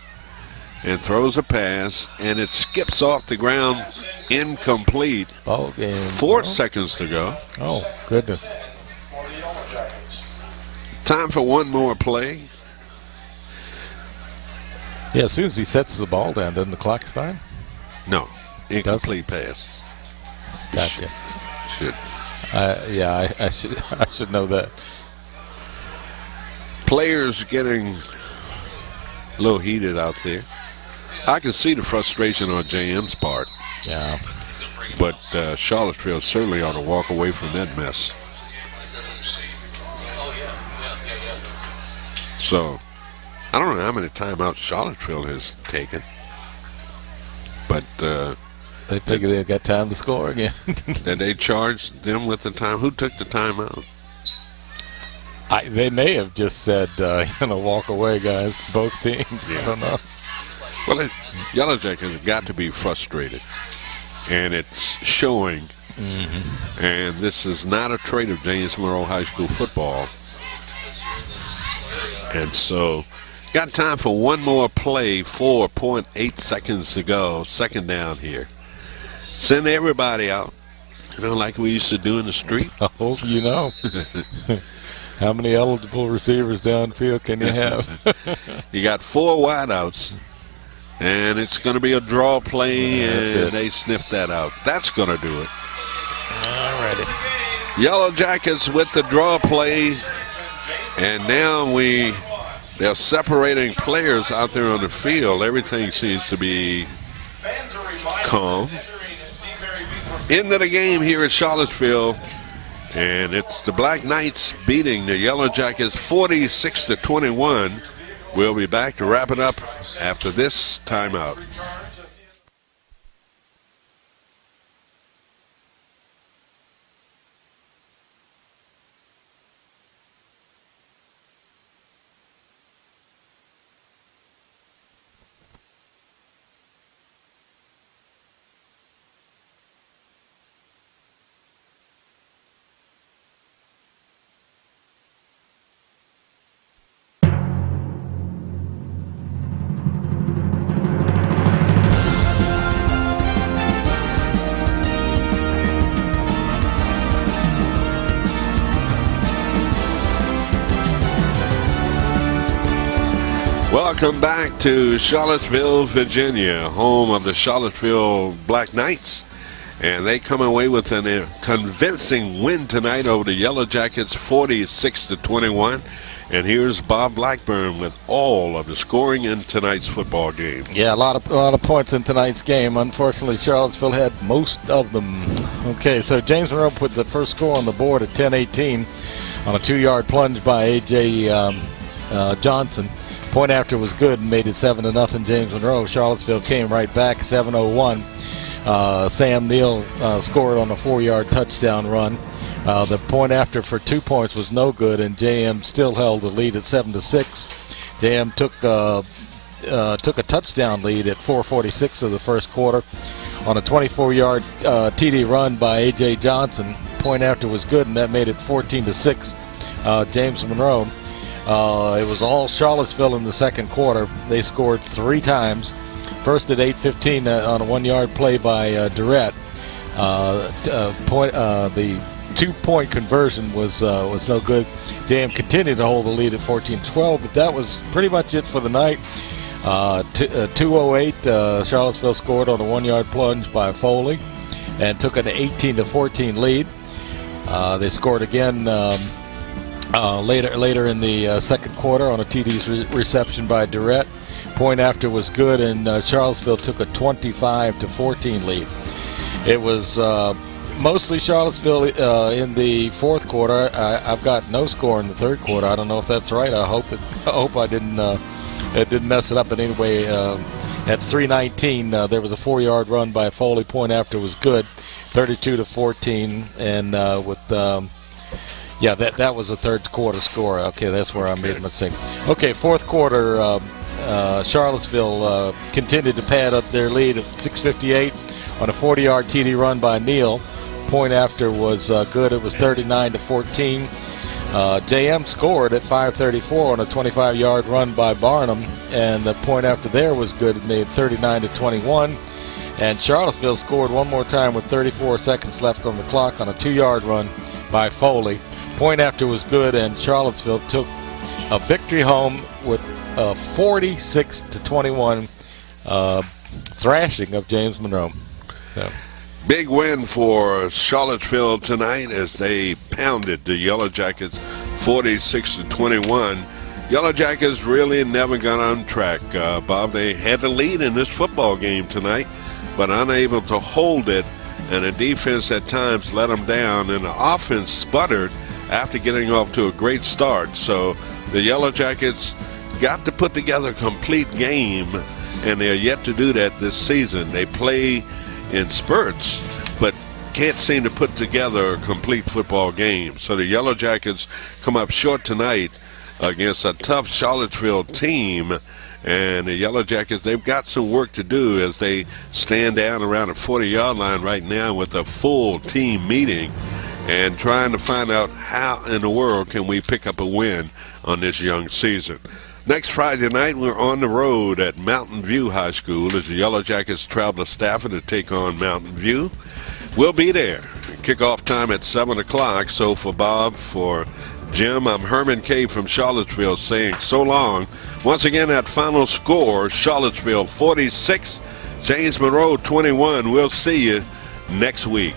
and throws a pass, and it skips off the ground, incomplete. Ball game. 4 seconds to go. Oh, goodness. Time for one more play. Yeah, as soon as he sets the ball down, doesn't the clock start? No, incomplete pass. Gotcha. Should. Yeah, I should know that. Players getting a little heated out there. I can see the frustration on JM's part. Yeah. But Charlottesville certainly ought to walk away from that mess. So, I don't know how many timeouts Charlottesville has taken. But they figure they've got time to score again. did they charge them with the time? Who took the timeout? They may have just said, walk away, guys, both teams. Yeah. I don't know. Well, Yellow Jackets have got to be frustrated. And it's showing. Mm-hmm. And this is not a trait of James Monroe High School football. And so, got time for one more play, 4.8 seconds to go, second down here. Send everybody out, like we used to do in the street. Oh, How many eligible receivers downfield can you have? You got 4 wideouts, and it's going to be a draw play, and they sniffed that out. That's going to do it. All righty. Yellow Jackets with the draw play, and now they're separating players out there on the field. Everything seems to be calm. Into the game here at Charlottesville, and it's the Black Knights beating the Yellow Jackets 46-21. We'll be back to wrap it up after this timeout. Welcome back to Charlottesville, Virginia, home of the Charlottesville Black Knights. And they come away with a convincing win tonight over the Yellow Jackets, 46-21. And here's Bob Blackburn with all of the scoring in tonight's football game. Yeah, a lot of points in tonight's game. Unfortunately, Charlottesville had most of them. Okay, so James Monroe put the first score on the board at 10-18 on a 2-yard plunge by A.J. Johnson. Point after was good and made it 7-0 James Monroe. Charlottesville came right back, 7:01. Sam Neal scored on a 4-yard touchdown run. The point after for 2 points was no good, and JM still held the lead at 7-6. JM took a touchdown lead at 4:46 of the first quarter on a 24-yard TD run by A.J. Johnson. Point after was good, and that made it 14-6. James Monroe. It was all Charlottesville in the second quarter. They scored 3 times. First at 8:15 on a 1-yard play by Durrett. The 2-point conversion was no good. JM continued to hold the lead at 14-12, but that was pretty much it for the night. 2:08, Charlottesville scored on a 1-yard plunge by Foley and took an 18-14 lead. They scored again later in the second quarter on a TD reception by Durrett. Point after was good, and Charlottesville took a 25-14 lead. It was mostly Charlottesville in the fourth quarter. I've got no score in the third quarter. I don't know if that's right. I hope I didn't mess it up in any way. At 3:19, there was a 4-yard run by Foley. Point after was good, 32-14, and that was a third quarter score. Okay, that's where I made a mistake. Okay, fourth quarter, Charlottesville continued to pad up their lead at 6:58 on a 40-yard TD run by Neal. Point after was good. It was 39-14. JM scored at 5:34 on a 25-yard run by Barnum, and the point after there was good. It made 39-21. And Charlottesville scored one more time with 34 seconds left on the clock on a 2-yard run by Foley. Point after was good, and Charlottesville took a victory home with a 46-21 thrashing of James Monroe. So. Big win for Charlottesville tonight as they pounded the Yellow Jackets 46-21. Yellow Jackets really never got on track, Bob. They had the lead in this football game tonight, but unable to hold it, and the defense at times let them down, and the offense sputtered after getting off to a great start. So the Yellow Jackets got to put together a complete game, and they're yet to do that this season. They play in spurts, but can't seem to put together a complete football game. So the Yellow Jackets come up short tonight against a tough Charlottesville team, and the Yellow Jackets, they've got some work to do as they stand down around the 40-yard line right now with a full team meeting and trying to find out how in the world can we pick up a win on this young season. Next Friday night, we're on the road at Mountain View High School as the Yellow Jackets travel to Stafford to take on Mountain View. We'll be there. Kickoff time at 7 o'clock. So for Bob, for Jim, I'm Herman K. from Charlottesville saying so long. Once again, that final score, Charlottesville 46, James Monroe 21. We'll see you next week.